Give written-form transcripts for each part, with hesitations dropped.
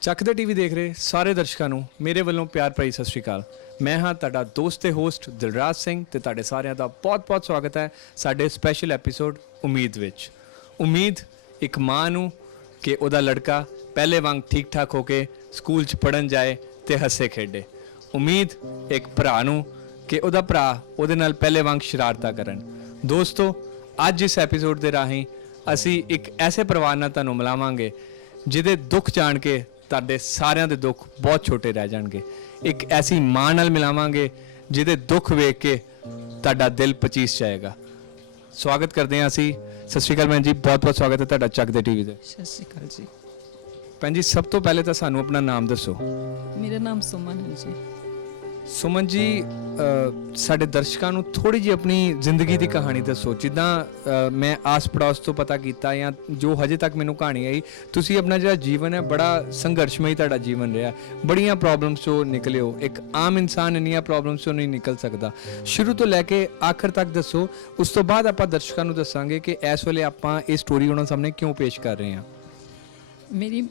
ਚੱਕਦੇ ਟੀਵੀ ਦੇਖ ਰਹੇ ਸਾਰੇ ਦਰਸ਼ਕਾਂ ਨੂੰ ਮੇਰੇ ਵੱਲੋਂ ਪਿਆਰ ਭਰੀ ਸਤਿ ਸ਼੍ਰੀ ਅਕਾਲ। ਮੈਂ ਹਾਂ ਤੁਹਾਡਾ ਦੋਸਤ ਤੇ ਹੋਸਟ ਦਿਲਰਾਜ ਸਿੰਘ ਤੇ ਤੁਹਾਡੇ ਸਾਰਿਆਂ ਦਾ ਬਹੁਤ-ਬਹੁਤ ਸਵਾਗਤ ਹੈ ਸਾਡੇ ਸਪੈਸ਼ਲ ਐਪੀਸੋਡ ਉਮੀਦ ਵਿੱਚ। ਉਮੀਦ ਇੱਕ ਮਾਂ ਨੂੰ ਕਿ ਉਹਦਾ ਲੜਕਾ ਪਹਿਲੇ ਵਾਂਗ ਠੀਕ ਠਾਕ ਹੋ ਕੇ ਸਕੂਲ 'ਚ ਪੜ੍ਹਨ ਜਾਏ ਤੇ ਹੱਸੇ ਖੇਡੇ। ਉਮੀਦ ਇੱਕ ਭਰਾ ਨੂੰ ਕਿ ਉਹਦਾ ਭਰਾ ਉਹਦੇ ਨਾਲ ਪਹਿਲੇ ਵਾਂਗ ਸ਼ਰਾਰਤਾਂ ਕਰਨ। ਦੋਸਤੋ, ਅੱਜ ਇਸ ਐਪੀਸੋਡ ਦੇ ਰਾਹੀਂ ਅਸੀਂ ਇੱਕ ਐਸੇ ਪਰਿਵਾਰ ਨਾਲ ਤੁਹਾਨੂੰ ਮਿਲਾਵਾਂਗੇ ਜਿਹਦੇ ਦੁੱਖ ਜਾਣ ਕੇ ਤੁਹਾਡੇ ਸਾਰਿਆਂ ਦੇ ਦੁੱਖ ਬਹੁਤ ਛੋਟੇ ਰਹਿ ਜਾਣਗੇ। ਇੱਕ ਐਸੀ ਮਾਂ ਨਾਲ ਮਿਲਾਵਾਂਗੇ ਜਿਹਦੇ ਦੁੱਖ ਵੇਖ ਕੇ ਤੁਹਾਡਾ ਦਿਲ ਪਚੀਸ ਜਾਏਗਾ। ਸਵਾਗਤ ਕਰਦੇ ਹਾਂ ਅਸੀਂ। ਸਤਿ ਸ਼੍ਰੀ ਅਕਾਲ ਭੈਣ ਜੀ, ਬਹੁਤ ਬਹੁਤ ਸਵਾਗਤ ਹੈ ਤੁਹਾਡਾ ਚੱਕਦੇ ਟੀਵੀ ਤੇ। ਸਤਿ ਸ਼੍ਰੀ ਅਕਾਲ ਜੀ। ਭੈਣ ਜੀ, ਸਭ ਤੋਂ ਪਹਿਲੇ ਤਾਂ ਸਾਨੂੰ ਆਪਣਾ ਨਾਮ ਦੱਸੋ। ਮੇਰਾ ਨਾਮ ਸੁਮਨ ਹੈ ਜੀ। ਸੁਮਨ ਜੀ, ਸਾਡੇ ਦਰਸ਼ਕਾਂ ਨੂੰ ਥੋੜ੍ਹੀ ਜਿਹੀ ਆਪਣੀ ਜ਼ਿੰਦਗੀ ਦੀ ਕਹਾਣੀ ਦੱਸੋ। ਜਿੱਦਾਂ ਮੈਂ ਆਸ ਪੜੋਸ ਤੋਂ ਪਤਾ ਕੀਤਾ ਜਾਂ ਜੋ ਹਜੇ ਤੱਕ ਮੈਨੂੰ ਕਹਾਣੀ ਆਈ, ਤੁਸੀਂ ਆਪਣਾ ਜਿਹੜਾ ਜੀਵਨ ਹੈ ਬੜਾ ਸੰਘਰਸ਼ਮਈ ਤੁਹਾਡਾ ਜੀਵਨ ਰਿਹਾ, ਬੜੀਆਂ ਪ੍ਰੋਬਲਮਸ ਤੋਂ ਨਿਕਲੇ ਹੋ। ਇੱਕ ਆਮ ਇਨਸਾਨ ਇੰਨੀਆਂ ਪ੍ਰੋਬਲਮਸ ਤੋਂ ਨਹੀਂ ਨਿਕਲ ਸਕਦਾ। ਸ਼ੁਰੂ ਤੋਂ ਲੈ ਕੇ ਆਖਰ ਤੱਕ ਦੱਸੋ, ਉਸ ਤੋਂ ਬਾਅਦ ਆਪਾਂ ਦਰਸ਼ਕਾਂ ਨੂੰ ਦੱਸਾਂਗੇ ਕਿ ਇਸ ਵੇਲੇ ਆਪਾਂ ਇਹ ਸਟੋਰੀ ਉਹਨਾਂ ਸਾਹਮਣੇ ਕਿਉਂ ਪੇਸ਼ ਕਰ ਰਹੇ ਹਾਂ। ਮੇਰੀ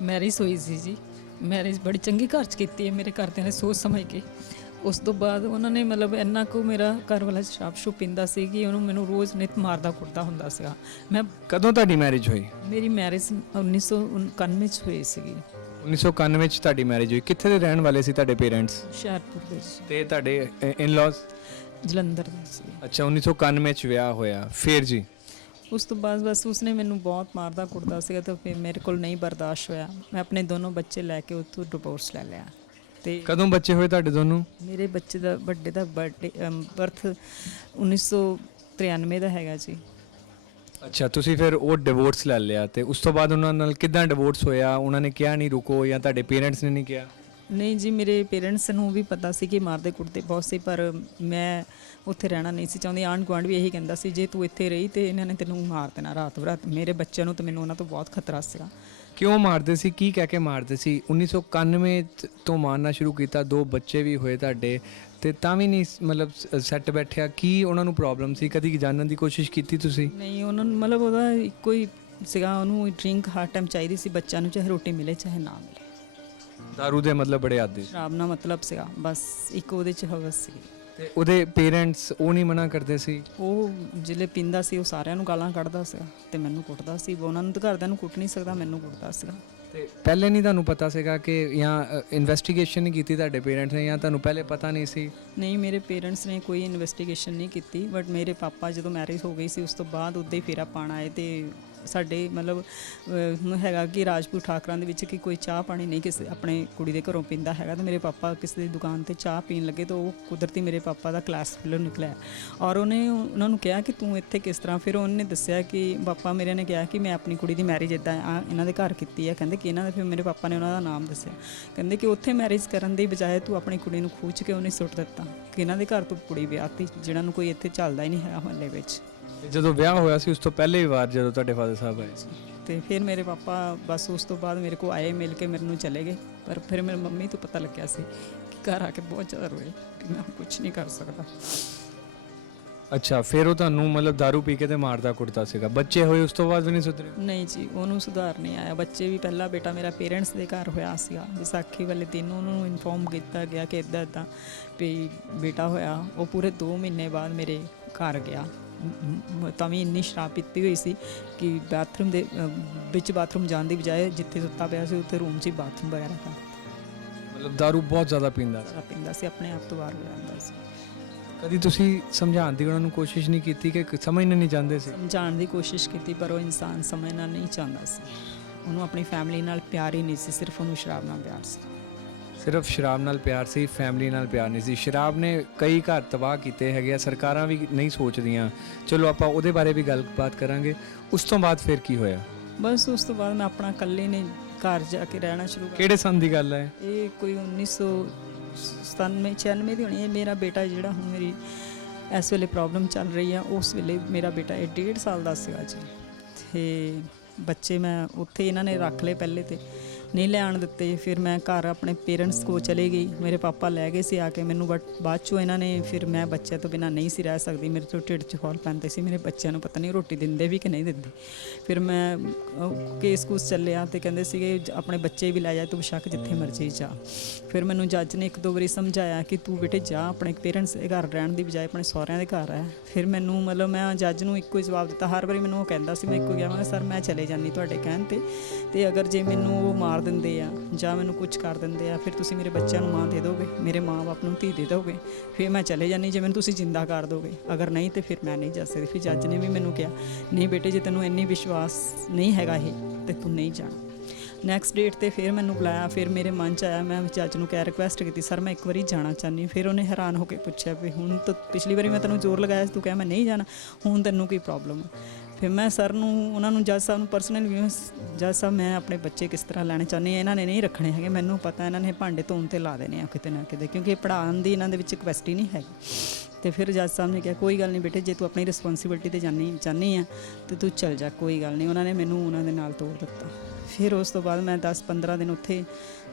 ਮੈਰਿਜ ਹੋਈ ਸੀ ਜੀ। ਮੈਰਿਜ ਬੜੀ ਚੰਗੀ ਘਰ 'ਚ ਕੀਤੀ ਹੈ ਮੇਰੇ ਘਰਦਿਆਂ ਨੇ ਸੋਚ ਸਮਝ ਕੇ। ਉਸ ਤੋਂ ਬਾਅਦ ਉਹਨਾਂ ਨੇ ਮਤਲਬ ਇੰਨਾ ਕੁ ਮੇਰਾ ਘਰ ਵਾਲਾ ਸ਼ਰਾਬ ਸ਼ੂ ਪੀਂਦਾ ਸੀ ਕਿ ਉਹਨੂੰ ਮੈਨੂੰ ਰੋਜ਼ ਨਿਤ ਮਾਰਦਾ ਕੁੱਟਦਾ ਹੁੰਦਾ ਸੀਗਾ। ਮੈਂ ਕਦੋਂ ਤੁਹਾਡੀ ਮੈਰਿਜ ਹੋਈ? ਮੇਰੀ ਮੈਰਿਜ 1991 'ਚ ਹੋਈ ਸੀਗੀ। 1991 'ਚ ਤੁਹਾਡੀ ਮੈਰਿਜ ਹੋਈ। ਕਿੱਥੇ ਦੇ ਰਹਿਣ ਵਾਲੇ ਸੀ ਤੁਹਾਡੇ ਪੇਰੈਂਟਸ? ਹੁਸ਼ਿਆਰਪੁਰ ਵਿੱਚ। ਤੇ ਤੁਹਾਡੇ ਇਨ-ਲॉज? ਜਲੰਧਰ ਦੇ ਸੀ। ਅੱਛਾ, 1991 'ਚ ਵਿਆਹ ਹੋਇਆ। ਫਿਰ ਜੀ? ਉਸ ਤੋਂ ਬਾਅਦ ਬਸ ਉਸਨੇ ਮੈਨੂੰ ਬਹੁਤ ਮਾਰਦਾ ਕੁੱਟਦਾ ਸੀਗਾ ਤੇ ਫਿਰ ਮੇਰੇ ਕੋਲ ਨਹੀਂ ਬਰਦਾਸ਼ਤ ਹੋਇਆ। ਮੈਂ ਆਪਣੇ ਦੋਨੋਂ ਬੱਚੇ ਲੈ ਕੇ ਉੱਥੋਂ ਡਿਵੋਰਸ ਲੈ ਲਿਆ। ਤੇ ਕਦੋਂ ਬੱਚੇ ਹੋਏ ਤੁਹਾਡੇ ਦੋਨੋਂ? ਮੇਰੇ ਬੱਚੇ ਦਾ ਵੱਡੇ ਦਾ ਬਰਥ 1993 ਦਾ ਹੈਗਾ ਜੀ। ਅੱਛਾ, ਤੁਸੀਂ ਫਿਰ ਉਹ ਡਿਵੋਰਸ ਲੈ ਲਿਆ ਤੇ ਉਸ ਤੋਂ ਬਾਅਦ ਉਹਨਾਂ ਨਾਲ ਕਿੱਦਾਂ ਡਿਵੋਰਸ ਹੋਇਆ? ਉਹਨਾਂ ਨੇ ਕਿਹਾ ਨਹੀਂ ਰੁਕੋ, ਜਾਂ ਤੁਹਾਡੇ ਪੇਰੈਂਟਸ ਨੇ ਨਹੀਂ ਕਿਹਾ? ਨਹੀਂ ਜੀ, ਮੇਰੇ ਪੇਰੈਂਟਸ ਨੂੰ ਵੀ ਪਤਾ ਸੀ ਕਿ ਮਾਰਦੇ ਕੁੱਟਦੇ ਬਹੁਤ ਸੀ, ਪਰ ਮੈਂ ਉੱਥੇ ਰਹਿਣਾ ਨਹੀਂ ਸੀ ਚਾਹੁੰਦੀ। ਆਂਢ ਗੁਆਂਢ ਵੀ ਇਹੀ ਕਹਿੰਦਾ ਸੀ ਜੇ ਤੂੰ ਇੱਥੇ ਰਹੀ ਤੇ ਇਹਨਾਂ ਨੇ ਤੈਨੂੰ ਮਾਰ ਦੇਣਾ ਰਾਤ ਬਰਾਤ। ਮੇਰੇ ਬੱਚਿਆਂ ਨੂੰ ਤੇ ਮੈਨੂੰ ਉਹਨਾਂ ਤੋਂ ਬਹੁਤ ਖਤਰਾ ਸੀਗਾ। ਕਿਉਂ ਮਾਰਦੇ ਸੀ? ਕੀ ਕਹਿ ਕੇ ਮਾਰਦੇ ਸੀ? 1991 ਤੋਂ ਮਾਰਨਾ ਸ਼ੁਰੂ ਕੀਤਾ, 2 ਬੱਚੇ ਵੀ ਹੋਏ ਤੁਹਾਡੇ, ਤੇ ਤਾਂ ਵੀ ਨਹੀਂ ਮਤਲਬ ਸੈੱਟ ਬੈਠਿਆ? ਕੀ ਉਹਨਾਂ ਨੂੰ ਪ੍ਰੋਬਲਮ ਸੀ? ਕਦੀ ਜਾਣਨ ਦੀ ਕੋਸ਼ਿਸ਼ ਕੀਤੀ ਤੁਸੀਂ? ਨਹੀਂ, ਉਹਨਾਂ ਨੂੰ ਮਤਲਬ ਉਹਦਾ ਇੱਕੋ ਹੀ ਸੀਗਾ, ਉਹਨੂੰ ਡਰਿੰਕ ਹਰ ਟਾਈਮ ਚਾਹੀਦੀ ਸੀ ਬੱਚਿਆਂ ਨੂੰ, ਚਾਹੇ ਰੋਟੀ ਮਿਲੇ ਚਾਹੇ ਨਾ ਮਿਲੇ। ਦਾਰੂ ਦੇ ਮਤਲਬ ਬੜੇ ਆਦੀ? ਸ਼ਰਾਬ ਨਾਲ ਮਤਲਬ ਸੀਗਾ ਬਸ, ਇੱਕ ਉਹਦੇ 'ਚ ਹਵਸ ਸੀ। ਤੇ ਉਹਦੇ ਪੇਰੈਂਟਸ ਉਹ ਨਹੀਂ ਮਨਾ ਕਰਦੇ ਸੀ? ਉਹ ਜਿਹੜੇ ਪੀਂਦਾ ਸੀ ਉਹ ਸਾਰਿਆਂ ਨੂੰ ਗਾਲਾਂ ਕੱਢਦਾ ਸੀਗਾ ਤੇ ਮੈਨੂੰ ਕੁੱਟਦਾ ਸੀ। ਉਹਨਾਂ ਨੂੰ ਤਾਂ ਘਰਦਿਆਂ ਨੂੰ ਕੁੱਟ ਨਹੀਂ ਸਕਦਾ, ਮੈਨੂੰ ਕੁੱਟਦਾ ਸੀਗਾ। ਤੇ ਪਹਿਲੇ ਨਹੀਂ ਤੁਹਾਨੂੰ ਪਤਾ ਸੀਗਾ ਕਿ ਜਾਂ ਇਨਵੈਸਟੀਗੇਸ਼ਨ ਨਹੀਂ ਕੀਤੀ ਤੁਹਾਡੇ ਪੇਰੈਂਟਸ ਨੇ, ਜਾਂ ਤੁਹਾਨੂੰ ਪਹਿਲੇ ਪਤਾ ਨਹੀਂ ਸੀ? ਨਹੀਂ, ਮੇਰੇ ਪੇਰੈਂਟਸ ਨੇ ਕੋਈ ਇਨਵੈਸਟੀਗੇਸ਼ਨ ਨਹੀਂ ਕੀਤੀ, ਬਟ ਮੇਰੇ ਪਾਪਾ ਜਦੋਂ ਮੈਰਿਜ ਹੋ ਗਈ ਸੀ ਉਸ ਤੋਂ ਬਾਅਦ ਉੱਦਾਂ ਹੀ ਫੇਰਾ ਪਾਣ ਆਏ। ਤੇ ਸਾਡੇ ਮਤਲਬ ਹੈਗਾ ਕਿ ਰਾਜਪੂਤ ਠਾਕਰਾਂ ਦੇ ਵਿੱਚ ਕਿ ਕੋਈ ਚਾਹ ਪਾਣੀ ਨਹੀਂ ਕਿਸੇ ਆਪਣੇ ਕੁੜੀ ਦੇ ਘਰੋਂ ਪੀਂਦਾ ਹੈਗਾ। ਤੇ ਮੇਰੇ ਪਾਪਾ ਕਿਸੇ ਦੀ ਦੁਕਾਨ 'ਤੇ ਚਾਹ ਪੀਣ ਲੱਗੇ ਤਾਂ ਉਹ ਕੁਦਰਤੀ ਮੇਰੇ ਪਾਪਾ ਦਾ ਕਲਾਸ ਫੈਲੋ ਨਿਕਲਿਆ ਔਰ ਉਹਨੇ ਉਹਨਾਂ ਨੂੰ ਕਿਹਾ ਕਿ ਤੂੰ ਇੱਥੇ ਕਿਸ ਤਰ੍ਹਾਂ। ਫਿਰ ਉਹਨੇ ਦੱਸਿਆ ਕਿ ਪਾਪਾ ਮੇਰੇ ਨੇ ਕਿਹਾ ਕਿ ਮੈਂ ਆਪਣੀ ਕੁੜੀ ਦੀ ਮੈਰਿਜ ਇੱਦਾਂ ਇਹਨਾਂ ਦੇ ਘਰ ਕੀਤੀ ਹੈ। ਕਹਿੰਦੇ ਕਿ ਇਹਨਾਂ ਦੇ, ਫਿਰ ਮੇਰੇ ਪਾਪਾ ਨੇ ਉਹਨਾਂ ਦਾ ਨਾਮ ਦੱਸਿਆ। ਕਹਿੰਦੇ ਕਿ ਉੱਥੇ ਮੈਰਿਜ ਕਰਨ ਦੀ ਬਜਾਏ ਤੂੰ ਆਪਣੀ ਕੁੜੀ ਨੂੰ ਖੂਚ ਕੇ ਉਹਨੇ ਸੁੱਟ ਦਿੱਤਾ ਕਿ ਇਹਨਾਂ ਦੇ ਘਰ ਤੋਂ ਕੁੜੀ ਵਿਆਹਤੀ, ਜਿਹਨਾਂ ਨੂੰ ਕੋਈ ਇੱਥੇ ਚੱਲਦਾ ਹੀ ਨਹੀਂ ਹੈਗਾ ਮੁਹੱਲੇ ਵਿੱਚ। ਜਦੋਂ ਵਿਆਹ ਹੋਇਆ ਸੀ ਉਸ ਤੋਂ ਪਹਿਲੇ ਵਾਰ ਜਦੋਂ ਤੁਹਾਡੇ ਫਾਦਰ ਸਾਹਿਬ ਆਏ ਸੀ? ਤੇ ਫਿਰ ਮੇਰੇ ਪਾਪਾ ਬਸ ਉਸ ਤੋਂ ਬਾਅਦ ਮੇਰੇ ਕੋਲ ਆਏ, ਮਿਲ ਕੇ ਮੈਨੂੰ ਚਲੇ ਗਏ। ਪਰ ਫਿਰ ਮੇਰੀ ਮੰਮੀ ਤੋਂ ਪਤਾ ਲੱਗਿਆ ਸੀ ਕਿ ਘਰ ਆ ਕੇ ਬਹੁਤ ਜ਼ਿਆਦਾ ਰੋਏ ਕਿ ਮੈਂ ਕੁਝ ਨਹੀਂ ਕਰ ਸਕਦਾ। ਅੱਛਾ, ਫਿਰ ਉਹ ਤੁਹਾਨੂੰ ਮਤਲਬ ਦਾਰੂ ਪੀ ਕੇ ਤੇ ਮਾਰਦਾ ਕੁੱਟਦਾ ਸੀਗਾ। ਬੱਚੇ ਹੋਏ ਉਸ ਤੋਂ ਬਾਅਦ ਵੀ ਨਹੀਂ ਸੁਧਰੇ? ਨਹੀਂ ਜੀ, ਉਹਨੂੰ ਸੁਧਾਰ ਨਹੀਂ ਆਇਆ। ਬੱਚੇ ਵੀ, ਪਹਿਲਾ ਬੇਟਾ ਮੇਰਾ ਪੇਰੈਂਟਸ ਦੇ ਘਰ ਹੋਇਆ ਸੀਗਾ, ਵਿਸਾਖੀ ਵਾਲੇ ਦਿਨ ਉਹਨੂੰ ਇਨਫੋਰਮ ਕੀਤਾ ਗਿਆ ਕਿ ਇੱਦਾਂ ਇੱਦਾਂ ਵੀ ਬੇਟਾ ਹੋਇਆ। ਉਹ ਪੂਰੇ 2 ਮਹੀਨੇ ਬਾਅਦ ਮੇਰੇ ਘਰ ਗਿਆ। ਤਾਂ ਵੀ ਇੰਨੀ ਸ਼ਰਾਬ ਪੀਤੀ ਹੋਈ ਸੀ ਕਿ ਬਾਥਰੂਮ ਦੇ ਵਿੱਚ ਬਾਥਰੂਮ ਜਾਣ ਦੀ ਬਜਾਏ ਜਿੱਥੇ ਸੁੱਤਾ ਪਿਆ ਸੀ ਉੱਥੇ ਰੂਮ 'ਚ ਹੀ ਬਾਥਰੂਮ ਵਗੈਰਾ ਕਰ ਦਿੱਤਾ। ਮਤਲਬ ਦਾਰੂ ਬਹੁਤ ਜ਼ਿਆਦਾ ਪੀਂਦਾ ਸੀ, ਆਪਣੇ ਆਪ ਤੋਂ ਬਾਹਰ ਹੋ ਜਾਂਦਾ ਸੀ। ਕਦੀ ਤੁਸੀਂ ਸਮਝਾਉਣ ਦੀ ਉਹਨਾਂ ਨੂੰ ਕੋਸ਼ਿਸ਼ ਨਹੀਂ ਕੀਤੀ ਕਿ ਸਮਝਣਾ ਨਹੀਂ ਚਾਹੁੰਦੇ ਸੀ? ਸਮਝਾਉਣ ਦੀ ਕੋਸ਼ਿਸ਼ ਕੀਤੀ ਪਰ ਉਹ ਇਨਸਾਨ ਸਮਝਣਾ ਨਹੀਂ ਚਾਹੁੰਦਾ ਸੀ। ਉਹਨੂੰ ਆਪਣੀ ਫੈਮਿਲੀ ਨਾਲ ਪਿਆਰ ਹੀ ਨਹੀਂ ਸੀ, ਸਿਰਫ ਉਹਨੂੰ ਸ਼ਰਾਬ ਨਾਲ ਪਿਆਰ ਸੀ। ਸਿਰਫ ਸ਼ਰਾਬ ਨਾਲ ਪਿਆਰ ਸੀ, ਫੈਮਿਲੀ ਨਾਲ ਪਿਆਰ ਨਹੀਂ ਸੀ। ਸ਼ਰਾਬ ਨੇ ਕਈ ਘਰ ਤਬਾਹ ਕੀਤੇ ਹੈਗੇ ਆ, ਸਰਕਾਰਾਂ ਵੀ ਨਹੀਂ ਸੋਚਦੀਆਂ। ਚਲੋ ਆਪਾਂ ਉਹਦੇ ਬਾਰੇ ਵੀ ਗੱਲਬਾਤ ਕਰਾਂਗੇ। ਉਸ ਤੋਂ ਬਾਅਦ ਫਿਰ ਕੀ ਹੋਇਆ? ਬਸ ਉਸ ਤੋਂ ਬਾਅਦ ਮੈਂ ਆਪਣਾ ਇਕੱਲੇ ਨੇ ਘਰ ਜਾ ਕੇ ਰਹਿਣਾ ਸ਼ੁਰੂ ਕਰ। ਕਿਹੜੇ ਸੰਨ ਦੀ ਗੱਲ ਹੈ ਇਹ? ਕੋਈ 1997 96 ਦੀ ਹੋਣੀ ਹੈ। ਮੇਰਾ ਬੇਟਾ ਜਿਹੜਾ ਹੁਣ ਮੇਰੀ ਇਸ ਵੇਲੇ ਪ੍ਰੋਬਲਮ ਚੱਲ ਰਹੀ ਆ, ਉਸ ਵੇਲੇ ਮੇਰਾ ਬੇਟਾ ਇਹ 1.5 ਸਾਲ ਦਾ ਸੀਗਾ ਜੀ। ਤੇ ਬੱਚੇ ਮੈਂ ਉੱਥੇ ਇਹਨਾਂ ਨੇ ਰੱਖ ਲਏ ਪਹਿਲੇ, ਤੇ ਨਹੀਂ ਲਿਆਉਣ ਦਿੱਤੇ। ਫਿਰ ਮੈਂ ਘਰ ਆਪਣੇ ਪੇਰੈਂਟਸ ਕੋਲ ਚਲੇ ਗਈ, ਮੇਰੇ ਪਾਪਾ ਲੈ ਗਏ ਸੀ ਆ ਕੇ ਮੈਨੂੰ, ਬਟ ਬਾਅਦ 'ਚੋਂ ਇਹਨਾਂ ਨੇ ਫਿਰ ਮੈਂ ਬੱਚਿਆਂ ਤੋਂ ਬਿਨਾਂ ਨਹੀਂ ਸੀ ਰਹਿ ਸਕਦੀ, ਮੇਰੇ ਤੋਂ ਢਿੱਡ 'ਚ ਹੌਲ ਪੈਂਦੇ ਸੀ, ਮੇਰੇ ਬੱਚਿਆਂ ਨੂੰ ਪਤਾ ਨਹੀਂ ਰੋਟੀ ਦਿੰਦੇ ਵੀ ਕਿ ਨਹੀਂ ਦਿੰਦੇ। ਫਿਰ ਮੈਂ ਕੇਸ ਕੂਸ ਚੱਲਿਆ ਤੇ ਕਹਿੰਦੇ ਸੀਗੇ ਆਪਣੇ ਬੱਚੇ ਵੀ ਲੈ ਜਾ, ਤੂੰ ਬੇਸ਼ੱਕ ਜਿੱਥੇ ਮਰਜ਼ੀ ਜਾ। ਫਿਰ ਮੈਨੂੰ ਜੱਜ ਨੇ 1-2 ਵਾਰੀ ਸਮਝਾਇਆ ਕਿ ਤੂੰ ਬੇਟੇ ਜਾ, ਆਪਣੇ ਪੇਰੈਂਟਸ ਦੇ ਘਰ ਰਹਿਣ ਦੀ ਬਜਾਏ ਆਪਣੇ ਸਹੁਰਿਆਂ ਦੇ ਘਰ ਹੈ। ਫਿਰ ਮੈਨੂੰ ਮਤਲਬ ਮੈਂ ਜੱਜ ਨੂੰ ਇੱਕੋ ਹੀ ਜਵਾਬ ਦਿੱਤਾ, ਹਰ ਵਾਰੀ ਮੈਨੂੰ ਉਹ ਕਹਿੰਦਾ ਸੀ, ਮੈਂ ਇੱਕੋ ਗਿਆ ਮੈਂ ਸਰ ਮੈਂ ਚਲੇ ਜਾਂਦੀ ਤੁਹਾਡੇ ਕਹਿਣ 'ਤੇ ਅਗਰ ਜੇ ਮੈਨੂੰ ਉਹ ਮਾਰ ਦਿੰਦੇ ਆ ਜਾਂ ਮੈਨੂੰ ਕੁਝ ਕਰ ਦਿੰਦੇ ਆ, ਫਿਰ ਤੁਸੀਂ ਮੇਰੇ ਬੱਚਿਆਂ ਨੂੰ ਮਾਂ ਦੇ ਦਿਓਗੇ, ਮੇਰੇ ਮਾਂ-ਬਾਪ ਨੂੰ ਧੀ ਦੇ ਦਿਓਗੇ, ਫਿਰ ਮੈਂ ਚਲੇ ਜਾਂਦੀ, ਜੇ ਮੈਨੂੰ ਤੁਸੀਂ ਜਿੰਦਾ ਕਰ ਦੋਗੇ, ਅਗਰ ਨਹੀਂ ਤਾਂ ਫਿਰ ਮੈਂ ਨਹੀਂ ਜਾ ਸਕਦੀ। ਫਿਰ ਜੱਜ ਨੇ ਵੀ ਮੈਨੂੰ ਕਿਹਾ ਨਹੀਂ ਬੇਟੇ ਜੇ ਤੈਨੂੰ ਇੰਨੀ ਵਿਸ਼ਵਾਸ ਨਹੀਂ ਹੈਗਾ ਇਹ ਤੇ ਤੂੰ ਨਹੀਂ ਜਾਣਾ। ਨੈਕਸਟ ਡੇਟ 'ਤੇ ਫਿਰ ਮੈਨੂੰ ਬੁਲਾਇਆ, ਫਿਰ ਮੇਰੇ ਮਨ 'ਚ ਆਇਆ, ਮੈਂ ਜੱਜ ਨੂੰ ਕਹਿ ਰਿਕੁਐਸਟ ਕੀਤੀ ਸਰ ਮੈਂ ਇੱਕ ਵਾਰੀ ਜਾਣਾ ਚਾਹੁੰਦੀ। ਫਿਰ ਉਹਨੇ ਹੈਰਾਨ ਹੋ ਕੇ ਪੁੱਛਿਆ ਵੀ ਹੁਣ ਤਾਂ ਪਿਛਲੀ ਵਾਰੀ ਮੈਂ ਤੈਨੂੰ ਜ਼ੋਰ ਲਗਾਇਆ ਸੀ, ਤੂੰ ਕਹਿ ਮੈਂ ਨਹੀਂ ਜਾਣਾ, ਹੁਣ ਤੈਨੂੰ ਕੀ ਪ੍ਰੋਬਲਮ ਹੈ। ਫਿਰ ਮੈਂ ਸਰ ਨੂੰ ਉਹਨਾਂ ਨੂੰ ਜੱਜ ਸਾਹਿਬ ਨੂੰ ਪਰਸਨਲੀ, ਜੱਜ ਸਾਹਿਬ ਮੈਂ ਆਪਣੇ ਬੱਚੇ ਕਿਸ ਤਰ੍ਹਾਂ ਲੈਣੇ ਚਾਹੁੰਦੀ ਹਾਂ, ਇਹਨਾਂ ਨੇ ਨਹੀਂ ਰੱਖਣੇ ਹੈਗੇ, ਮੈਨੂੰ ਪਤਾ ਇਹਨਾਂ ਨੇ ਭਾਂਡੇ ਧੋਣ 'ਤੇ ਲਾ ਦੇਣੇ ਆ ਕਿਤੇ ਨਾ ਕਿਤੇ, ਕਿਉਂਕਿ ਪੜ੍ਹਾਉਣ ਦੀ ਇਹਨਾਂ ਦੇ ਵਿੱਚ ਕਪੈਸਿਟੀ ਨਹੀਂ ਹੈਗੀ। ਤੇ ਫਿਰ ਜੱਜ ਸਾਹਿਬ ਨੇ ਕਿਹਾ ਕੋਈ ਗੱਲ ਨਹੀਂ ਬੇਟੇ ਜੇ ਤੂੰ ਆਪਣੀ ਰਿਸਪੌਂਸਿਬਿਲਟੀ 'ਤੇ ਚਾਹੁੰਦੀ ਆ ਤਾਂ ਤੂੰ ਚੱਲ ਜਾ, ਕੋਈ ਗੱਲ ਨਹੀਂ। ਉਹਨਾਂ ਨੇ ਮੈਨੂੰ ਉਹਨਾਂ ਦੇ ਨਾਲ ਤੋਰ ਦਿੱਤਾ। ਫਿਰ ਉਸ ਤੋਂ ਬਾਅਦ ਮੈਂ 10-15 ਦਿਨ ਉੱਥੇ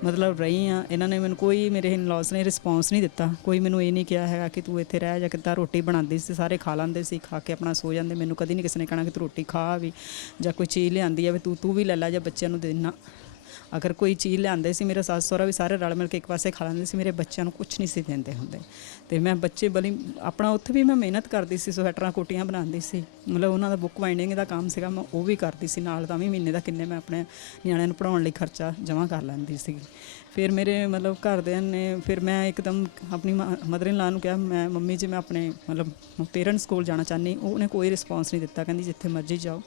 ਮਤਲਬ ਰਹੀ ਹਾਂ। ਇਹਨਾਂ ਨੇ ਮੈਨੂੰ ਕੋਈ, ਮੇਰੇ ਇਨ-ਲॉज ਨੇ ਰਿਸਪੌਂਸ ਨਹੀਂ ਦਿੱਤਾ, ਕੋਈ ਮੈਨੂੰ ਇਹ ਨਹੀਂ ਕਿਹਾ ਹੈਗਾ ਕਿ ਤੂੰ ਇੱਥੇ ਰਹਿ ਜਾਂ ਕਿੱਦਾਂ। ਰੋਟੀ ਬਣਾਉਂਦੀ ਸੀ, ਸਾਰੇ ਖਾ ਲੈਂਦੇ ਸੀ, ਖਾ ਕੇ ਆਪਣਾ ਸੋ ਜਾਂਦੇ, ਮੈਨੂੰ ਕਦੀ ਨਹੀਂ ਕਿਸੇ ਨੇ ਕਹਿਣਾ ਕਿ ਤੂੰ ਰੋਟੀ ਖਾ ਵੀ, ਜਾਂ ਕੋਈ ਚੀਜ਼ ਲਿਆਂਦੀ ਆ ਵੀ ਤੂੰ ਵੀ ਲੈ ਲੈ ਜਾਂ ਬੱਚਿਆਂ ਨੂੰ ਦੇਣਾ। ਅਗਰ ਕੋਈ ਚੀਜ਼ ਲਿਆਂਦੇ ਸੀ ਮੇਰੇ ਸੱਸ ਸਹੁਰਾ ਵੀ ਸਾਰੇ ਰਲ ਮਿਲ ਕੇ ਇੱਕ ਪਾਸੇ ਖਾ ਲੈਂਦੇ ਸੀ, ਮੇਰੇ ਬੱਚਿਆਂ ਨੂੰ ਕੁਝ ਨਹੀਂ ਸੀ ਦਿੰਦੇ ਹੁੰਦੇ। ਤੇ ਮੈਂ ਬੱਚੇ ਬਲੀ ਆਪਣਾ ਉੱਥੇ ਵੀ ਮੈਂ ਮਿਹਨਤ ਕਰਦੀ ਸੀ, ਸਵੈਟਰਾਂ ਕੋਟੀਆਂ ਬਣਾਉਂਦੀ ਸੀ, ਮਤਲਬ ਉਹਨਾਂ ਦਾ ਬੁੱਕ ਬਾਈਂਡਿੰਗ ਦਾ ਕੰਮ ਸੀਗਾ, ਮੈਂ ਉਹ ਵੀ ਕਰਦੀ ਸੀ ਨਾਲ, ਤਾਂ ਵੀ ਮਹੀਨੇ ਦਾ ਕਿੰਨੇ ਮੈਂ ਆਪਣੇ ਨਿਆਣਿਆਂ ਨੂੰ ਪੜ੍ਹਾਉਣ ਲਈ ਖਰਚਾ ਜਮ੍ਹਾਂ ਕਰ ਲੈਂਦੀ ਸੀਗੀ। ਫਿਰ ਮੇਰੇ ਮਤਲਬ ਘਰਦਿਆਂ ਨੇ, ਫਿਰ ਮੈਂ ਇੱਕਦਮ ਆਪਣੀ ਮਦਰ ਇਨ ਲਾ ਨੂੰ ਕਿਹਾ ਮੈਂ ਮੰਮੀ ਜੀ ਮੈਂ ਆਪਣੇ ਮਤਲਬ ਪੇਰੈਂਟਸ ਕੋਲ ਜਾਣਾ ਚਾਹੁੰਦੀ। ਉਹਨੇ ਕੋਈ ਰਿਸਪੌਂਸ ਨਹੀਂ ਦਿੱਤਾ, ਕਹਿੰਦੀ ਜਿੱਥੇ ਮਰਜ਼ੀ ਜਾਓ,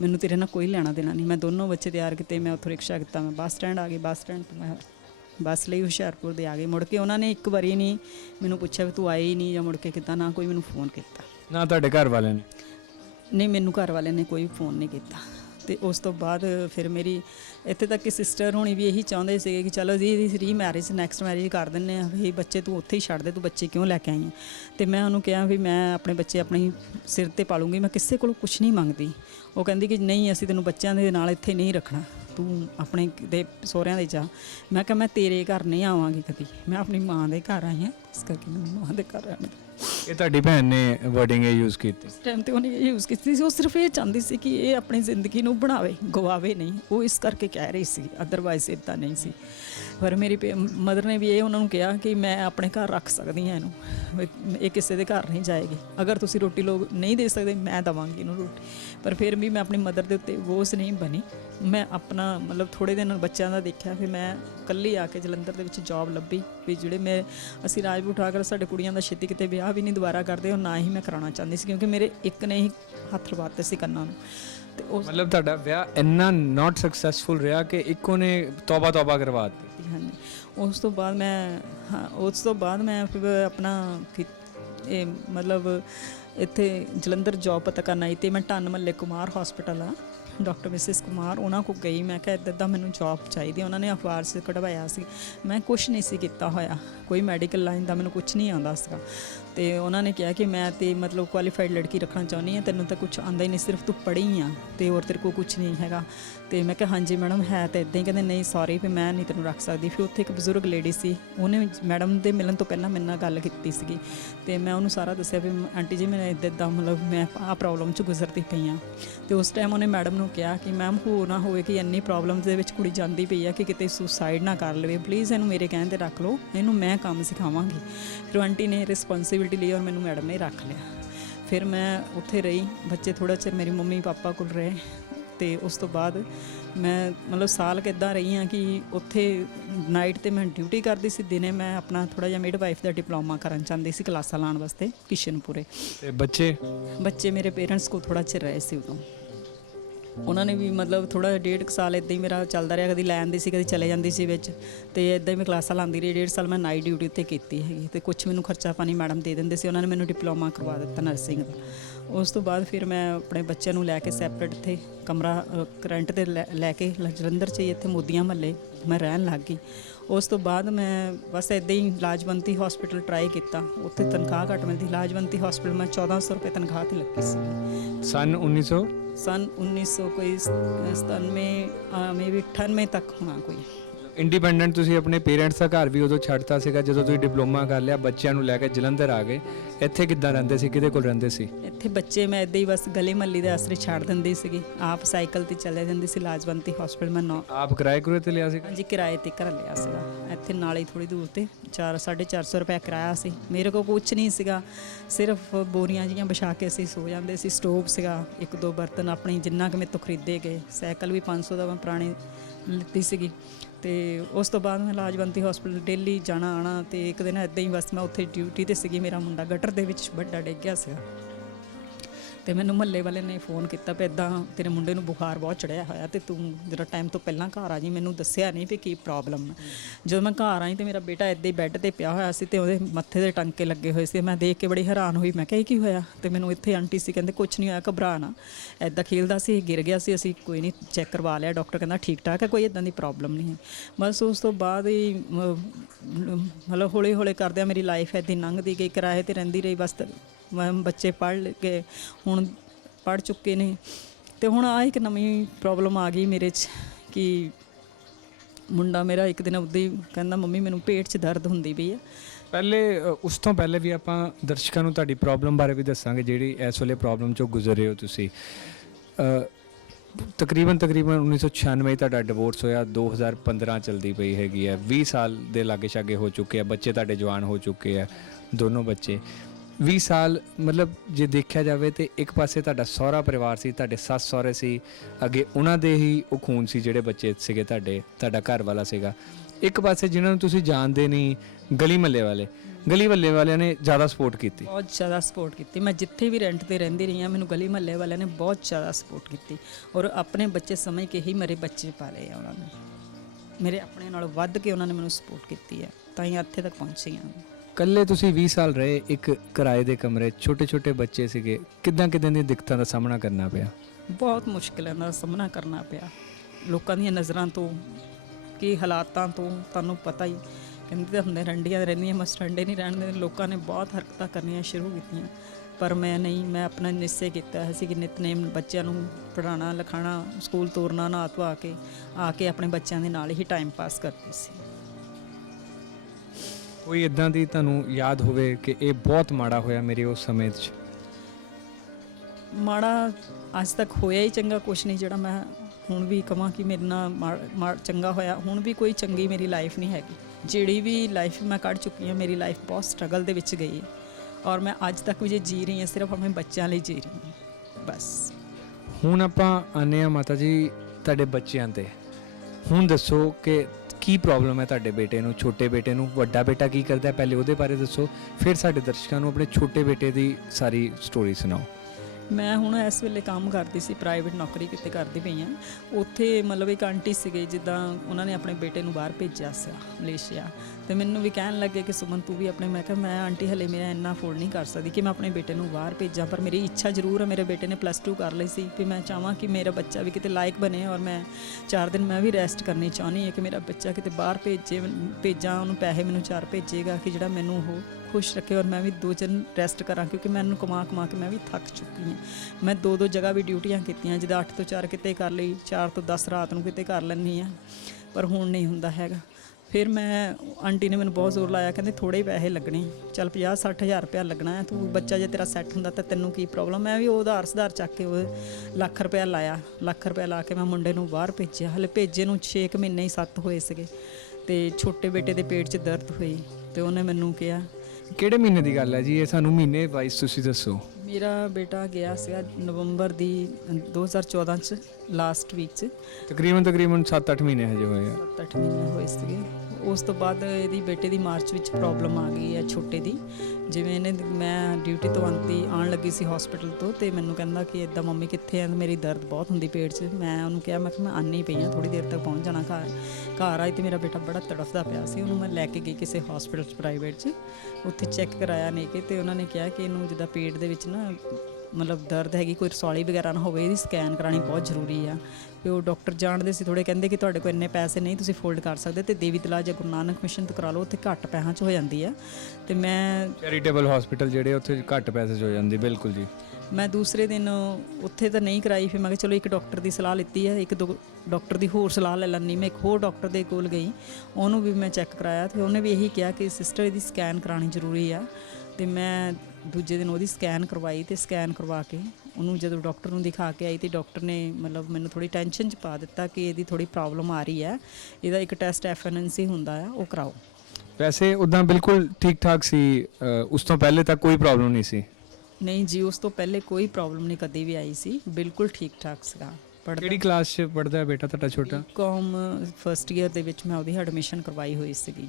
ਮੈਨੂੰ ਤੇਰੇ ਨਾਲ ਕੋਈ ਲੈਣਾ ਦੇਣਾ ਨਹੀਂ। ਮੈਂ ਦੋਨੋਂ ਬੱਚੇ ਤਿਆਰ ਕੀਤੇ, ਮੈਂ ਉੱਥੋਂ ਰਿਕਸ਼ਾ ਕੀਤਾ, ਮੈਂ ਬੱਸ ਸਟੈਂਡ ਆ ਗਈ, ਬੱਸ ਸਟੈਂਡ ਤੋਂ ਮੈਂ ਬੱਸ ਲਈ ਹੁਸ਼ਿਆਰਪੁਰ ਦੇ ਆ ਗਏ। ਮੁੜ ਕੇ ਉਹਨਾਂ ਨੇ ਇੱਕ ਵਾਰੀ ਨਹੀਂ ਮੈਨੂੰ ਪੁੱਛਿਆ ਵੀ ਤੂੰ ਆਈ ਨਹੀਂ ਜਾਂ ਮੁੜ ਕੇ ਕਿੱਦਾਂ, ਨਾ ਕੋਈ ਮੈਨੂੰ ਫੋਨ ਕੀਤਾ, ਨਾ ਤੁਹਾਡੇ ਘਰ ਵਾਲਿਆਂ ਨੇ? ਨਹੀਂ ਮੈਨੂੰ ਘਰ ਵਾਲਿਆਂ ਨੇ ਕੋਈ ਫੋਨ ਨਹੀਂ ਕੀਤਾ। ਤੇ ਉਸ ਤੋਂ ਬਾਅਦ ਫਿਰ ਮੇਰੀ ਇੱਥੇ ਤੱਕ ਕਿ ਸਿਸਟਰ ਹੋਣੀ ਵੀ ਇਹੀ ਚਾਹੁੰਦੇ ਸੀਗੇ ਕਿ ਚਲੋ ਜੀ ਇਹਦੀ ਰੀ ਮੈਰਿਜ ਨੈਕਸਟ ਮੈਰਿਜ ਕਰ ਦਿੰਦੇ ਆ, ਵੀ ਬੱਚੇ ਤੂੰ ਉੱਥੇ ਹੀ ਛੱਡ ਦੇ, ਤੂੰ ਬੱਚੇ ਕਿਉਂ ਲੈ ਕੇ ਆਈ ਹੈ। ਅਤੇ ਮੈਂ ਉਹਨੂੰ ਕਿਹਾ ਵੀ ਮੈਂ ਆਪਣੇ ਬੱਚੇ ਆਪਣੇ ਸਿਰ 'ਤੇ ਪਾਲੂੰਗੀ, ਮੈਂ ਕਿਸੇ ਕੋਲੋਂ ਕੁਛ ਨਹੀਂ ਮੰਗਦੀ। ਉਹ ਕਹਿੰਦੀ ਕਿ ਨਹੀਂ ਅਸੀਂ ਤੈਨੂੰ ਬੱਚਿਆਂ ਦੇ ਨਾਲ ਇੱਥੇ ਨਹੀਂ ਰੱਖਣਾ, ਤੂੰ ਆਪਣੇ ਦੇ ਸਹੁਰਿਆਂ ਦੇ ਜਾ। ਮੈਂ ਕਿਹਾ ਮੈਂ ਤੇਰੇ ਘਰ ਨਹੀਂ ਆਵਾਂਗੀ ਕਦੀ, ਮੈਂ ਆਪਣੀ ਮਾਂ ਦੇ ਘਰ ਆਈ ਹਾਂ, ਇਸ ਕਰਕੇ ਮੈਨੂੰ ਮਾਂ ਦੇ ਘਰ ਆਉਣਾ। ਇਹ ਤੁਹਾਡੀ ਭੈਣ ਨੇ ਵਰਡਿੰਗ ਇਹ ਯੂਜ਼ ਕੀਤੀ? ਉਸ ਟਾਈਮ 'ਤੇ ਉਹਨੇ ਇਹ ਯੂਜ਼ ਕੀਤੀ ਸੀ, ਉਹ ਸਿਰਫ ਇਹ ਚਾਹੁੰਦੀ ਸੀ ਕਿ ਇਹ ਆਪਣੀ ਜ਼ਿੰਦਗੀ ਨੂੰ ਬਣਾਵੇ, ਗਵਾਵੇ ਨਹੀਂ, ਉਹ ਇਸ ਕਰਕੇ ਕਹਿ ਰਹੀ ਸੀ, ਅਦਰਵਾਈਜ਼ ਇੱਦਾਂ ਨਹੀਂ ਸੀ। ਪਰ ਮੇਰੀ ਮਦਰ ਨੇ ਵੀ ਇਹ ਉਹਨਾਂ ਨੂੰ ਕਿਹਾ ਕਿ ਮੈਂ ਆਪਣੇ ਘਰ ਰੱਖ ਸਕਦੀ ਹਾਂ ਇਹਨੂੰ, ਇਹ ਕਿਸੇ ਦੇ ਘਰ ਨਹੀਂ ਜਾਏਗੀ, ਅਗਰ ਤੁਸੀਂ ਰੋਟੀ ਲੋਕ ਨਹੀਂ ਦੇ ਸਕਦੇ ਮੈਂ ਦੇਵਾਂਗੀ ਇਹਨੂੰ ਰੋਟੀ। ਪਰ ਫਿਰ ਵੀ ਮੈਂ ਆਪਣੀ ਮਦਰ ਦੇ ਉੱਤੇ ਬੋਝ ਨਹੀਂ ਬਣੀ, ਮੈਂ ਆਪਣਾ ਮਤਲਬ ਥੋੜ੍ਹੇ ਦਿਨ ਬੱਚਿਆਂ ਦਾ ਦੇਖਿਆ। ਫਿਰ ਮੈਂ ਇਕੱਲੀ ਆ ਕੇ ਜਲੰਧਰ ਦੇ ਵਿੱਚ ਜੌਬ ਲੱਭੀ, ਵੀ ਜਿਹੜੇ ਅਸੀਂ ਰਾਜਪੂਤ ਠਾਕਰ ਸਾਡੇ ਕੁੜੀਆਂ ਦਾ ਛੇਤੀ ਕਿਤੇ ਵਿਆਹ ਵੀ ਨਹੀਂ ਦੁਬਾਰਾ ਕਰਦੇ, ਉਹ ਨਾ ਹੀ ਮੈਂ ਕਰਾਉਣਾ ਚਾਹੁੰਦੀ ਸੀ, ਕਿਉਂਕਿ ਮੇਰੇ ਇੱਕ ਨੇ ਹੀ ਹੱਥ ਲਵਾਤੇ ਸੀ ਕੰਨਾਂ ਨੂੰ। ਤੇ ਉਸ ਮਤਲਬ ਤੁਹਾਡਾ ਵਿਆਹ ਇੰਨਾ ਨਾਟ ਸਕਸੈਸਫੁਲ ਰਿਹਾ ਕਿ ਇੱਕੋ ਨੇ ਤੌਬਾ ਕਰਵਾ ਦਿੱਤੀ? ਹਾਂਜੀ। ਉਸ ਤੋਂ ਬਾਅਦ ਮੈਂ ਫਿਰ ਆਪਣਾ ਇਹ ਮਤਲਬ ਇੱਥੇ ਜਲੰਧਰ ਜੌਬ ਪਤਾ ਕਰਨ ਆਈ, ਅਤੇ ਮੈਂ ਢੰਨ ਮੱਲੇ ਕੁਮਾਰ ਹਸਪੀਟਲ ਆ, ਡਾਕਟਰ ਮਿਸਿਸ ਕੁਮਾਰ, ਉਹਨਾਂ ਕੋਲ ਗਈ। ਮੈਂ ਕਿਹਾ ਇੱਦਾਂ ਮੈਨੂੰ ਜੌਬ ਚਾਹੀਦੀ। ਉਹਨਾਂ ਨੇ ਅਖਬਾਰ 'ਚ ਕਢਵਾਇਆ ਸੀ, ਮੈਂ ਕੁਛ ਨਹੀਂ ਸੀ ਕੀਤਾ ਹੋਇਆ, ਕੋਈ ਮੈਡੀਕਲ ਲਾਈਨ ਦਾ ਮੈਨੂੰ ਕੁਛ ਨਹੀਂ ਆਉਂਦਾ ਸੀਗਾ। ਅਤੇ ਉਹਨਾਂ ਨੇ ਕਿਹਾ ਕਿ ਮੈਂ ਤਾਂ ਮਤਲਬ ਕੁਆਲੀਫਾਈਡ ਲੜਕੀ ਰੱਖਣਾ ਚਾਹੁੰਦੀ ਹਾਂ, ਤੈਨੂੰ ਤਾਂ ਕੁਛ ਆਉਂਦਾ ਹੀ ਨਹੀਂ, ਸਿਰਫ ਤੂੰ ਪੜ੍ਹੀ ਆ ਅਤੇ ਹੋਰ ਤੇਰੇ ਕੋਲ ਕੁਛ ਨਹੀਂ ਹੈਗਾ। ਅਤੇ ਮੈਂ ਕਿਹਾ ਹਾਂਜੀ ਮੈਡਮ ਹੈ ਤਾਂ ਇੱਦਾਂ ਹੀ। ਕਹਿੰਦੇ ਨਹੀਂ ਸੌਰੀ ਵੀ ਮੈਂ ਨਹੀਂ ਤੈਨੂੰ ਰੱਖ ਸਕਦੀ। ਫਿਰ ਉੱਥੇ ਇੱਕ ਬਜ਼ੁਰਗ ਲੇਡੀ ਸੀ, ਉਹਨੇ ਮੈਡਮ ਦੇ ਮਿਲਣ ਤੋਂ ਪਹਿਲਾਂ ਮੇਰੇ ਨਾਲ ਗੱਲ ਕੀਤੀ ਸੀਗੀ, ਅਤੇ ਮੈਂ ਉਹਨੂੰ ਸਾਰਾ ਦੱਸਿਆ ਵੀ ਆਂਟੀ ਜੀ ਮੈਂ ਇੱਦਾਂ ਮਤਲਬ ਮੈਂ ਆਹ ਪ੍ਰੋਬਲਮ 'ਚ ਗੁਜ਼ਰਦੀ ਪਈ ਹਾਂ। ਅਤੇ ਉਸ ਟਾਈਮ ਉਹਨੇ ਮੈਡਮ ਨੂੰ ਕਿਹਾ ਕਿ ਮੈਮ ਹੋ ਨਾ ਹੋਵੇ ਕਿ ਇੰਨੀ ਪ੍ਰੋਬਲਮਸ ਦੇ ਵਿੱਚ ਕੁੜੀ ਜਾਂਦੀ ਪਈ ਆ ਕਿ ਕਿਤੇ ਸੁਸਾਈਡ ਨਾ ਕਰ ਲਵੇ, ਪਲੀਜ਼ ਇਹਨੂੰ ਮੇਰੇ ਕਹਿਣ 'ਤੇ ਰੱਖ ਲਓ, ਇਹਨੂੰ ਮੈਂ ਕੰਮ ਸਿਖਾਵਾਂਗੀ। ਫਿਰ ਆਂਟੀ ਨੇ ਰਿਸਪੌਂਸਿਬਿਲਟੀ ਲਈ ਔਰ ਮੈਨੂੰ ਮੈਡਮ ਨੇ ਰੱਖ ਲਿਆ। ਫਿਰ ਮੈਂ ਉੱਥੇ ਰਹੀ, ਬੱਚੇ ਥੋੜ੍ਹਾ ਚਿਰ ਮੇਰੀ ਮੰਮੀ ਪਾਪਾ ਕੋਲ ਰਹੇ, ਅਤੇ ਉਸ ਤੋਂ ਬਾਅਦ ਮੈਂ ਮਤਲਬ ਸਾਲ ਕਿੱਦਾਂ ਰਹੀ ਹਾਂ ਕਿ ਉੱਥੇ ਨਾਈਟ 'ਤੇ ਮੈਂ ਡਿਊਟੀ ਕਰਦੀ ਸੀ, ਦਿਨੇ ਮੈਂ ਆਪਣਾ ਥੋੜ੍ਹਾ ਜਿਹਾ ਮਿਡਵਾਈਫ ਦਾ ਡਿਪਲੋਮਾ ਕਰਨ ਚਾਹੁੰਦੀ ਸੀ, ਕਲਾਸਾਂ ਲਾਉਣ ਵਾਸਤੇ ਕਿਸ਼ਨਪੁਰੇ। ਤੇ ਬੱਚੇ ਮੇਰੇ ਪੇਰੈਂਟਸ ਕੋਲ ਥੋੜ੍ਹਾ ਚਿਰ ਰਹੇ ਸੀ ਉਦੋਂ। ਉਹਨਾਂ ਨੇ ਵੀ ਮਤਲਬ ਥੋੜ੍ਹਾ 1.5 ਸਾਲ ਇੱਦਾਂ ਹੀ ਮੇਰਾ ਚੱਲਦਾ ਰਿਹਾ, ਕਦੀ ਲੈ ਆਉਂਦੀ ਸੀ ਕਦੀ ਚਲੇ ਜਾਂਦੀ ਸੀ ਵਿੱਚ, ਅਤੇ ਇੱਦਾਂ ਹੀ ਮੈਂ ਕਲਾਸਾਂ ਲਾਉਂਦੀ ਰਹੀ। 1.5 ਸਾਲ ਮੈਂ ਨਾਈਟ ਡਿਊਟੀ ਉੱਤੇ ਕੀਤੀ ਹੈਗੀ, ਅਤੇ ਕੁਛ ਮੈਨੂੰ ਖਰਚਾ ਪਾਣੀ ਮੈਡਮ ਦੇ ਦਿੰਦੇ ਸੀ। ਉਹਨਾਂ ਨੇ ਮੈਨੂੰ ਡਿਪਲੋਮਾ ਕਰਵਾ ਦਿੱਤਾ ਨਰਸਿੰਗ ਦਾ। ਉਸ ਤੋਂ ਬਾਅਦ ਫਿਰ ਮੈਂ ਆਪਣੇ ਬੱਚਿਆਂ ਨੂੰ ਲੈ ਕੇ ਸੈਪਰੇਟ ਇੱਥੇ ਕਮਰਾ ਰੈਂਟ ਤੇ ਲੈ ਕੇ ਜਲੰਧਰ 'ਚ ਹੀ ਇੱਥੇ ਮੋਦੀਆਂ ਮਹੱਲੇ ਮੈਂ ਰਹਿਣ ਲੱਗ ਗਈ। ਉਸ ਤੋਂ ਬਾਅਦ ਮੈਂ ਬਸ ਇੱਦਾਂ ਹੀ ਲਾਜਵੰਤੀ ਹਸਪੀਟਲ ਟਰਾਈ ਕੀਤਾ, ਉੱਥੇ ਤਨਖਾਹ ਘੱਟ ਮਿਲਦੀ। ਲਾਜਵੰਤੀ ਹਸਪੀਟਲ ਮੈਂ 1400 ਰੁਪਏ ਤਨਖਾਹ 'ਤੇ ਲੱਗੀ ਸੀ। ਸਨ 1900 ਕੋਈ 97 ਮੇ ਵੀ 98 ਤੱਕ ਹੋਣਾ ਕੋਈ। ਇੰਡੀਪੈਂਡੈਂਟ ਤੁਸੀਂ ਆਪਣੇ ਪੇਰੈਂਟਸ ਦਾ ਘਰ ਵੀ ਉਦੋਂ ਛੱਡਤਾ ਸੀਗਾ ਜਦੋਂ ਤੁਸੀਂ ਡਿਪਲੋਮਾ ਕਰ ਲਿਆ, ਬੱਚਿਆਂ ਨੂੰ ਲੈ ਕੇ ਜਲੰਧਰ ਆ ਗਏ। ਇੱਥੇ ਕਿੱਦਾਂ ਰਹਿੰਦੇ ਸੀ, ਕਿਹਦੇ ਕੋਲ ਰਹਿੰਦੇ ਸੀ? ਇੱਥੇ ਬੱਚੇ ਮੈਂ ਇੱਦਾਂ ਹੀ ਬਸ ਗਲੀ ਮੱਲੀ ਦੇ ਆਸਰੇ ਛੱਡ ਦਿੰਦੀ ਸੀਗੀ, ਆਪ ਸਾਈਕਲ ਤੇ ਚਲੇ ਜਾਂਦੀ ਸੀ। ਲਾਜਵੰਤੀ ਹਸਪੀਟਲ ਮੈਂ ਆਪ ਕਿਰਾਏ ਕਰੂਏ ਤੇ ਲਿਆ ਸੀ? ਹਾਂਜੀ, ਕਿਰਾਏ ਤੇ ਘਰ ਲਿਆ ਸੀਗਾ। ਇੱਥੇ ਨਾਲ ਹੀ ਥੋੜੀ ਦੂਰ ਤੇ 400-450 ਰੁਪਏ ਕਿਰਾਇਆ ਸੀ। ਮੇਰੇ ਕੋਲ ਕੁਝ ਨਹੀਂ ਸੀਗਾ, ਸਿਰਫ ਬੋਰੀਆਂ ਜੀਆਂ ਵਿਛਾ ਕੇ ਅਸੀਂ ਸੋ ਜਾਂਦੇ ਸੀ। ਸਟੋਵ ਸੀਗਾ, 1-2 ਬਰਤਨ ਆਪਣੀ ਜਿੰਨਾ ਕਿ ਮੇਰੇ ਤੋਂ ਖਰੀਦੇ ਗਏ। ਸਾਈਕਲ ਵੀ 500 ਦਾ ਮੈਂ ਪੁਰਾਣੀ ਲਿੱਤੀ ਸੀਗੀ। ਤੇ ਉਸ ਤੋਂ ਬਾਅਦ ਮੈਂ ਲਾਜਵੰਤੀ ਹਸਪੀਟਲ ਡੇਲੀ ਜਾਣਾ ਆਣਾ। ਤੇ ਇੱਕ ਦਿਨ ਇੱਦਾਂ ਹੀ ਬਸ ਮੈਂ ਉੱਥੇ ਡਿਊਟੀ ਤੇ ਸੀਗੀ, ਮੇਰਾ ਮੁੰਡਾ ਗਟਰ ਦੇ ਵਿੱਚ ਵੱਡਾ ਡਿੱਗ ਗਿਆ ਸੀਗਾ। ਤੇ ਮੈਨੂੰ ਮਹੱਲੇ ਵਾਲੇ ਨੇ ਫੋਨ ਕੀਤਾ ਵੀ ਇੱਦਾਂ ਤੇਰੇ ਮੁੰਡੇ ਨੂੰ ਬੁਖਾਰ ਬਹੁਤ ਚੜਿਆ ਹੋਇਆ ਤੇ ਤੂੰ ਜਰਾ ਟਾਈਮ ਤੋਂ ਪਹਿਲਾਂ ਘਰ ਆ ਜੀ। ਮੈਨੂੰ ਦੱਸਿਆ ਨਹੀਂ ਵੀ ਕੀ ਪ੍ਰੋਬਲਮ ਹੈ। ਜਦੋਂ ਮੈਂ ਘਰ ਆਈ ਤੇ ਮੇਰਾ ਬੇਟਾ ਇੱਦਾਂ ਹੀ ਬੈੱਡ ਤੇ ਪਿਆ ਹੋਇਆ ਸੀ ਤੇ ਉਹਦੇ ਮੱਥੇ ਦੇ ਟਾਂਕੇ ਲੱਗੇ ਹੋਏ ਸੀ। ਮੈਂ ਦੇਖ ਕੇ ਬੜੀ ਹੈਰਾਨ ਹੋਈ, ਮੈਂ ਕਿਹਾ ਇਹ ਕੀ ਹੋਇਆ? ਤੇ ਮੈਨੂੰ ਇੱਥੇ ਆਂਟੀ ਸੀ, ਕਹਿੰਦੇ ਕੁਝ ਨਹੀਂ ਹੋਇਆ, ਘਬਰਾ ਨਾ। ਇੱਦਾਂ ਖੇਲਦਾ ਸੀ, ਗਿਰ ਗਿਆ ਸੀ, ਅਸੀਂ ਕੋਈ ਨਹੀਂ ਚੈੱਕ ਕਰਵਾ ਲਿਆ, ਡਾਕਟਰ ਕਹਿੰਦਾ ਠੀਕ ਠਾਕ ਹੈ, ਕੋਈ ਇੱਦਾਂ ਦੀ ਪ੍ਰੋਬਲਮ ਨਹੀਂ ਹੈ। ਬਸ ਉਸ ਤੋਂ ਬਾਅਦ ਹੀ ਮਤਲਬ ਹੌਲੀ ਹੌਲੀ ਕਰਦਿਆਂ ਮੇਰੀ ਲਾਈਫ ਇੱਦਾਂ ਲੰਘਦੀ ਗਈ, ਕਿਰਾਏ ਤੇ ਰਹਿੰਦੀ ਰਹੀ। ਬਸ ਬੱਚੇ ਪੜ੍ਹ ਕੇ ਹੁਣ ਪੜ੍ਹ ਚੁੱਕੇ ਨੇ ਤੇ ਹੁਣ ਆ ਇੱਕ ਨਵੀਂ ਪ੍ਰੋਬਲਮ ਆ ਗਈ ਮੇਰੇ 'ਚ ਕਿ ਮੁੰਡਾ ਮੇਰਾ ਇੱਕ ਦਿਨ ਉੱਦਾਂ ਹੀ ਕਹਿੰਦਾ ਮੰਮੀ ਮੈਨੂੰ ਪੇਟ 'ਚ ਦਰਦ ਹੁੰਦੀ ਪਈ ਹੈ। ਪਹਿਲੇ ਉਸ ਤੋਂ ਪਹਿਲੇ ਵੀ ਆਪਾਂ ਦਰਸ਼ਕਾਂ ਨੂੰ ਤੁਹਾਡੀ ਪ੍ਰੋਬਲਮ ਬਾਰੇ ਵੀ ਦੱਸਾਂਗੇ, ਜਿਹੜੀ ਇਸ ਵੇਲੇ ਪ੍ਰੋਬਲਮ 'ਚੋਂ ਗੁਜ਼ਰ ਰਹੇ ਹੋ ਤੁਸੀਂ। ਤਕਰੀਬਨ 1996 ਤੁਹਾਡਾ ਡਿਵੋਰਸ ਹੋਇਆ, 2015 ਚਲਦੀ ਪਈ ਹੈਗੀ ਹੈ, 20 ਸਾਲ ਦੇ ਲਾਗੇ ਛਾਗੇ ਹੋ ਚੁੱਕੇ ਆ, ਬੱਚੇ ਤੁਹਾਡੇ ਜਵਾਨ ਹੋ ਚੁੱਕੇ ਆ, ਦੋਨੋਂ ਬੱਚੇ। 20 ਸਾਲ ਮਤਲਬ ਜੇ ਦੇਖਿਆ ਜਾਵੇ ਤੇ ਇੱਕ ਪਾਸੇ ਤੁਹਾਡਾ ਸਹੁਰਾ ਪਰਿਵਾਰ ਸੀ, ਤੁਹਾਡੇ ਸੱਸ ਸਹੁਰੇ ਸੀ, ਅੱਗੇ ਉਹਨਾਂ ਦੇ ਹੀ ਉਹ ਖੂਨ ਸੀ ਜਿਹੜੇ ਬੱਚੇ ਸੀਗੇ ਤੁਹਾਡਾ ਘਰ ਵਾਲਾ ਸੀਗਾ। ਇੱਕ ਪਾਸੇ ਜਿਨ੍ਹਾਂ ਨੂੰ ਤੁਸੀਂ ਜਾਣਦੇ ਨਹੀਂ, ਗਲੀ ਮਹੱਲੇ ਵਾਲਿਆਂ ਨੇ ਜ਼ਿਆਦਾ ਸਪੋਰਟ ਕੀਤੀ, ਬਹੁਤ ਜ਼ਿਆਦਾ ਸਪੋਰਟ ਕੀਤੀ। ਮੈਂ ਜਿੱਥੇ ਵੀ ਰੈਂਟ ਤੇ ਰਹਿੰਦੀ ਰਹੀ ਹਾਂ, ਮੈਨੂੰ ਗਲੀ ਮਹੱਲੇ ਵਾਲਿਆਂ ਨੇ ਬਹੁਤ ਜ਼ਿਆਦਾ ਸਪੋਰਟ ਕੀਤੀ ਔਰ ਆਪਣੇ ਬੱਚੇ ਸਮਝ ਕੇ ਹੀ ਮੇਰੇ ਬੱਚੇ ਪਾਲੇ ਆ। ਉਹਨਾਂ ਨੇ ਮੇਰੇ ਆਪਣੇ ਨਾਲੋਂ ਵੱਧ ਕੇ ਉਹਨਾਂ ਨੇ ਮੈਨੂੰ ਸਪੋਰਟ ਕੀਤੀ ਹੈ, ਤਾਂ ਹੀ ਇੱਥੇ ਤੱਕ ਪਹੁੰਚੀ ਹਾਂ। ਇਕੱਲੇ ਤੁਸੀਂ 20 ਸਾਲ ਰਹੇ, ਇੱਕ ਕਿਰਾਏ ਦੇ ਕਮਰੇ, ਛੋਟੇ ਬੱਚੇ ਸੀਗੇ, ਕਿੱਦਾਂ ਦੀਆਂ ਦਿੱਕਤਾਂ ਦਾ ਸਾਹਮਣਾ ਕਰਨਾ ਪਿਆ? ਬਹੁਤ ਮੁਸ਼ਕਿਲਾਂ ਦਾ ਸਾਹਮਣਾ ਕਰਨਾ ਪਿਆ, ਲੋਕਾਂ ਦੀਆਂ ਨਜ਼ਰਾਂ ਤੋਂ, ਕੀ ਹਾਲਾਤਾਂ ਤੋਂ। ਤੁਹਾਨੂੰ ਪਤਾ ਹੀ, ਕਹਿੰਦੇ ਤਾਂ ਹੁੰਦੇ ਰੰਡੀਆਂ ਰਹਿੰਦੀਆਂ ਮਸਟੰਡੇ ਨਹੀਂ ਰਹਿਣ ਦਿੰਦੇ। ਲੋਕਾਂ ਨੇ ਬਹੁਤ ਹਰਕਤਾਂ ਕਰਨੀਆਂ ਸ਼ੁਰੂ ਕੀਤੀਆਂ, ਪਰ ਮੈਂ ਨਹੀਂ, ਮੈਂ ਆਪਣਾ ਨਿਸ਼ਚੇ ਕੀਤਾ ਸੀ ਕਿ ਨਿਤਨੇਮ ਬੱਚਿਆਂ ਨੂੰ ਪੜ੍ਹਾਉਣਾ ਲਿਖਾਉਣਾ, ਸਕੂਲ ਤੋਰਨਾ, ਨਹਾ ਧਵਾ ਕੇ ਆ ਕੇ ਆਪਣੇ ਬੱਚਿਆਂ ਦੇ ਨਾਲ ਹੀ ਟਾਈਮ ਪਾਸ ਕਰਦੀ ਸੀ। ਕੋਈ ਇਦਾਂ ਦੀ ਤੁਹਾਨੂੰ ਯਾਦ ਹੋਵੇ ਕਿ ਇਹ ਬਹੁਤ ਮਾੜਾ ਹੋਇਆ ਮੇਰੇ ਉਸ ਸਮੇਂ 'ਚ? ਮਾੜਾ ਅੱਜ ਤੱਕ ਹੋਇਆ ਹੀ ਚੰਗਾ ਕੁਛ ਨਹੀਂ ਜਿਹੜਾ ਮੈਂ ਹੁਣ ਵੀ ਕਹਾਂ ਕਿ ਮੇਰੇ ਨਾਲ ਚੰਗਾ ਹੋਇਆ। ਹੁਣ ਵੀ ਕੋਈ ਚੰਗੀ ਮੇਰੀ ਲਾਈਫ ਨਹੀਂ ਹੈਗੀ। ਜਿਹੜੀ ਵੀ ਲਾਈਫ ਮੈਂ ਕੱਢ ਚੁੱਕੀ ਹਾਂ, ਮੇਰੀ ਲਾਈਫ ਬਹੁਤ ਸਟਰਗਲ ਦੇ ਵਿੱਚ ਗਈ ਹੈ ਔਰ ਮੈਂ ਅੱਜ ਤੱਕ ਵੀ ਜੇ ਜੀ ਰਹੀ ਹਾਂ ਸਿਰਫ ਆਪਣੇ ਬੱਚਿਆਂ ਲਈ ਜੀ ਰਹੀ ਹਾਂ ਬਸ। ਹੁਣ ਆਪਾਂ ਆਉਂਦੇ ਹਾਂ ਮਾਤਾ ਜੀ ਤੁਹਾਡੇ ਬੱਚਿਆਂ 'ਤੇ। ਹੁਣ ਦੱਸੋ ਕਿ ਕੀ ਪ੍ਰੋਬਲਮ ਹੈ ਤੁਹਾਡੇ ਬੇਟੇ ਨੂੰ, ਛੋਟੇ ਬੇਟੇ ਨੂੰ? ਵੱਡਾ ਬੇਟਾ ਕੀ ਕਰਦਾ ਪਹਿਲੇ ਉਹਦੇ ਬਾਰੇ ਦੱਸੋ, ਫਿਰ ਸਾਡੇ ਦਰਸ਼ਕਾਂ ਨੂੰ ਆਪਣੇ ਛੋਟੇ ਬੇਟੇ ਦੀ ਸਾਰੀ ਸਟੋਰੀ ਸੁਣਾਓ। ਮੈਂ ਹੁਣ ਇਸ ਵੇਲੇ ਕੰਮ ਕਰਦੀ ਸੀ, ਪ੍ਰਾਈਵੇਟ ਨੌਕਰੀ ਕਿਤੇ ਕਰਦੀ ਪਈ ਹਾਂ। ਉੱਥੇ ਮਤਲਬ ਇੱਕ ਆਂਟੀ ਸੀਗੇ, ਜਿੱਦਾਂ ਉਹਨਾਂ ਨੇ ਆਪਣੇ ਬੇਟੇ ਨੂੰ ਬਾਹਰ ਭੇਜਿਆ ਸੀ ਮਲੇਸ਼ੀਆ, ਤੇ ਮੈਨੂੰ ਵੀ ਕਹਿਣ ਲੱਗੇ ਕਿ ਸੁਮਨ ਤੂੰ ਵੀ ਆਪਣੇ। ਮੈਂ ਕਿਹਾ ਮੈਂ ਆਂਟੀ ਹਲੇ ਮੇਰਾ ਇੰਨਾ ਅਫੋਰਡ ਨਹੀਂ ਕਰ ਸਕਦੀ ਕਿ ਮੈਂ ਆਪਣੇ ਬੇਟੇ ਨੂੰ ਬਾਹਰ ਭੇਜਾਂ, ਪਰ ਮੇਰੀ ਇੱਛਾ ਜ਼ਰੂਰ ਹੈ। ਮੇਰੇ ਬੇਟੇ ਨੇ +2 ਕਰ ਲਈ ਸੀ ਵੀ ਮੈਂ ਚਾਹਾਂ ਕਿ ਮੇਰਾ ਬੱਚਾ ਵੀ ਕਿਤੇ ਲਾਇਕ ਬਣੇ ਔਰ ਮੈਂ 4 ਦਿਨ ਮੈਂ ਵੀ ਰੈਸਟ ਕਰਨੀ ਚਾਹੁੰਦੀ ਹਾਂ ਕਿ ਮੇਰਾ ਬੱਚਾ ਕਿਤੇ ਬਾਹਰ ਭੇਜਾਂ, ਉਹਨੂੰ ਪੈਸੇ ਮੈਨੂੰ 4 ਭੇਜੇਗਾ ਕਿ ਜਿਹੜਾ ਮੈਨੂੰ ਉਹ ਖੁਸ਼ ਰੱਖੇ ਔਰ ਮੈਂ ਵੀ 2 ਦਿਨ ਰੈਸਟ ਕਰਾਂ, ਕਿਉਂਕਿ ਮੈਨੂੰ ਕਮਾ ਕੇ ਮੈਂ ਵੀ ਥੱਕ ਚੁੱਕੀ ਹਾਂ। ਮੈਂ 2 ਜਗ੍ਹਾ ਵੀ ਡਿਊਟੀਆਂ ਕੀਤੀਆਂ, ਜਿੱਦਾਂ 8 ਤੋਂ 4 ਕਿਤੇ ਕਰ ਲਈ, 4 ਤੋਂ 10 ਰਾਤ ਨੂੰ ਕਿਤੇ ਕਰ ਲੈਂਦੀ ਹਾਂ, ਪਰ ਹੁਣ ਨਹੀਂ ਹੁੰਦਾ ਹੈਗਾ। ਫਿਰ ਮੈਂ ਆਂਟੀ ਨੇ ਮੈਨੂੰ ਬਹੁਤ ਜ਼ੋਰ ਲਾਇਆ, ਕਹਿੰਦੇ ਥੋੜ੍ਹੇ ਪੈਸੇ ਲੱਗਣੇ, ਚੱਲ 50-60 ਹਜ਼ਾਰ ਰੁਪਇਆ ਲੱਗਣਾ ਹੈ, ਤੂੰ ਬੱਚਾ ਜੇ ਤੇਰਾ ਸੈੱਟ ਹੁੰਦਾ ਤਾਂ ਤੈਨੂੰ ਕੀ ਪ੍ਰੋਬਲਮ। ਮੈਂ ਵੀ ਉਹ ਉਧਾਰ ਸੁਧਾਰ ਚੱਕ ਕੇ ਉਹ ਲੱਖ ਰੁਪਇਆ ਲਾਇਆ, ਲੱਖ ਰੁਪਇਆ ਲਾ ਕੇ ਮੈਂ ਮੁੰਡੇ ਨੂੰ ਬਾਹਰ ਭੇਜਿਆ। ਹਲੇ ਭੇਜੇ ਨੂੰ 6 ਮਹੀਨੇ ਹੀ 7 ਹੋਏ ਸੀਗੇ ਤੇ ਛੋਟੇ ਬੇਟੇ ਦੇ ਪੇਟ 'ਚ ਦਰਦ ਹੋਈ ਤੇ ਉਹਨੇ ਮੈਨੂੰ ਕਿਹਾ। ਕਿਹੜੇ ਮਹੀਨੇ ਦੀ ਗੱਲ ਹੈ ਜੀ ਇਹ? ਸਾਨੂੰ ਮਹੀਨੇ ਵਾਈਜ਼ ਤੁਸੀਂ ਦੱਸੋ। ਮੇਰਾ ਬੇਟਾ ਗਿਆ ਸੀਗਾ ਨਵੰਬਰ ਦੀ 2014 'ਚ, ਲਾਸਟ ਵੀਕ 'ਚ। ਤਕਰੀਬਨ 7-8 ਮਹੀਨੇ ਹਜੇ ਹੋਏ ਆ। 7-8 ਮਹੀਨੇ ਹੋਏ ਸੀਗੇ। ਉਸ ਤੋਂ ਬਾਅਦ ਇਹਦੀ ਬੇਟੇ ਦੀ ਮਾਰਚ ਵਿੱਚ ਪ੍ਰੋਬਲਮ ਆ ਗਈ ਹੈ ਛੋਟੇ ਦੀ। ਜਿਵੇਂ ਮੈਂ ਡਿਊਟੀ ਤੋਂ ਆਉਣ ਲੱਗੀ ਸੀ ਹਸਪੀਟਲ ਤੋਂ, ਤੇ ਮੈਨੂੰ ਕਹਿੰਦਾ ਕਿ ਇੱਦਾਂ ਮੰਮੀ ਕਿੱਥੇ ਆ, ਮੇਰੀ ਦਰਦ ਬਹੁਤ ਹੁੰਦੀ ਪੇਟ 'ਚ। ਮੈਂ ਉਹਨੂੰ ਕਿਹਾ, ਮੈਂ ਕਿਹਾ ਮੈਂ ਆਉਂਦੀ ਪਈ ਹਾਂ, ਥੋੜ੍ਹੀ ਦੇਰ ਤੱਕ ਪਹੁੰਚ ਜਾਣਾ ਘਰ ਆਈ ਤੇ ਮੇਰਾ ਬੇਟਾ ਬੜਾ ਤੜਫਦਾ ਪਿਆ ਸੀ। ਉਹਨੂੰ ਮੈਂ ਲੈ ਕੇ ਗਈ ਕਿਸੇ ਹਸਪੀਟਲ 'ਚ ਪ੍ਰਾਈਵੇਟ 'ਚ, ਉੱਥੇ ਚੈੱਕ ਕਰਾਇਆ ਨੇ ਕਿ, ਤੇ ਉਹਨਾਂ ਨੇ ਕਿਹਾ ਕਿ ਇਹਨੂੰ ਜਿੱਦਾਂ ਪੇਟ ਦੇ ਵਿੱਚ ਨਾ ਮਤਲਬ ਦਰਦ ਹੈਗੀ, ਕੋਈ ਰਸੌਲੀ ਵਗੈਰਾ ਨਾ ਹੋਵੇ, ਇਹਦੀ ਸਕੈਨ ਕਰਾਉਣੀ ਬਹੁਤ ਜ਼ਰੂਰੀ ਆ। ਤੇ ਉਹ ਡਾਕਟਰ ਜਾਣਦੇ ਸੀ ਥੋੜ੍ਹੇ, ਕਹਿੰਦੇ ਕਿ ਤੁਹਾਡੇ ਕੋਲ ਇੰਨੇ ਪੈਸੇ ਨਹੀਂ, ਤੁਸੀਂ ਫੋਲਡ ਕਰ ਸਕਦੇ, ਤੇ ਦੇਵੀ ਤਲਾਜ ਜਾਂ ਗੁਰੂ ਨਾਨਕ ਮਿਸ਼ਨ ਤੋਂ ਕਰਾ ਲਓ, ਉੱਥੇ ਘੱਟ ਪੈਸਿਆਂ 'ਚ ਹੋ ਜਾਂਦੀ ਆ। ਤੇ ਮੈਂ ਚੈਰੀਟੇਬਲ ਹਸਪੀਟਲ ਜਿਹੜੇ ਉੱਥੇ ਘੱਟ ਪੈਸੇ 'ਚ ਹੋ ਜਾਂਦੀ, ਬਿਲਕੁਲ ਜੀ। ਮੈਂ ਦੂਸਰੇ ਦਿਨ ਉੱਥੇ ਤਾਂ ਨਹੀਂ ਕਰਾਈ, ਫਿਰ ਮੈਂ ਕਿਹਾ ਚਲੋ ਇੱਕ ਡਾਕਟਰ ਦੀ ਸਲਾਹ ਲਿੱਤੀ ਹੈ, ਇੱਕ ਦੋ ਡਾਕਟਰ ਦੀ ਹੋਰ ਸਲਾਹ ਲੈ ਲੈਂਦੀ। ਮੈਂ ਇੱਕ ਹੋਰ ਡਾਕਟਰ ਦੇ ਕੋਲ ਗਈ, ਉਹਨੂੰ ਵੀ ਮੈਂ ਚੈੱਕ ਕਰਾਇਆ, ਤੇ ਉਹਨੇ ਵੀ ਇਹੀ ਕਿਹਾ ਕਿ ਸਿਸਟਰ ਇਹਦੀ ਸਕੈਨ ਕਰਾਉਣੀ ਜ਼ਰੂਰੀ ਆ। ਤੇ ਮੈਂ ਦੂਜੇ ਦਿਨ ਉਹਦੀ ਸਕੈਨ ਕਰਵਾਈ, ਤੇ ਸਕੈਨ ਕਰਵਾ ਕੇ ਉਹਨੂੰ ਜਦੋਂ ਡਾਕਟਰ ਨੂੰ ਦਿਖਾ ਕੇ ਆਈ, ਤੇ ਡਾਕਟਰ ਨੇ ਮਤਲਬ ਮੈਨੂੰ ਥੋੜੀ ਟੈਨਸ਼ਨ 'ਚ ਪਾ ਦਿੱਤਾ ਕਿ ਇਹਦੀ ਥੋੜੀ ਪ੍ਰੋਬਲਮ ਆ ਰਹੀ ਹੈ, ਇਹਦਾ ਇੱਕ ਟੈਸਟ FNC ਹੁੰਦਾ ਆ, ਉਹ ਕਰਾਓ। ਵੈਸੇ ਉੱਦਾਂ ਬਿਲਕੁਲ ਠੀਕ ਠਾਕ ਸੀ, ਉਸ ਤੋਂ ਪਹਿਲੇ ਤਾਂ ਕੋਈ ਪ੍ਰੋਬਲਮ ਨਹੀਂ ਸੀ? ਨਹੀਂ ਜੀ, ਉਸ ਤੋਂ ਪਹਿਲੇ ਕੋਈ ਪ੍ਰੋਬਲਮ ਨਹੀਂ ਕਦੇ ਵੀ ਆਈ ਸੀ, ਬਿਲਕੁਲ ਠੀਕ ਠਾਕ ਸੀਗਾ। ਕਿਹੜੀ ਕਲਾਸ 'ਚ ਪੜ੍ਹਦਾ ਹੈ ਬੇਟਾ ਤੁਹਾਡਾ ਛੋਟਾ? ਕਾਮ ਫਸਟ ਈਅਰ ਦੇ ਵਿੱਚ ਮੈਂ ਉਹਦੀ ਐਡਮਿਸ਼ਨ ਕਰਵਾਈ ਹੋਈ ਸੀਗੀ।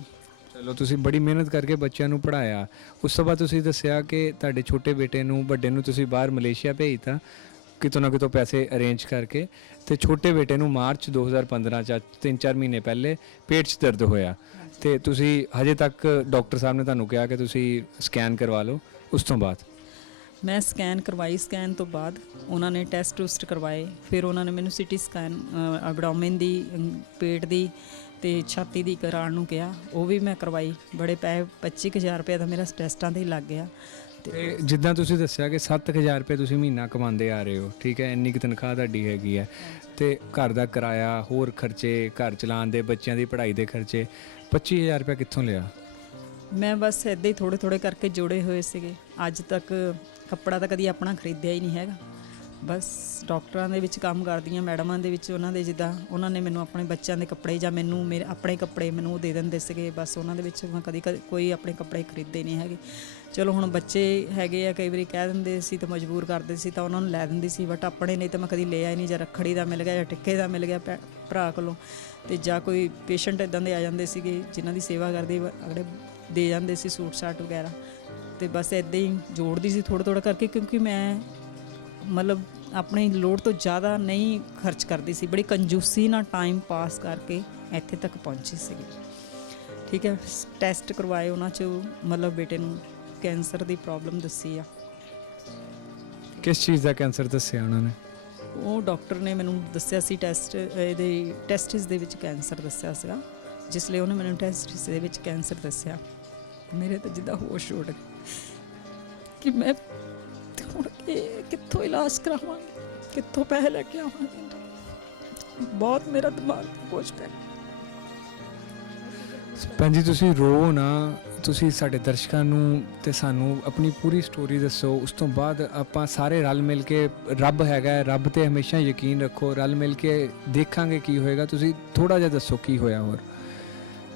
ਚਲੋ, ਤੁਸੀਂ ਬੜੀ ਮਿਹਨਤ ਕਰਕੇ ਬੱਚਿਆਂ ਨੂੰ ਪੜ੍ਹਾਇਆ। ਉਸ ਤੋਂ ਬਾਅਦ ਤੁਸੀਂ ਦੱਸਿਆ ਕਿ ਤੁਹਾਡੇ ਛੋਟੇ ਬੇਟੇ ਨੂੰ, ਵੱਡੇ ਨੂੰ ਤੁਸੀਂ ਬਾਹਰ ਮਲੇਸ਼ੀਆ ਭੇਜਤਾ ਕਿਤੋਂ ਨਾ ਕਿਤੋਂ ਪੈਸੇ ਅਰੇਂਜ ਕਰਕੇ, ਤੇ ਛੋਟੇ ਬੇਟੇ ਨੂੰ ਮਾਰਚ 2015 ਚ 3-4 ਮਹੀਨੇ ਪਹਿਲੇ ਪੇਟ 'ਚ ਦਰਦ ਹੋਇਆ, ਤੇ ਤੁਸੀਂ ਹਜੇ ਤੱਕ ਡਾਕਟਰ ਸਾਹਿਬ ਨੇ ਤੁਹਾਨੂੰ ਕਿਹਾ ਕਿ ਤੁਸੀਂ ਸਕੈਨ ਕਰਵਾ ਲਓ। ਉਸ ਤੋਂ ਬਾਅਦ ਮੈਂ ਸਕੈਨ ਕਰਵਾਈ, ਸਕੈਨ ਤੋਂ ਬਾਅਦ ਉਹਨਾਂ ਨੇ ਟੈਸਟ ਟੂਸਟ ਕਰਵਾਏ, ਫਿਰ ਉਹਨਾਂ ਨੇ ਮੈਨੂੰ CT ਸਕੈਨ ਐਬਡੋਮਨ ਦੀ, ਪੇਟ ਦੀ ਤੇ ਛਾਤੀ ਦੀ ਕਰਾਉਣ ਨੂੰ ਕਿਹਾ, ਉਹ ਵੀ ਮੈਂ ਕਰਵਾਈ। ਬੜੇ ਪੈਸੇ 25,000 ਰੁਪਏ ਦਾ ਮੇਰਾ ਟੈਸਟਾਂ 'ਤੇ ਹੀ ਲੱਗ ਗਿਆ। ਤੇ ਜਿੱਦਾਂ ਤੁਸੀਂ ਦੱਸਿਆ ਕਿ 7,000 ਰੁਪਏ ਤੁਸੀਂ ਮਹੀਨਾ ਕਮਾਉਂਦੇ ਆ ਰਹੇ ਹੋ, ਠੀਕ ਹੈ, ਇੰਨੀ ਕੁ ਤਨਖਾਹ ਤੁਹਾਡੀ ਹੈਗੀ ਹੈ, ਤੇ ਘਰ ਦਾ ਕਿਰਾਇਆ, ਹੋਰ ਖਰਚੇ, ਘਰ ਚਲਾਉਣ ਦੇ, ਬੱਚਿਆਂ ਦੀ ਪੜ੍ਹਾਈ ਦੇ ਖਰਚੇ, 25,000 ਰੁਪਏ ਕਿੱਥੋਂ ਲਿਆ? ਮੈਂ ਬਸ ਇੱਦਾਂ ਹੀ ਥੋੜ੍ਹੇ ਥੋੜ੍ਹੇ ਕਰਕੇ ਜੋੜੇ ਹੋਏ ਸੀਗੇ। ਅੱਜ ਤੱਕ ਕੱਪੜਾ ਤਾਂ ਕਦੀ ਆਪਣਾ ਖਰੀਦਿਆ ਹੀ ਨਹੀਂ ਹੈਗਾ। ਬਸ ਡਾਕਟਰਾਂ ਦੇ ਵਿੱਚ ਕੰਮ ਕਰਦੀਆਂ, ਮੈਡਮਾਂ ਦੇ ਵਿੱਚ, ਉਹਨਾਂ ਦੇ ਜਿੱਦਾਂ ਉਹਨਾਂ ਨੇ ਮੈਨੂੰ ਆਪਣੇ ਬੱਚਿਆਂ ਦੇ ਕੱਪੜੇ ਜਾਂ ਮੈਨੂੰ ਮੇਰੇ ਆਪਣੇ ਕੱਪੜੇ ਮੈਨੂੰ ਉਹ ਦੇ ਦਿੰਦੇ ਸੀਗੇ, ਬਸ ਉਹਨਾਂ ਦੇ ਵਿੱਚ ਮੈਂ ਕਦੀ ਕੋਈ ਆਪਣੇ ਕੱਪੜੇ ਖਰੀਦੇ ਨਹੀਂ ਹੈਗੇ। ਚਲੋ ਹੁਣ ਬੱਚੇ ਹੈਗੇ ਆ, ਕਈ ਵਾਰੀ ਕਹਿ ਦਿੰਦੇ ਸੀ ਤਾਂ ਮਜਬੂਰ ਕਰਦੇ ਸੀ ਤਾਂ ਉਹਨਾਂ ਨੂੰ ਲੈ ਦਿੰਦੀ ਸੀ, ਬਟ ਆਪਣੇ ਨਹੀਂ ਤਾਂ ਮੈਂ ਕਦੀ ਲਿਆ ਹੀ ਨਹੀਂ। ਜਾਂ ਰੱਖੜੀ ਦਾ ਮਿਲ ਗਿਆ, ਜਾਂ ਟਿੱਕੇ ਦਾ ਮਿਲ ਗਿਆ ਭਰਾ ਕੋਲੋਂ, ਤੇ ਜਾਂ ਕੋਈ ਪੇਸ਼ੈਂਟ ਇੱਦਾਂ ਦੇ ਆ ਜਾਂਦੇ ਸੀਗੇ ਜਿਨ੍ਹਾਂ ਦੀ ਸੇਵਾ ਕਰਦੇ ਅਗਲੇ ਦੇ ਜਾਂਦੇ ਸੀ ਸੂਟ ਸਾਟ ਵਗੈਰਾ, ਤੇ ਬਸ ਇੱਦਾਂ ਹੀ ਜੋੜਦੀ ਸੀ ਥੋੜ੍ਹਾ ਥੋੜ੍ਹਾ ਕਰਕੇ, ਕਿਉਂਕਿ ਮੈਂ ਮਤਲਬ ਆਪਣੀ ਲੋੜ ਤੋਂ ਜ਼ਿਆਦਾ ਨਹੀਂ ਖਰਚ ਕਰਦੀ ਸੀ, ਬੜੀ ਕੰਜੂਸੀ ਨਾਲ ਟਾਈਮ ਪਾਸ ਕਰਕੇ ਇੱਥੇ ਤੱਕ ਪਹੁੰਚੀ ਸੀਗੀ। ਠੀਕ ਹੈ, ਟੈਸਟ ਕਰਵਾਏ, ਉਹਨਾਂ 'ਚ ਮਤਲਬ ਬੇਟੇ ਨੂੰ ਕੈਂਸਰ ਦੀ ਪ੍ਰੋਬਲਮ ਦੱਸੀ ਆ। ਕਿਸ ਚੀਜ਼ ਦਾ ਕੈਂਸਰ ਦੱਸਿਆ ਉਹਨਾਂ ਨੇ? ਉਹ ਡਾਕਟਰ ਨੇ ਮੈਨੂੰ ਦੱਸਿਆ ਸੀ ਟੈਸਟ, ਇਹਦੇ ਟੈਸਟਿਸ ਦੇ ਵਿੱਚ ਕੈਂਸਰ ਦੱਸਿਆ ਸੀਗਾ। ਜਿਸ ਲਈ ਉਹਨੇ ਮੈਨੂੰ ਟੈਸਟਿਸ ਦੇ ਵਿੱਚ ਕੈਂਸਰ ਦੱਸਿਆ, ਮੇਰੇ ਤਾਂ ਜਿੱਦਾਂ ਹੋਸ਼ ਉੱਡ ਗਏ ਕਿ ਮੈਂ ਹੁਣ ਕਿੱਥੋਂ ਇਲਾਜ ਕਰਾਵਾਂਗੀ, ਕਿੱਥੋਂ ਪੈਸੇ ਲੈ ਕੇ ਆਵਾਂਗੀ। ਬਹੁਤ ਮੇਰਾ ਦਿਮਾਗ ਬੋਝ ਪਿਆ। ਭੈਣ ਜੀ, ਤੁਸੀਂ ਰੋ ਨਾ, ਤੁਸੀਂ ਸਾਡੇ ਦਰਸ਼ਕਾਂ ਨੂੰ ਤੇ ਸਾਨੂੰ ਆਪਣੀ ਪੂਰੀ ਸਟੋਰੀ ਦੱਸੋ। ਉਸ ਤੋਂ ਬਾਅਦ ਆਪਾਂ ਸਾਰੇ ਰਲ ਮਿਲ ਕੇ, ਰੱਬ ਹੈਗਾ, ਰੱਬ ਤੇ ਹਮੇਸ਼ਾ ਯਕੀਨ ਰੱਖੋ, ਰਲ ਮਿਲ ਕੇ ਦੇਖਾਂਗੇ ਕੀ ਹੋਏਗਾ। ਤੁਸੀਂ ਥੋੜਾ ਜਿਹਾ ਦੱਸੋ ਕੀ ਹੋਇਆ, ਹੋਰ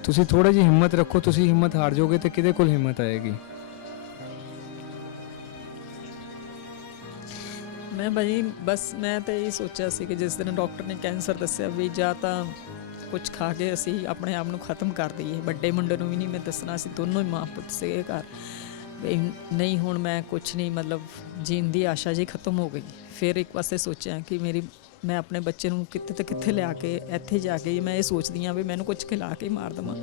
ਤੁਸੀਂ ਥੋੜਾ ਜਿਹੀ ਹਿੰਮਤ ਰੱਖੋ। ਤੁਸੀਂ ਹਿੰਮਤ ਹਾਰ ਜਾਓਗੇ ਤੇ ਕਿਹਦੇ ਕੋਲ ਹਿੰਮਤ ਆਏਗੀ? ਮੈਂ ਭਾਜੀ ਬਸ ਮੈਂ ਤਾਂ ਇਹ ਸੋਚਿਆ ਸੀ ਕਿ ਜਿਸ ਦਿਨ ਡਾਕਟਰ ਨੇ ਕੈਂਸਰ ਦੱਸਿਆ ਵੀ ਜਾਂ ਤਾਂ ਕੁਝ ਖਾ ਕੇ ਅਸੀਂ ਆਪਣੇ ਆਪ ਨੂੰ ਖਤਮ ਕਰ ਦਈਏ। ਵੱਡੇ ਮੁੰਡੇ ਨੂੰ ਵੀ ਨਹੀਂ ਮੈਂ ਦੱਸਣਾ, ਅਸੀਂ ਦੋਨੋਂ ਹੀ ਮਾਂ ਪੁੱਤ ਸੀਗੇ ਘਰ, ਵੀ ਨਹੀਂ ਹੁਣ ਮੈਂ ਕੁਛ ਨਹੀਂ, ਮਤਲਬ ਜੀਣ ਦੀ ਆਸ਼ਾ ਜੀ ਖਤਮ ਹੋ ਗਈ। ਫਿਰ ਇੱਕ ਪਾਸੇ ਸੋਚਿਆ ਕਿ ਮੈਂ ਆਪਣੇ ਬੱਚੇ ਨੂੰ ਕਿੱਥੇ ਤੇ ਕਿੱਥੇ ਲਿਆ ਕੇ, ਇੱਥੇ ਜਾ ਕੇ ਮੈਂ ਇਹ ਸੋਚਦੀ ਹਾਂ ਵੀ ਮੈਨੂੰ ਕੁਝ ਖਿਲਾ ਕੇ ਮਾਰ ਦੇਵਾਂ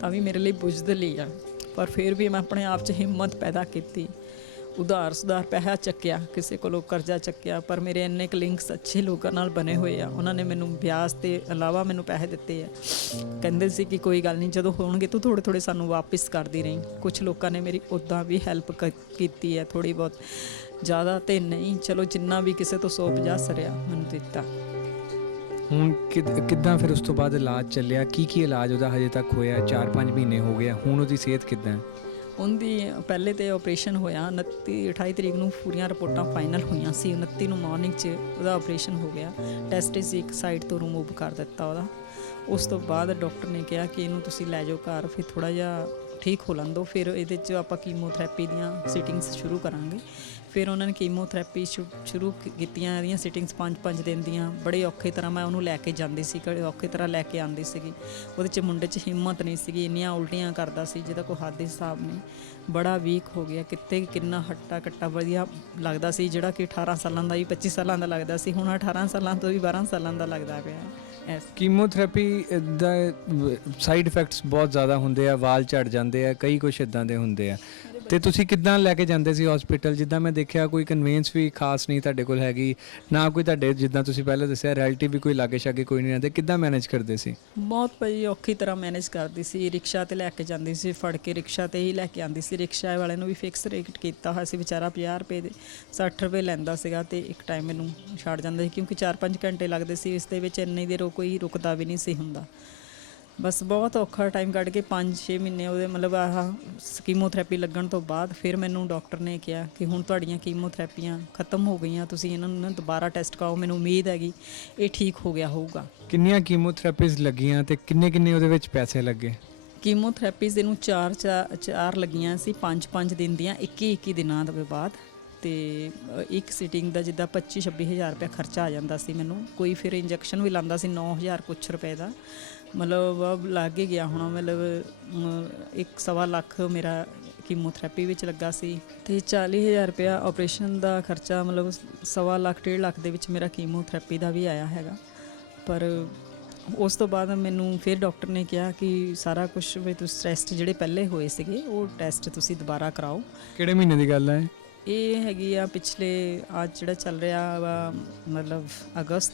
ਤਾਂ ਵੀ ਮੇਰੇ ਲਈ ਬੁਝਦਿਲ ਹੀ ਆ। ਪਰ ਫਿਰ ਵੀ ਮੈਂ ਆਪਣੇ ਆਪ 'ਚ ਹਿੰਮਤ ਪੈਦਾ ਕੀਤੀ, ਉਧਾਰ ਸੁਧਾਰ ਪੈਸਾ ਚੱਕਿਆ, ਕਿਸੇ ਕੋਲੋਂ ਕਰਜ਼ਾ ਚੱਕਿਆ, ਪਰ ਮੇਰੇ ਇੰਨੇ ਕੁ ਲਿੰਕਸ ਅੱਛੇ ਲੋਕਾਂ ਨਾਲ ਬਣੇ ਹੋਏ ਆ, ਉਹਨਾਂ ਨੇ ਮੈਨੂੰ ਵਿਆਜ ਤੇ ਇਲਾਵਾ ਮੈਨੂੰ ਪੈਸੇ ਦਿੱਤੇ ਆ। ਕਹਿੰਦੇ ਸੀ ਕਿ ਕੋਈ ਗੱਲ ਨਹੀਂ, ਜਦੋਂ ਹੋਣਗੇ ਤੂੰ ਥੋੜ੍ਹੇ ਥੋੜ੍ਹੇ ਸਾਨੂੰ ਵਾਪਿਸ ਕਰਦੀ ਰਹੀ। ਕੁਛ ਲੋਕਾਂ ਨੇ ਮੇਰੀ ਉੱਦਾਂ ਵੀ ਹੈਲਪ ਕੀਤੀ ਹੈ ਥੋੜ੍ਹੀ ਬਹੁਤ, ਜ਼ਿਆਦਾ ਤੇ ਨਹੀਂ, ਚਲੋ ਜਿੰਨਾ ਵੀ ਕਿਸੇ ਤੋਂ 150 ਸਰਿਆ ਮੈਨੂੰ ਦਿੱਤਾ। ਹੁਣ ਕਿੱਦਾਂ ਫਿਰ ਉਸ ਤੋਂ ਬਾਅਦ ਇਲਾਜ ਚੱਲਿਆ? ਕੀ ਇਲਾਜ ਉਹਦਾ ਹਜੇ ਤੱਕ ਹੋਇਆ? 4-5 ਮਹੀਨੇ ਹੋ ਗਏ, ਹੁਣ ਉਹਦੀ ਸਿਹਤ ਕਿੱਦਾਂ ਹੈ? ਉਹਦੀ ਪਹਿਲੇ ਤਾਂ ਆਪਰੇਸ਼ਨ ਹੋਇਆ 28 ਤਰੀਕ ਨੂੰ, ਪੂਰੀਆਂ ਰਿਪੋਰਟਾਂ ਫਾਈਨਲ ਹੋਈਆਂ ਸੀ। 29 ਨੂੰ ਮਾਰਨਿੰਗ 'ਚ ਉਹਦਾ ਆਪਰੇਸ਼ਨ ਹੋ ਗਿਆ, ਟੈਸਟਿਸ ਇੱਕ ਸਾਈਡ ਤੋਂ ਰਿਮੂਵ ਕਰ ਦਿੱਤਾ ਉਹਦਾ। ਉਸ ਤੋਂ ਬਾਅਦ ਡਾਕਟਰ ਨੇ ਕਿਹਾ ਕਿ ਇਹਨੂੰ ਤੁਸੀਂ ਲੈ ਜਾਓ ਘਰ, ਫਿਰ ਥੋੜ੍ਹਾ ਜਿਹਾ ਠੀਕ ਹੋ ਲੈਣ ਦਿਓ, ਫਿਰ ਇਹਦੇ 'ਚ ਆਪਾਂ ਕੀਮੋਥੈਰੇਪੀ ਦੀਆਂ ਸਿਟਿੰਗਸ ਸ਼ੁਰੂ ਕਰਾਂਗੇ। ਫਿਰ ਉਹਨਾਂ ਨੇ ਕੀਮੋਥੈਰੇਪੀ ਸ਼ੁਰੂ ਕੀਤੀਆਂ, ਇਹਦੀਆਂ ਸਿਟਿੰਗਸ 5-5 ਦਿਨ ਦੀਆਂ। ਬੜੇ ਔਖੇ ਤਰ੍ਹਾਂ ਮੈਂ ਉਹਨੂੰ ਲੈ ਕੇ ਜਾਂਦੀ ਸੀ, ਬੜੇ ਔਖੇ ਤਰ੍ਹਾਂ ਲੈ ਕੇ ਆਉਂਦੀ ਸੀਗੀ। ਉਹਦੇ 'ਚ ਮੁੰਡੇ 'ਚ ਹਿੰਮਤ ਨਹੀਂ ਸੀਗੀ, ਇੰਨੀਆਂ ਉਲਟੀਆਂ ਕਰਦਾ ਸੀ ਜਿਹਦਾ ਕੋਈ ਹੱਦ ਹਿਸਾਬ ਨਹੀਂ, ਬੜਾ ਵੀਕ ਹੋ ਗਿਆ। ਕਿਤੇ ਕਿੰਨਾ ਹੱਟਾ ਕੱਟਾ ਵਧੀਆ ਲੱਗਦਾ ਸੀ, ਜਿਹੜਾ ਕਿ 18 ਸਾਲਾਂ ਦਾ ਵੀ 25 ਸਾਲਾਂ ਦਾ ਲੱਗਦਾ ਸੀ, ਹੁਣ 18 ਸਾਲਾਂ ਤੋਂ ਵੀ 12 ਸਾਲਾਂ ਦਾ ਲੱਗਦਾ ਪਿਆ। ਕੀਮੋਥੈਰੇਪੀ ਦਾ ਸਾਈਡ ਇਫੈਕਟਸ ਬਹੁਤ ਜ਼ਿਆਦਾ ਹੁੰਦੇ ਆ, ਵਾਲ ਝੜ ਜਾਂਦੇ ਆ, ਕਈ ਕੁਛ ਇਦਾਂ ਦੇ ਹੁੰਦੇ ਆ। ਤੇ ਤੁਸੀਂ ਕਿੱਦਾਂ ਲੈ ਕੇ ਜਾਂਦੇ ਸੀ ਹਸਪੀਟਲ? ਜਿੱਦਾਂ ਮੈਂ ਦੇਖਿਆ ਕੋਈ ਕਨਵੈਂਸ ਵੀ ਖਾਸ ਨਹੀਂ ਤੁਹਾਡੇ ਕੋਲ ਹੈਗੀ, ਨਾ ਕੋਈ ਤੁਹਾਡੇ ਜਿੱਦਾਂ ਤੁਸੀਂ ਪਹਿਲਾਂ ਦੱਸਿਆ ਰਿਲੇਟਿਵ ਵੀ ਕੋਈ ਲਾਗੇ ਛਾਗੇ ਕੋਈ ਨਹੀਂ ਰਹਿੰਦੇ, ਕਿੱਦਾਂ ਮੈਨੇਜ ਕਰਦੇ ਸੀ? ਬਹੁਤ ਭਾਈ ਔਖੀ ਤਰ੍ਹਾਂ ਮੈਨੇਜ ਕਰਦੀ ਸੀ। ਰਿਕਸ਼ਾ ਤੇ ਲੈ ਕੇ ਜਾਂਦੀ ਸੀ, ਫੜ ਕੇ ਰਿਕਸ਼ਾ ਤੇ ਹੀ ਲੈ ਕੇ ਆਂਦੀ ਸੀ। ਰਿਕਸ਼ਾ ਵਾਲੇ ਨੂੰ ਵੀ ਫਿਕਸ ਰੇਟ ਕੀਤਾ ਹੋਇਆ ਸੀ, ਵਿਚਾਰਾ 50 ਰੁਪਏ ਦੇ 60 ਰੁਪਏ ਲੈਂਦਾ ਸੀਗਾ ਤੇ ਇੱਕ ਟਾਈਮ ਮੈਨੂੰ ਛੱਡ ਜਾਂਦਾ ਸੀ, ਕਿਉਂਕਿ 4-5 ਘੰਟੇ ਲੱਗਦੇ ਸੀ। ਇਸ ਦੇ ਵਿੱਚ ਇੰਨੀ ਦੇਰ ਉਹ ਕੋਈ ਰੁਕਦਾ ਵੀ ਨਹੀਂ ਸੀ ਹੁੰਦਾ। ਬਸ ਬਹੁਤ ਔਖਾ ਟਾਈਮ ਕੱਢ ਕੇ 5-6 ਮਹੀਨੇ ਉਹਦੇ ਮਤਲਬ ਆਹ ਕੀਮੋਥੈਰੇਪੀ ਲੱਗਣ ਤੋਂ ਬਾਅਦ ਫਿਰ ਮੈਨੂੰ ਡਾਕਟਰ ਨੇ ਕਿਹਾ ਕਿ ਹੁਣ ਤੁਹਾਡੀਆਂ ਕੀਮੋਥੈਰੇਪੀਆਂ ਖਤਮ ਹੋ ਗਈਆਂ, ਤੁਸੀਂ ਇਹਨਾਂ ਨੂੰ ਨਾ ਦੁਬਾਰਾ ਟੈਸਟ ਕਰਾਓ। ਮੈਨੂੰ ਉਮੀਦ ਹੈਗੀ ਇਹ ਠੀਕ ਹੋ ਗਿਆ ਹੋਊਗਾ। ਕਿੰਨੀਆਂ ਕੀਮੋਥੈਰੇਪੀਜ਼ ਲੱਗੀਆਂ ਤੇ ਕਿੰਨੇ ਉਹਦੇ ਵਿੱਚ ਪੈਸੇ ਲੱਗੇ? ਕੀਮੋਥੈਰੇਪੀਜ਼ ਇਹਨੂੰ 4 ਲੱਗੀਆਂ ਸੀ, 5-5 ਦਿਨ ਦੀਆਂ, 21 ਦਿਨਾਂ ਦੇ ਬਾਅਦ। ਤੇ ਇੱਕ ਸਿਟਿੰਗ ਦਾ ਜਿੱਦਾਂ 25-26 ਹਜ਼ਾਰ ਰੁਪਇਆ ਖਰਚਾ ਆ ਜਾਂਦਾ ਸੀ ਮੈਨੂੰ। ਕੋਈ ਫਿਰ ਇੰਜੈਕਸ਼ਨ ਵੀ ਲਾਉਂਦਾ ਸੀ 9,000 ਕੁਛ ਰੁਪਏ ਦਾ, ਮਤਲਬ ਲੱਗ ਹੀ ਗਿਆ ਹੋਣਾ। ਮਤਲਬ 1.25 ਲੱਖ ਮੇਰਾ ਕੀਮੋਥੈਰੇਪੀ ਵਿੱਚ ਲੱਗਾ ਸੀ ਤੇ 40,000 ਰੁਪਇਆ ਆਪਰੇਸ਼ਨ ਦਾ ਖਰਚਾ, ਮਤਲਬ 1.25 ਲੱਖ 1.5 ਲੱਖ ਦੇ ਵਿੱਚ ਮੇਰਾ ਕੀਮੋਥੈਰੇਪੀ ਦਾ ਵੀ ਆਇਆ ਹੈਗਾ। ਪਰ ਉਸ ਤੋਂ ਬਾਅਦ ਮੈਨੂੰ ਫਿਰ ਡਾਕਟਰ ਨੇ ਕਿਹਾ ਕਿ ਸਾਰਾ ਕੁਝ ਵੀ ਤੁਸੀਂ ਟੈਸਟ ਜਿਹੜੇ ਪਹਿਲੇ ਹੋਏ ਸੀਗੇ ਉਹ ਟੈਸਟ ਤੁਸੀਂ ਦੁਬਾਰਾ ਕਰਾਓ। ਕਿਹੜੇ ਮਹੀਨੇ ਦੀ ਗੱਲ ਹੈ? ਇਹ ਹੈਗੀ ਆ ਪਿਛਲੇ ਅੱਜ ਜਿਹੜਾ ਚੱਲ ਰਿਹਾ ਵਾ, ਮਤਲਬ ਅਗਸਤ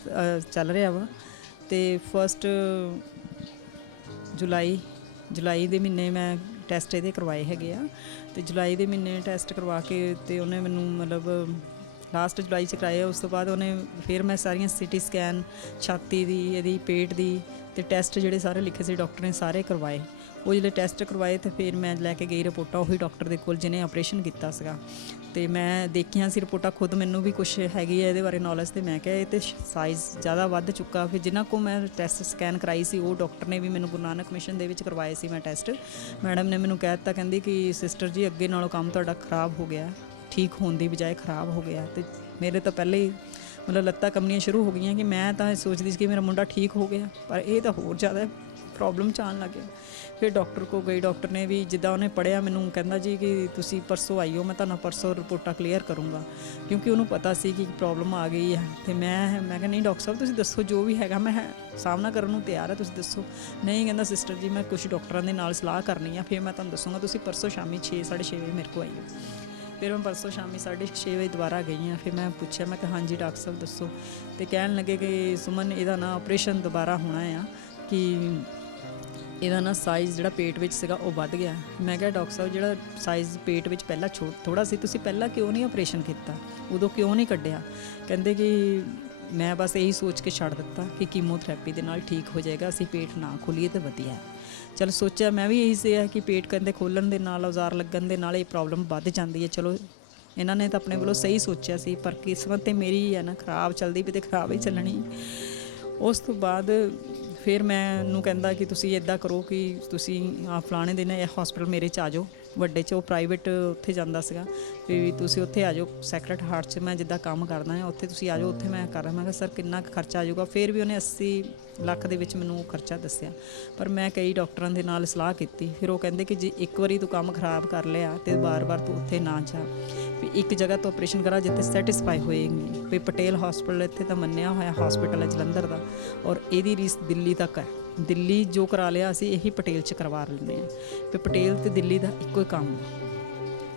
ਚੱਲ ਰਿਹਾ ਵਾ, ਤੇ 1 ਜੁਲਾਈ ਦੇ ਮਹੀਨੇ ਮੈਂ ਟੈਸਟ ਇਹਦੇ ਕਰਵਾਏ ਹੈਗੇ ਆ। ਤੇ ਜੁਲਾਈ ਦੇ ਮਹੀਨੇ ਟੈਸਟ ਕਰਵਾ ਕੇ ਤੇ ਉਹਨੇ ਮੈਨੂੰ ਮਤਲਬ ਲਾਸਟ ਜੁਲਾਈ 'ਚ ਕਰਾਏ। ਉਸ ਤੋਂ ਬਾਅਦ ਉਹਨੇ ਫਿਰ ਮੈਂ ਸਾਰੀਆਂ CT ਸਕੈਨ, ਛਾਤੀ ਦੀ, ਇਹਦੀ ਪੇਟ ਦੀ ਤੇ ਟੈਸਟ ਜਿਹੜੇ ਸਾਰੇ ਲਿਖੇ ਸੀ ਡਾਕਟਰ ਨੇ ਸਾਰੇ ਕਰਵਾਏ। ਉਹ ਜਿਹੜੇ ਟੈਸਟ ਕਰਵਾਏ ਤੇ ਫਿਰ ਮੈਂ ਲੈ ਕੇ ਗਈ ਰਿਪੋਰਟਾਂ ਉਹੀ ਡਾਕਟਰ ਦੇ ਕੋਲ ਜਿਹਨੇ ਆਪਰੇਸ਼ਨ ਕੀਤਾ ਸੀਗਾ। ਤੇ ਮੈਂ ਦੇਖੀਆਂ ਸੀ ਰਿਪੋਰਟਾਂ, ਖੁਦ ਮੈਨੂੰ ਵੀ ਕੁਝ ਹੈਗੀ ਹੈ ਇਹਦੇ ਬਾਰੇ ਨੌਲੇਜ। ਤੇ ਮੈਂ ਕਿਹਾ ਇਹ ਤੇ ਸਾਈਜ਼ ਜ਼ਿਆਦਾ ਵੱਧ ਚੁੱਕਾ। ਫਿਰ ਜਿਨ੍ਹਾਂ ਕੋਲ ਮੈਂ ਟੈਸਟ ਸਕੈਨ ਕਰਾਈ ਸੀ ਉਹ ਡਾਕਟਰ ਨੇ ਵੀ ਮੈਨੂੰ ਗੁਰੂ ਨਾਨਕ ਮਿਸ਼ਨ ਦੇ ਵਿੱਚ ਕਰਵਾਏ ਸੀ ਮੈਂ ਟੈਸਟ। ਮੈਡਮ ਨੇ ਮੈਨੂੰ ਕਹਿ ਦਿੱਤਾ, ਕਹਿੰਦੀ ਕਿ ਸਿਸਟਰ ਜੀ ਅੱਗੇ ਨਾਲੋਂ ਕੰਮ ਤੁਹਾਡਾ ਖਰਾਬ ਹੋ ਗਿਆ, ਠੀਕ ਹੋਣ ਦੀ ਬਜਾਏ ਖਰਾਬ ਹੋ ਗਿਆ। ਤੇ ਮੇਰੇ ਤਾਂ ਪਹਿਲੇ ਹੀ ਮਤਲਬ ਲੱਤਾਂ ਕੰਬਣੀਆਂ ਸ਼ੁਰੂ ਹੋ ਗਈਆਂ ਕਿ ਮੈਂ ਤਾਂ ਸੋਚਦੀ ਸੀ ਕਿ ਮੇਰਾ ਮੁੰਡਾ ਠੀਕ ਹੋ ਗਿਆ, ਪਰ ਇਹ ਤਾਂ ਹੋਰ ਜ਼ਿਆਦਾ ਪ੍ਰੋਬਲਮ 'ਚ ਆਉਣ ਲੱਗ ਗਿਆ। ਫਿਰ ਡਾਕਟਰ ਕੋਲ ਗਈ, ਡਾਕਟਰ ਨੇ ਵੀ ਜਿੱਦਾਂ ਉਹਨੇ ਪੜ੍ਹਿਆ ਮੈਨੂੰ ਕਹਿੰਦਾ ਜੀ ਕਿ ਤੁਸੀਂ ਪਰਸੋਂ ਆਈਓ, ਮੈਂ ਤੁਹਾਨੂੰ ਪਰਸੋਂ ਰਿਪੋਰਟਾਂ ਕਲੀਅਰ ਕਰੂੰਗਾ, ਕਿਉਂਕਿ ਉਹਨੂੰ ਪਤਾ ਸੀ ਕਿ ਪ੍ਰੋਬਲਮ ਆ ਗਈ ਹੈ। ਤੇ ਮੈਂ ਕਿਹਾ ਨਹੀਂ ਡਾਕਟਰ ਸਾਹਿਬ ਤੁਸੀਂ ਦੱਸੋ, ਜੋ ਵੀ ਹੈਗਾ ਮੈਂ ਸਾਹਮਣਾ ਕਰਨ ਨੂੰ ਤਿਆਰ ਹਾਂ, ਤੁਸੀਂ ਦੱਸੋ। ਨਹੀਂ, ਕਹਿੰਦਾ ਸਿਸਟਰ ਜੀ ਮੈਂ ਕੁਝ ਡਾਕਟਰਾਂ ਦੇ ਨਾਲ ਸਲਾਹ ਕਰਨੀ ਆ, ਫਿਰ ਮੈਂ ਤੁਹਾਨੂੰ ਦੱਸੂੰਗਾ, ਤੁਸੀਂ ਪਰਸੋਂ ਸ਼ਾਮੀ 6-6:30 ਵਜੇ ਮੇਰੇ ਕੋਲ ਆਈਓ। ਫਿਰ ਮੈਂ ਪਰਸੋਂ ਸ਼ਾਮੀ 6:30 ਵਜੇ ਦੁਬਾਰਾ ਗਈ ਹਾਂ। ਫਿਰ ਮੈਂ ਪੁੱਛਿਆ, ਮੈਂ ਕਿਹਾ ਹਾਂਜੀ ਡਾਕਟਰ ਸਾਹਿਬ ਦੱਸੋ। ਤੇ ਕਹਿਣ ਲੱਗੇ ਕਿ ਸੁਮਨ ਇਹਦਾ ਨਾ ਆਪਰੇਸ਼ਨ ਦੁਬਾਰਾ ਹੋਣਾ ਆ, ਕਿ ਇਹਦਾ ਨਾ ਸਾਈਜ਼ ਜਿਹੜਾ ਪੇਟ ਵਿੱਚ ਸੀਗਾ ਉਹ ਵੱਧ ਗਿਆ। ਮੈਂ ਕਿਹਾ ਡਾਕਟਰ ਸਾਹਿਬ ਜਿਹੜਾ ਸਾਈਜ਼ ਪੇਟ ਵਿੱਚ ਪਹਿਲਾਂ ਥੋੜ੍ਹਾ ਸੀ, ਤੁਸੀਂ ਪਹਿਲਾਂ ਕਿਉਂ ਨਹੀਂ ਆਪਰੇਸ਼ਨ ਕੀਤਾ, ਉਦੋਂ ਕਿਉਂ ਨਹੀਂ ਕੱਢਿਆ? ਕਹਿੰਦੇ ਕਿ ਮੈਂ ਬਸ ਇਹੀ ਸੋਚ ਕੇ ਛੱਡ ਦਿੱਤਾ ਕਿ ਕੀਮੋਥੈਰੇਪੀ ਦੇ ਨਾਲ ਠੀਕ ਹੋ ਜਾਏਗਾ, ਅਸੀਂ ਪੇਟ ਨਾ ਖੋਲੀਏ ਤਾਂ ਵਧੀਆ। ਚਲ ਸੋਚਿਆ ਮੈਂ ਵੀ ਇਹੀ ਸੀ ਕਿ ਪੇਟ ਕਹਿੰਦੇ ਖੋਲ੍ਹਣ ਦੇ ਨਾਲ, ਔਜ਼ਾਰ ਲੱਗਣ ਦੇ ਨਾਲ ਇਹ ਪ੍ਰੋਬਲਮ ਵੱਧ ਜਾਂਦੀ ਹੈ। ਚਲੋ ਇਹਨਾਂ ਨੇ ਤਾਂ ਆਪਣੇ ਵੱਲੋਂ ਸਹੀ ਸੋਚਿਆ ਸੀ, ਪਰ ਕਿਸਮਤ ਤਾਂ ਮੇਰੀ ਹੈ ਨਾ, ਖਰਾਬ ਚੱਲਦੀ ਵੀ ਤੇ ਖਰਾਬ ਹੀ ਚੱਲਣੀ। ਉਸ ਤੋਂ ਬਾਅਦ ਫਿਰ ਮੈਨੂੰ ਕਹਿੰਦਾ ਕਿ ਤੁਸੀਂ ਇੱਦਾਂ ਕਰੋ ਕਿ ਤੁਸੀਂ ਫਲਾਣੇ ਦਿਨ ਇਹ ਹਸਪੀਟਲ ਮੇਰੇ 'ਚ ਆ ਜਾਓ, ਵੱਡੇ 'ਚ, ਉਹ ਪ੍ਰਾਈਵੇਟ ਉੱਥੇ ਜਾਂਦਾ ਸੀਗਾ, ਵੀ ਤੁਸੀਂ ਉੱਥੇ ਆ ਜਾਓ ਸੈਕਰਡ ਹਾਰਟ 'ਚ, ਮੈਂ ਜਿੱਦਾਂ ਕੰਮ ਕਰਦਾ ਹਾਂ ਉੱਥੇ ਤੁਸੀਂ ਆ ਜਾਓ, ਉੱਥੇ ਮੈਂ ਕਰ ਰਿਹਾ। ਮੈਂ ਕਿਹਾ ਸਰ ਕਿੰਨਾ ਕੁ ਖਰਚਾ ਆ ਜਾਊਗਾ? ਫਿਰ ਵੀ ਉਹਨੇ 80 ਲੱਖ ਦੇ ਵਿੱਚ ਮੈਨੂੰ ਖਰਚਾ ਦੱਸਿਆ। ਪਰ ਮੈਂ ਕਈ ਡਾਕਟਰਾਂ ਦੇ ਨਾਲ ਸਲਾਹ ਕੀਤੀ, ਫਿਰ ਉਹ ਕਹਿੰਦੇ ਕਿ ਜੇ ਇੱਕ ਵਾਰੀ ਤੂੰ ਕੰਮ ਖਰਾਬ ਕਰ ਲਿਆ ਤੇ ਵਾਰ-ਵਾਰ ਤੂੰ ਉੱਥੇ ਨਾ ਜਾ, ਵੀ ਇੱਕ ਜਗ੍ਹਾ ਤੋਂ ਆਪਰੇਸ਼ਨ ਕਰਾ ਜਿੱਥੇ ਸੈਟਿਸਫਾਈ ਹੋਏਗੀ। ਵੀ ਪਟੇਲ ਹਸਪੀਟਲ ਇੱਥੇ ਤਾਂ ਮੰਨਿਆ ਹੋਇਆ ਹਸਪੀਟਲ ਹੈ ਜਲੰਧਰ ਦਾ, ਔਰ ਇਹਦੀ ਰੀਸ ਦਿੱਲੀ ਤੱਕ ਹੈ। ਦਿੱਲੀ ਜੋ ਕਰਾ ਲਿਆ ਅਸੀਂ ਇਹੀ ਪਟੇਲ 'ਚ ਕਰਵਾ ਲੈਂਦੇ ਹਾਂ। ਵੀ ਪਟੇਲ ਤੇ ਦਿੱਲੀ ਦਾ ਇੱਕੋ ਹੀ ਕੰਮ,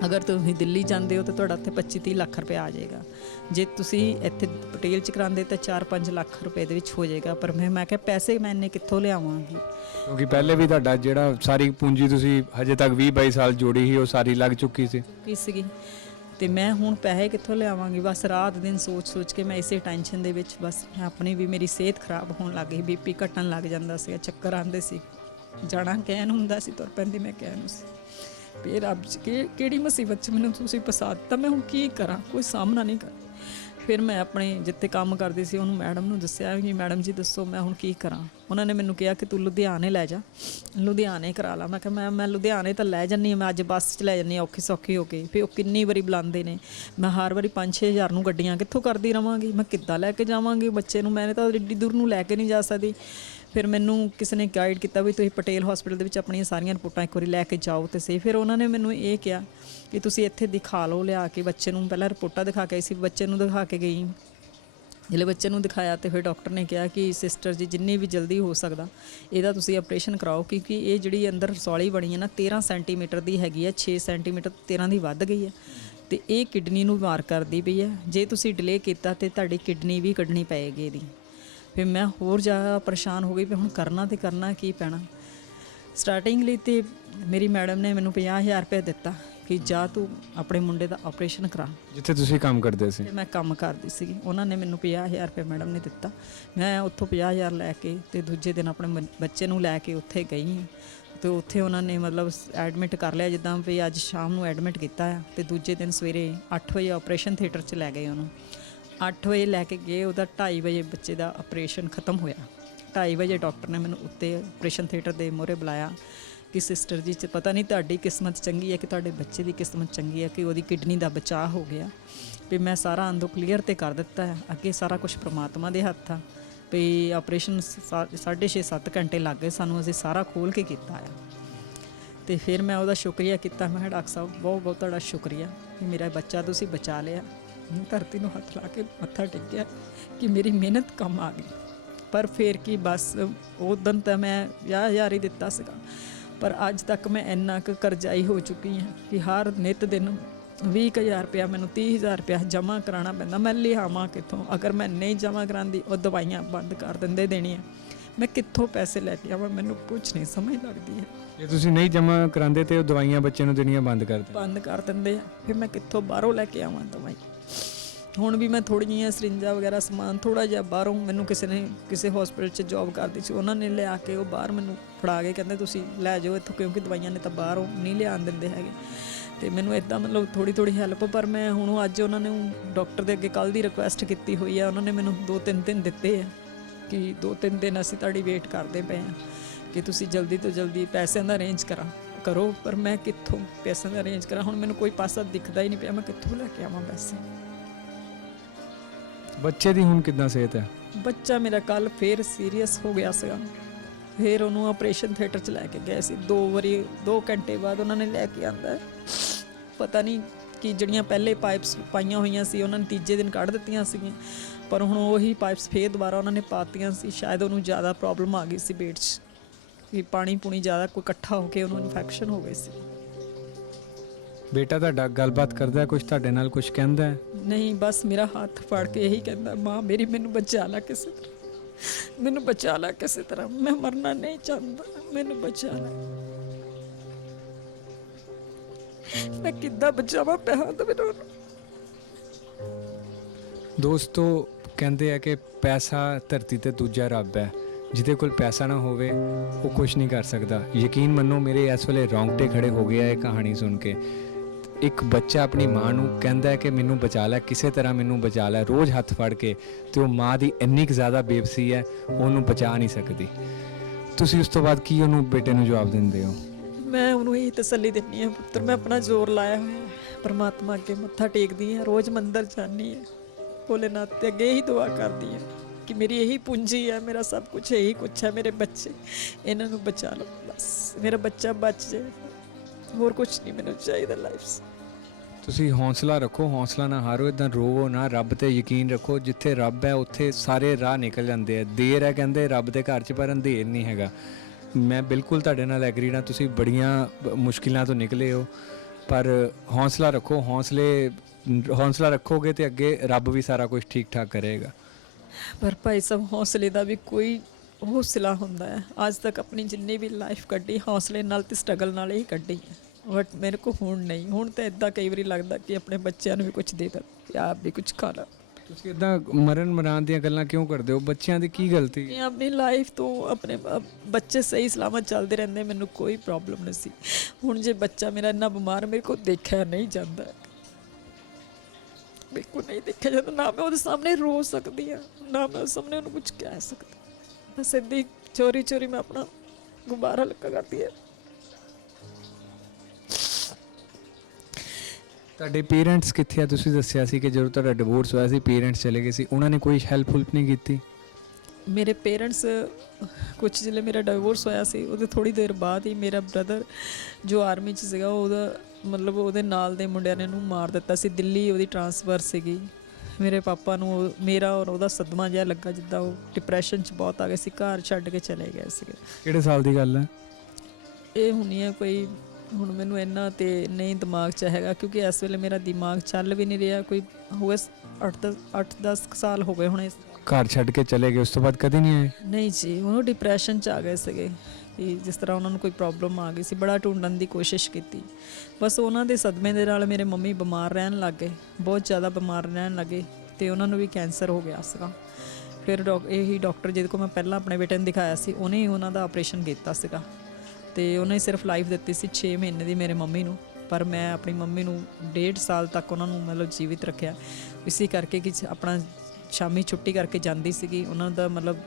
ਅਗਰ ਤੁਸੀਂ ਦਿੱਲੀ ਜਾਂਦੇ ਹੋ ਤਾਂ ਤੁਹਾਡਾ ਉੱਥੇ 25-30 ਲੱਖ ਰੁਪਏ ਆ ਜਾਏਗਾ। ਜੇ ਤੁਸੀਂ ਇੱਥੇ ਪਟੇਲ 'ਚ ਕਰਾਉਂਦੇ ਤਾਂ 4-5 ਲੱਖ ਰੁਪਏ ਦੇ ਵਿੱਚ ਹੋ ਜਾਏਗਾ। ਪਰ ਮੈਂ ਕਿਹਾ ਪੈਸੇ ਮੈਂ ਇੰਨੇ ਕਿੱਥੋਂ ਲਿਆਵਾਂਗੀ, ਕਿਉਂਕਿ ਪਹਿਲੇ ਵੀ ਤੁਹਾਡਾ ਜਿਹੜਾ ਸਾਰੀ ਪੂੰਜੀ ਤੁਸੀਂ ਹਜੇ ਤੱਕ 20-22 ਸਾਲ ਜੋੜੀ ਸੀ ਉਹ ਸਾਰੀ ਲੱਗ ਚੁੱਕੀ ਸੀ। ਤੇ ਮੈਂ ਹੁਣ ਪੈਸੇ ਕਿੱਥੋਂ ਲਿਆਵਾਂਗੀ? ਬਸ ਰਾਤ ਦਿਨ ਸੋਚ ਕੇ ਮੈਂ ਇਸੇ ਟੈਨਸ਼ਨ ਦੇ ਵਿੱਚ, ਬਸ ਆਪਣੀ ਵੀ ਮੇਰੀ ਸਿਹਤ ਖਰਾਬ ਹੋਣ ਲੱਗ ਗਈ, BP ਘਟਣ ਲੱਗ ਜਾਂਦਾ ਸੀ, ਚੱਕਰ ਆਉਂਦੇ ਸੀ, ਜਾਣਾ ਕਹਿਣ ਹੁੰਦਾ ਸੀ, ਤੁਰ ਪੈਂਦੀ ਮੈਂ ਕਹਿਣ ਨੂੰ ਸੀ। ਫਿਰ ਰੱਬ ਕਿਹੜੀ ਮੁਸੀਬਤ 'ਚ ਮੈਨੂੰ ਤੁਸੀਂ ਫਸਾ ਦਿੱਤਾ, ਮੈਂ ਹੁਣ ਕੀ ਕਰਾਂ, ਕੋਈ ਸਾਹਮਣਾ ਨਹੀਂ ਕਰ। ਫਿਰ ਮੈਂ ਆਪਣੇ ਜਿੱਥੇ ਕੰਮ ਕਰਦੀ ਸੀ ਉਹਨੂੰ ਮੈਡਮ ਨੂੰ ਦੱਸਿਆ ਕਿ ਮੈਡਮ ਜੀ ਦੱਸੋ ਮੈਂ ਹੁਣ ਕੀ ਕਰਾਂ। ਉਹਨਾਂ ਨੇ ਮੈਨੂੰ ਕਿਹਾ ਕਿ ਤੂੰ ਲੁਧਿਆਣੇ ਲੈ ਜਾ, ਲੁਧਿਆਣੇ ਕਰਾ ਲਾ। ਮੈਂ ਕਿਹਾ ਮੈਂ ਲੁਧਿਆਣੇ ਤਾਂ ਲੈ ਜਾਂਦੀ ਹਾਂ, ਮੈਂ ਅੱਜ ਬੱਸ 'ਚ ਲੈ ਜਾਂਦੀ ਹਾਂ ਔਖੀ ਸੌਖੀ ਹੋ ਕੇ। ਫਿਰ ਉਹ ਕਿੰਨੀ ਵਾਰੀ ਬੁਲਾਉਂਦੇ ਨੇ, ਮੈਂ ਹਰ ਵਾਰੀ 5-6 ਹਜ਼ਾਰ ਨੂੰ ਗੱਡੀਆਂ ਕਿੱਥੋਂ ਕਰਦੀ ਰਵਾਂਗੀ, ਮੈਂ ਕਿੱਦਾਂ ਲੈ ਕੇ ਜਾਵਾਂਗੀ ਬੱਚੇ ਨੂੰ, ਮੈਂ ਤਾਂ ਐਡੀ ਦੂਰ ਨੂੰ ਲੈ ਕੇ ਨਹੀਂ ਜਾ ਸਕਦੀ। ਫਿਰ ਮੈਨੂੰ ਕਿਸੇ ਨੇ ਗਾਈਡ ਕੀਤਾ ਵੀ ਤੁਸੀਂ ਪਟੇਲ ਹਸਪੀਟਲ ਦੇ ਵਿੱਚ ਆਪਣੀਆਂ ਸਾਰੀਆਂ ਰਿਪੋਰਟਾਂ ਇੱਕ ਵਾਰੀ ਲੈ ਕੇ ਜਾਓ ਤੇ ਸਹੀ। ਫਿਰ ਉਹਨਾਂ ਨੇ ਮੈਨੂੰ ਇਹ ਕਿਹਾ ਕਿ ਤੁਸੀਂ ਇੱਥੇ ਦਿਖਾ ਲਓ ਲਿਆ ਕੇ ਬੱਚੇ ਨੂੰ। ਪਹਿਲਾਂ ਰਿਪੋਰਟਾਂ ਦਿਖਾ ਕੇ ਆਈ ਸੀ, ਬੱਚੇ ਨੂੰ ਦਿਖਾ ਕੇ ਗਈ, ਜਿਹੜੇ ਬੱਚੇ ਨੂੰ ਦਿਖਾਇਆ ਤੇ ਫਿਰ ਡਾਕਟਰ ਨੇ ਕਿਹਾ ਕਿ ਸਿਸਟਰ ਜੀ ਜਿੰਨੀ ਵੀ ਜਲਦੀ ਹੋ ਸਕਦਾ ਇਹਦਾ ਤੁਸੀਂ ਆਪਰੇਸ਼ਨ ਕਰਾਓ, ਕਿਉਂਕਿ ਇਹ ਜਿਹੜੀ ਅੰਦਰ ਰਸੌਲੀ ਬਣੀ ਹੈ ਨਾ 13 ਸੈਂਟੀਮੀਟਰ ਦੀ ਹੈਗੀ ਹੈ, 6 ਸੈਂਟੀਮੀਟਰ 13 ਦੀ ਵੱਧ ਗਈ ਹੈ ਤੇ ਇਹ ਕਿਡਨੀ ਨੂੰ ਵਾਰ ਕਰਦੀ ਪਈ ਹੈ। ਜੇ ਤੁਸੀਂ ਡਿਲੇ ਕੀਤਾ ਤੇ ਤੁਹਾਡੀ ਕਿਡਨੀ ਵੀ ਕੱਢਣੀ ਪਏਗੀ ਇਹਦੀ। ਫਿਰ ਮੈਂ ਹੋਰ ਜ਼ਿਆਦਾ ਪਰੇਸ਼ਾਨ ਹੋ ਗਈ ਵੀ ਹੁਣ ਕਰਨਾ ਤੇ ਕਰਨਾ ਕੀ ਪੈਣਾ। ਸਟਾਰਟਿੰਗ ਲਈ ਤੇ ਮੇਰੀ ਮੈਡਮ ਨੇ ਮੈਨੂੰ 50,000 ਰੁਪਏ ਦਿੱਤਾ ਕਿ ਜਾ ਤੂੰ ਆਪਣੇ ਮੁੰਡੇ ਦਾ ਆਪਰੇਸ਼ਨ ਕਰਾ। ਜਿੱਥੇ ਤੁਸੀਂ ਕੰਮ ਕਰਦੇ ਸੀ? ਤੇ ਮੈਂ ਕੰਮ ਕਰਦੀ ਸੀਗੀ, ਉਹਨਾਂ ਨੇ ਮੈਨੂੰ 50,000 ਰੁਪਏ ਮੈਡਮ ਨੇ ਦਿੱਤਾ। ਮੈਂ ਉੱਥੋਂ 50,000 ਲੈ ਕੇ ਤੇ ਦੂਜੇ ਦਿਨ ਆਪਣੇ ਬੱਚੇ ਨੂੰ ਲੈ ਕੇ ਉੱਥੇ ਗਈ ਹਾਂ ਤੇ ਉੱਥੇ ਉਹਨਾਂ ਨੇ ਮਤਲਬ ਐਡਮਿਟ ਕਰ ਲਿਆ, ਜਿੱਦਾਂ ਵੀ ਅੱਜ ਸ਼ਾਮ ਨੂੰ ਐਡਮਿਟ ਕੀਤਾ ਆ ਤੇ ਦੂਜੇ ਦਿਨ ਸਵੇਰੇ 8 ਵਜੇ ਆਪਰੇਸ਼ਨ ਥੀਏਟਰ 'ਚ ਲੈ ਗਏ ਉਹਨੂੰ। 8 ਵਜੇ ਲੈ ਕੇ ਗਏ, ਉਹਦਾ 2:30 ਵਜੇ ਬੱਚੇ ਦਾ ਆਪਰੇਸ਼ਨ ਖਤਮ ਹੋਇਆ। 2:30 ਵਜੇ ਡਾਕਟਰ ਨੇ ਮੈਨੂੰ ਉੱਤੇ ਆਪਰੇਸ਼ਨ ਥੀਏਟਰ ਦੇ ਮੂਹਰੇ ਬੁਲਾਇਆ ਕਿ ਸਿਸਟਰ ਜੀ ਪਤਾ ਨਹੀਂ ਤੁਹਾਡੀ ਕਿਸਮਤ ਚੰਗੀ ਹੈ ਕਿ ਤੁਹਾਡੇ ਬੱਚੇ ਦੀ ਕਿਸਮਤ ਚੰਗੀ ਹੈ ਕਿ ਉਹਦੀ ਕਿਡਨੀ ਦਾ ਬਚਾਅ ਹੋ ਗਿਆ। ਵੀ ਮੈਂ ਸਾਰਾ ਅੰਦਰੋਂ ਕਲੀਅਰ ਤੇ ਕਰ ਦਿੱਤਾ ਹੈ, ਅੱਗੇ ਸਾਰਾ ਕੁਝ ਪ੍ਰਮਾਤਮਾ ਦੇ ਹੱਥ ਆ। ਵੀ ਆਪਰੇਸ਼ਨ 6.5-7 ਘੰਟੇ ਲੱਗ ਗਏ ਸਾਨੂੰ, ਅਸੀਂ ਸਾਰਾ ਖੋਲ੍ਹ ਕੇ ਕੀਤਾ ਆ। ਤੇ ਫਿਰ ਮੈਂ ਉਹਦਾ ਸ਼ੁਕਰੀਆ ਕੀਤਾ, ਮੈਂ ਕਿਹਾ ਡਾਕਟਰ ਸਾਹਿਬ ਬਹੁਤ ਬਹੁਤ ਤੁਹਾਡਾ ਸ਼ੁਕਰੀਆ ਕਿ ਮੇਰਾ ਬੱਚਾ ਤੁਸੀਂ ਬਚਾ ਲਿਆ। ਧਰਤੀ ਨੂੰ ਹੱਥ ਲਾ ਕੇ ਮੱਥਾ ਟੇਕਿਆ ਕਿ ਮੇਰੀ ਮਿਹਨਤ ਕੰਮ ਆ ਗਈ। ਪਰ ਫਿਰ ਕੀ ਬਸ ਉਹ ਦਿਨ ਤਾਂ ਮੈਂ 50,000 ਹੀ ਦਿੱਤਾ ਸੀਗਾ, ਪਰ ਅੱਜ ਤੱਕ ਮੈਂ ਇੰਨਾ ਕੁ ਕਰਜ਼ਾਈ ਹੋ ਚੁੱਕੀ ਹਾਂ ਕਿ ਹਰ ਨਿੱਤ ਦਿਨ 20,000 ਰੁਪਇਆ ਮੈਨੂੰ 30,000 ਰੁਪਇਆ ਜਮ੍ਹਾਂ ਕਰਾਉਣਾ ਪੈਂਦਾ। ਮੈਂ ਲਿਆਵਾਂ ਕਿੱਥੋਂ? ਅਗਰ ਮੈਂ ਨਹੀਂ ਜਮ੍ਹਾਂ ਕਰਾਉਂਦੀ ਉਹ ਦਵਾਈਆਂ ਬੰਦ ਕਰ ਦਿੰਦੇ ਦੇਣੀਆਂ, ਮੈਂ ਕਿੱਥੋਂ ਪੈਸੇ ਲੈ ਕੇ ਆਵਾਂ? ਮੈਨੂੰ ਕੁਝ ਨਹੀਂ ਸਮਝ ਲੱਗਦੀ ਹੈ। ਜੇ ਤੁਸੀਂ ਨਹੀਂ ਜਮ੍ਹਾਂ ਕਰਾਉਂਦੇ ਤੇ ਉਹ ਦਵਾਈਆਂ ਬੱਚੇ ਨੂੰ ਦੇਣੀਆਂ ਬੰਦ ਕਰ ਦਿੰਦੇ ਆ, ਫਿਰ ਮੈਂ ਕਿੱਥੋਂ ਬਾਹਰੋਂ ਲੈ ਕੇ ਆਵਾਂ ਦਵਾਈ? ਹੁਣ ਵੀ ਮੈਂ ਥੋੜ੍ਹੀਆਂ ਜਿਹੀਆਂ ਸਰਿੰਜਾਂ ਵਗੈਰਾ ਸਮਾਨ ਥੋੜ੍ਹਾ ਜਿਹਾ ਬਾਹਰੋਂ, ਮੈਨੂੰ ਕਿਸੇ ਹਸਪੀਟਲ 'ਚ ਜੋਬ ਕਰਦੀ ਸੀ, ਉਹਨਾਂ ਨੇ ਲਿਆ ਕੇ ਉਹ ਬਾਹਰ ਮੈਨੂੰ ਫੜਾ ਕੇ ਕਹਿੰਦੇ ਤੁਸੀਂ ਲੈ ਜਾਓ ਇੱਥੋਂ, ਕਿਉਂਕਿ ਦਵਾਈਆਂ ਨੇ ਤਾਂ ਬਾਹਰੋਂ ਨਹੀਂ ਲਿਆਉਣ ਦਿੰਦੇ ਹੈਗੇ। ਤੇ ਮੈਨੂੰ ਇੱਦਾਂ ਮਤਲਬ ਥੋੜ੍ਹੀ ਹੈਲਪ, ਪਰ ਮੈਂ ਹੁਣ ਅੱਜ ਉਹਨਾਂ ਨੇ ਡਾਕਟਰ ਦੇ ਅੱਗੇ ਕੱਲ੍ਹ ਦੀ ਰਿਕੁਐਸਟ ਕੀਤੀ ਹੋਈ ਆ। ਉਹਨਾਂ ਨੇ ਮੈਨੂੰ 2-3 ਦਿਨ ਦਿੱਤੇ ਆ ਕਿ 2-3 ਦਿਨ ਅਸੀਂ ਤੁਹਾਡੀ ਵੇਟ ਕਰਦੇ ਪਏ ਹਾਂ ਕਿ ਤੁਸੀਂ ਜਲਦੀ ਤੋਂ ਜਲਦੀ ਪੈਸਿਆਂ ਦਾ ਅਰੇਂਜ ਕਰੋ। ਪਰ ਮੈਂ ਕਿੱਥੋਂ ਪੈਸਿਆਂ ਦਾ ਅਰੇਂਜ ਕਰਾਂ? ਹੁਣ ਮੈਨੂੰ ਕੋਈ ਪਾਸਾ ਦਿਖਦਾ ਹੀ ਨਹੀਂ ਪਿਆ, ਮੈਂ ਕਿੱਥੋਂ ਲੈ ਕੇ ਆਵਾਂ ਪੈਸੇ? ਬੱਚੇ ਦੀ ਹੁਣ ਕਿੱਦਾਂ ਸਿਹਤ ਹੈ? ਬੱਚਾ ਮੇਰਾ ਕੱਲ੍ਹ ਫੇਰ ਸੀਰੀਅਸ ਹੋ ਗਿਆ ਸੀਗਾ, ਫਿਰ ਉਹਨੂੰ ਆਪਰੇਸ਼ਨ ਥੀਏਟਰ 'ਚ ਲੈ ਕੇ ਗਏ ਸੀ। 2 ਘੰਟੇ ਬਾਅਦ ਉਹਨਾਂ ਨੇ ਲੈ ਕੇ ਆਂਦਾ। ਪਤਾ ਨਹੀਂ ਕਿ ਜਿਹੜੀਆਂ ਪਹਿਲੇ ਪਾਈਪਸ ਪਾਈਆਂ ਹੋਈਆਂ ਸੀ ਉਹਨਾਂ ਨੇ ਤੀਜੇ ਦਿਨ ਕੱਢ ਦਿੱਤੀਆਂ ਸੀਗੀਆਂ, ਪਰ ਹੁਣ ਉਹੀ ਪਾਈਪਸ ਫੇਰ ਦੁਬਾਰਾ ਉਹਨਾਂ ਨੇ ਪਾਤੀਆਂ ਸੀ। ਸ਼ਾਇਦ ਉਹਨੂੰ ਜ਼ਿਆਦਾ ਪ੍ਰੋਬਲਮ ਆ ਗਈ ਸੀ ਪੇਟ 'ਚ, ਕਿ ਪਾਣੀ ਪੂਣੀ ਜ਼ਿਆਦਾ ਕੋਈ ਇਕੱਠਾ ਹੋ ਕੇ ਉਹਨੂੰ ਇਨਫੈਕਸ਼ਨ ਹੋ ਗਈ ਸੀ। ਬੇਟਾ ਤੁਹਾਡਾ ਗੱਲਬਾਤ ਕਰਦਾ, ਕੁਝ ਤੁਹਾਡੇ ਨਾਲ ਕੁਝ ਕਹਿੰਦਾ ਹੈ? ਨਹੀਂ, ਬਸ ਮੇਰਾ ਹੱਥ ਫੜ ਕੇ ਇਹੀ ਕਹਿੰਦਾ, ਮਾਂ ਮੇਰੀ ਮੈਨੂੰ ਬਚਾ ਲੈ ਕਿਸੇ ਤਰ੍ਹਾਂ, ਮੈਨੂੰ ਬਚਾ ਲੈ ਕਿਸੇ ਤਰ੍ਹਾਂ, ਮੈਂ ਮਰਨਾ ਨਹੀਂ ਚਾਹੁੰਦਾ, ਮੈਨੂੰ ਬਚਾ ਲੈ। ਮੈਂ ਕਿੱਦਾਂ ਬਚਾਵਾਂ ਪੈਸਾ ਤਾਂ ਮੈਨੂੰ? ਦੋਸਤੋ, ਕਹਿੰਦੇ ਆ ਕਿ ਪੈਸਾ ਧਰਤੀ ਤੇ ਦੂਜਾ ਰੱਬ ਹੈ। ਜਿਹਦੇ ਕੋਲ ਪੈਸਾ ਨਾ ਹੋਵੇ ਉਹ ਕੁਝ ਨਹੀਂ ਕਰ ਸਕਦਾ। ਯਕੀਨ ਮੰਨੋ, ਮੇਰੇ ਇਸ ਵੇਲੇ ਰੌਂਗਟੇ ਖੜੇ ਹੋ ਗਏ ਆ ਇਹ ਕਹਾਣੀ ਸੁਣ ਕੇ। ਇੱਕ ਬੱਚਾ ਆਪਣੀ ਮਾਂ ਨੂੰ ਕਹਿੰਦਾ ਹੈ ਕਿ ਮੈਨੂੰ ਬਚਾ ਲੈ, ਕਿਸੇ ਤਰ੍ਹਾਂ ਮੈਨੂੰ ਬਚਾ ਲੈ, ਰੋਜ਼ ਹੱਥ ਫੜ ਕੇ, ਤੇ ਉਹ ਮਾਂ ਦੀ ਇੰਨੀ ਕੁ ਜ਼ਿਆਦਾ ਬੇਬਸੀ ਹੈ ਉਹਨੂੰ ਬਚਾ ਨਹੀਂ ਸਕਦੀ। ਤੁਸੀਂ ਉਸ ਤੋਂ ਬਾਅਦ ਕੀ ਉਹਨੂੰ, ਬੇਟੇ ਨੂੰ ਜਵਾਬ ਦਿੰਦੇ ਹੋ? ਮੈਂ ਉਹਨੂੰ ਇਹ ਤਸੱਲੀ ਦਿੰਦੀ ਹਾਂ, ਪੁੱਤਰ ਮੈਂ ਆਪਣਾ ਜ਼ੋਰ ਲਾਇਆ ਹੋਇਆ, ਪਰਮਾਤਮਾ ਅੱਗੇ ਮੱਥਾ ਟੇਕਦੀ ਹਾਂ, ਰੋਜ਼ ਮੰਦਰ ਜਾਂਦੀ ਹਾਂ, ਭੋਲੇਨਾਥ ਦੇ ਅੱਗੇ ਇਹੀ ਦੁਆ ਕਰਦੀ ਹਾਂ ਕਿ ਮੇਰੀ ਇਹੀ ਪੂੰਜੀ ਹੈ, ਮੇਰਾ ਸਭ ਕੁਝ ਇਹੀ ਕੁਛ ਹੈ, ਮੇਰੇ ਬੱਚੇ, ਇਹਨਾਂ ਨੂੰ ਬਚਾ ਲਓ ਬਸ, ਮੇਰਾ ਬੱਚਾ ਬਚ ਜਾਏ, ਹੋਰ ਕੁਛ ਨਹੀਂ ਮੈਨੂੰ ਚਾਹੀਦਾ ਲਾਈਫ 'ਚ। ਤੁਸੀਂ ਹੌਸਲਾ ਰੱਖੋ, ਹੌਸਲਾ ਨਾ ਹਾਰੋ, ਇੱਦਾਂ ਰੋਵੋ ਨਾ, ਰੱਬ ਤੇ ਯਕੀਨ ਰੱਖੋ। ਜਿੱਥੇ ਰੱਬ ਹੈ ਉੱਥੇ ਸਾਰੇ ਰਾਹ ਨਿਕਲ ਜਾਂਦੇ ਆ। ਦੇਰ ਹੈ ਕਹਿੰਦੇ ਰੱਬ ਦੇ ਘਰ 'ਚ, ਪਰ ਅੰਧੇਰ ਨਹੀਂ ਹੈਗਾ। ਮੈਂ ਬਿਲਕੁਲ ਤੁਹਾਡੇ ਨਾਲ ਐਗਰੀ ਹਾਂ, ਤੁਸੀਂ ਬੜੀਆਂ ਮੁਸ਼ਕਿਲਾਂ ਤੋਂ ਨਿਕਲੇ ਹੋ, ਪਰ ਹੌਸਲਾ ਰੱਖੋ। ਹੌਸਲਾ ਰੱਖੋਗੇ ਤੇ ਅੱਗੇ ਰੱਬ ਵੀ ਸਾਰਾ ਕੁਝ ਠੀਕ ਠਾਕ ਕਰੇਗਾ। ਪਰ ਭਾਈ ਸਾਹਿਬ, ਹੌਸਲੇ ਦਾ ਵੀ ਕੋਈ ਹੌਸਲਾ ਹੁੰਦਾ ਹੈ। ਅੱਜ ਤੱਕ ਆਪਣੀ ਜਿੰਨੀ ਵੀ ਲਾਈਫ ਕੱਢੀ ਹੌਸਲੇ ਨਾਲ ਤੇ ਸਟਰਗਲ ਨਾਲ ਹੀ ਕੱਢੀ ਹੈ, ਬਟ ਮੇਰੇ ਕੋਲ ਹੁਣ ਨਹੀਂ। ਹੁਣ ਤਾਂ ਇੱਦਾਂ ਕਈ ਵਾਰੀ ਲੱਗਦਾ ਕਿ ਆਪਣੇ ਬੱਚਿਆਂ ਨੂੰ ਵੀ ਕੁਝ ਦੇ ਦਾਂ ਤੇ ਆਪ ਵੀ ਕੁਝ ਖਾ ਲਾਂ। ਤੁਸੀਂ ਇੱਦਾਂ ਮਰਨ ਦੀਆਂ ਗੱਲਾਂ ਕਿਉਂ ਕਰਦੇ ਹੋ? ਬੱਚਿਆਂ ਦੀ ਕੀ ਗਲਤੀ? ਮੈਂ ਆਪਣੀ ਲਾਈਫ ਤੋਂ ਆਪਣੇ ਬੱਚੇ ਸਹੀ ਸਲਾਮਤ ਚੱਲਦੇ ਰਹਿੰਦੇ, ਮੈਨੂੰ ਕੋਈ ਪ੍ਰੋਬਲਮ ਨਹੀਂ ਸੀ। ਹੁਣ ਜੇ ਬੱਚਾ ਮੇਰਾ ਇੰਨਾ ਬਿਮਾਰ, ਮੇਰੇ ਕੋਲ ਦੇਖਿਆ ਨਹੀਂ ਜਾਂਦਾ, ਬਿਲਕੁਲ ਨਹੀਂ ਦੇਖਿਆ ਜਾਂਦਾ। ਨਾ ਮੈਂ ਉਹਦੇ ਸਾਹਮਣੇ ਰੋ ਸਕਦੀ ਹਾਂ, ਨਾ ਮੈਂ ਉਸ ਸਾਹਮਣੇ ਉਹਨੂੰ ਕੁਝ ਕਹਿ ਸਕਦੀ। ਬਸ ਇੱਦਾਂ ਹੀ ਚੋਰੀ ਮੈਂ ਆਪਣਾ ਗੁਬਾਰਾ ਲੱਗਾ ਕਰਦੀ ਹੈ। ਤੁਹਾਡੇ ਪੇਰੈਂਟਸ ਕਿੱਥੇ ਆ? ਤੁਸੀਂ ਦੱਸਿਆ ਸੀ ਕਿ ਜਦੋਂ ਤੁਹਾਡਾ ਡਿਵੋਰਸ ਹੋਇਆ ਸੀ ਪੇਰੈਂਟਸ ਚਲੇ ਗਏ ਸੀ, ਉਹਨਾਂ ਨੇ ਕੋਈ ਹੈਲਪ ਨਹੀਂ ਕੀਤੀ? ਮੇਰੇ ਪੇਰੈਂਟਸ ਕੁਛ, ਜਿਵੇਂ ਮੇਰਾ ਡਿਵੋਰਸ ਹੋਇਆ ਸੀ ਉਹਦੇ ਥੋੜ੍ਹੀ ਦੇਰ ਬਾਅਦ ਹੀ ਮੇਰਾ ਬ੍ਰਦਰ ਜੋ ਆਰਮੀ 'ਚ ਸੀਗਾ, ਉਹਦਾ ਮਤਲਬ ਉਹਦੇ ਨਾਲ ਦੇ ਮੁੰਡਿਆਂ ਨੇ ਉਹਨੂੰ ਮਾਰ ਦਿੱਤਾ ਸੀ। ਦਿੱਲੀ ਉਹਦੀ ਟਰਾਂਸਫਰ ਸੀਗੀ, ਮੇਰੇ ਪਾਪਾ ਨੂੰ ਮੇਰਾ ਔਰ ਉਹਦਾ ਸਦਮਾ ਜਿਹਾ ਲੱਗਾ, ਜਿੱਦਾਂ ਉਹ ਡਿਪਰੈਸ਼ਨ 'ਚ ਬਹੁਤ ਆ ਗਏ ਸੀ, ਘਰ ਛੱਡ ਕੇ ਚਲੇ ਗਏ ਸੀਗੇ। ਕਿਹੜੇ ਸਾਲ ਦੀ ਗੱਲ ਹੈ? ਇਹ ਹੋਣੀ ਹੈ ਕੋਈ, ਹੁਣ ਮੈਨੂੰ ਇੰਨਾ ਤੇ ਨਹੀਂ ਦਿਮਾਗ 'ਚ ਹੈਗਾ, ਕਿਉਂਕਿ ਇਸ ਵੇਲੇ ਮੇਰਾ ਦਿਮਾਗ ਚੱਲ ਵੀ ਨਹੀਂ ਰਿਹਾ। ਕੋਈ ਹੋ ਗਏ 8-10 ਸਾਲ ਹੋ ਗਏ ਹੁਣੇ। ਘਰ ਛੱਡ ਕੇ ਚਲੇ ਗਏ, ਉਸ ਤੋਂ ਬਾਅਦ ਕਦੇ ਨਹੀਂ ਆਏ? ਨਹੀਂ ਜੀ, ਉਹਨੂੰ ਡਿਪਰੈਸ਼ਨ 'ਚ ਆ ਗਏ ਸੀਗੇ ਕਿ ਜਿਸ ਤਰ੍ਹਾਂ ਉਹਨਾਂ ਨੂੰ ਕੋਈ ਪ੍ਰੋਬਲਮ ਆ ਗਈ ਸੀ। ਬੜਾ ਢੂੰਡਣ ਦੀ ਕੋਸ਼ਿਸ਼ ਕੀਤੀ, ਬਸ ਉਹਨਾਂ ਦੇ ਸਦਮੇ ਦੇ ਨਾਲ ਮੇਰੇ ਮੰਮੀ ਬਿਮਾਰ ਰਹਿਣ ਲੱਗ ਗਏ, ਬਹੁਤ ਜ਼ਿਆਦਾ ਬਿਮਾਰ ਰਹਿਣ ਲੱਗੇ, ਅਤੇ ਉਹਨਾਂ ਨੂੰ ਵੀ ਕੈਂਸਰ ਹੋ ਗਿਆ ਸੀਗਾ। ਫਿਰ ਇਹੀ ਡਾਕਟਰ ਜਿਹਦੇ ਕੋਲ ਮੈਂ ਪਹਿਲਾਂ ਆਪਣੇ ਬੇਟੇ ਨੂੰ ਦਿਖਾਇਆ ਸੀ, ਉਹਨੇ ਹੀ ਉਹਨਾਂ ਦਾ ਆਪਰੇਸ਼ਨ ਕੀਤਾ ਸੀਗਾ, ਅਤੇ ਉਹਨੇ ਸਿਰਫ ਲਾਈਫ ਦਿੱਤੀ ਸੀ 6 ਮਹੀਨੇ ਦੀ ਮੇਰੇ ਮੰਮੀ ਨੂੰ। ਪਰ ਮੈਂ ਆਪਣੀ ਮੰਮੀ ਨੂੰ 1.5 ਸਾਲ ਤੱਕ ਉਹਨਾਂ ਨੂੰ ਮਤਲਬ ਜੀਵਿਤ ਰੱਖਿਆ, ਇਸੇ ਕਰਕੇ ਕਿ ਆਪਣਾ ਸ਼ਾਮੀ ਛੁੱਟੀ ਕਰਕੇ ਜਾਂਦੀ ਸੀਗੀ। ਉਹਨਾਂ ਦਾ ਮਤਲਬ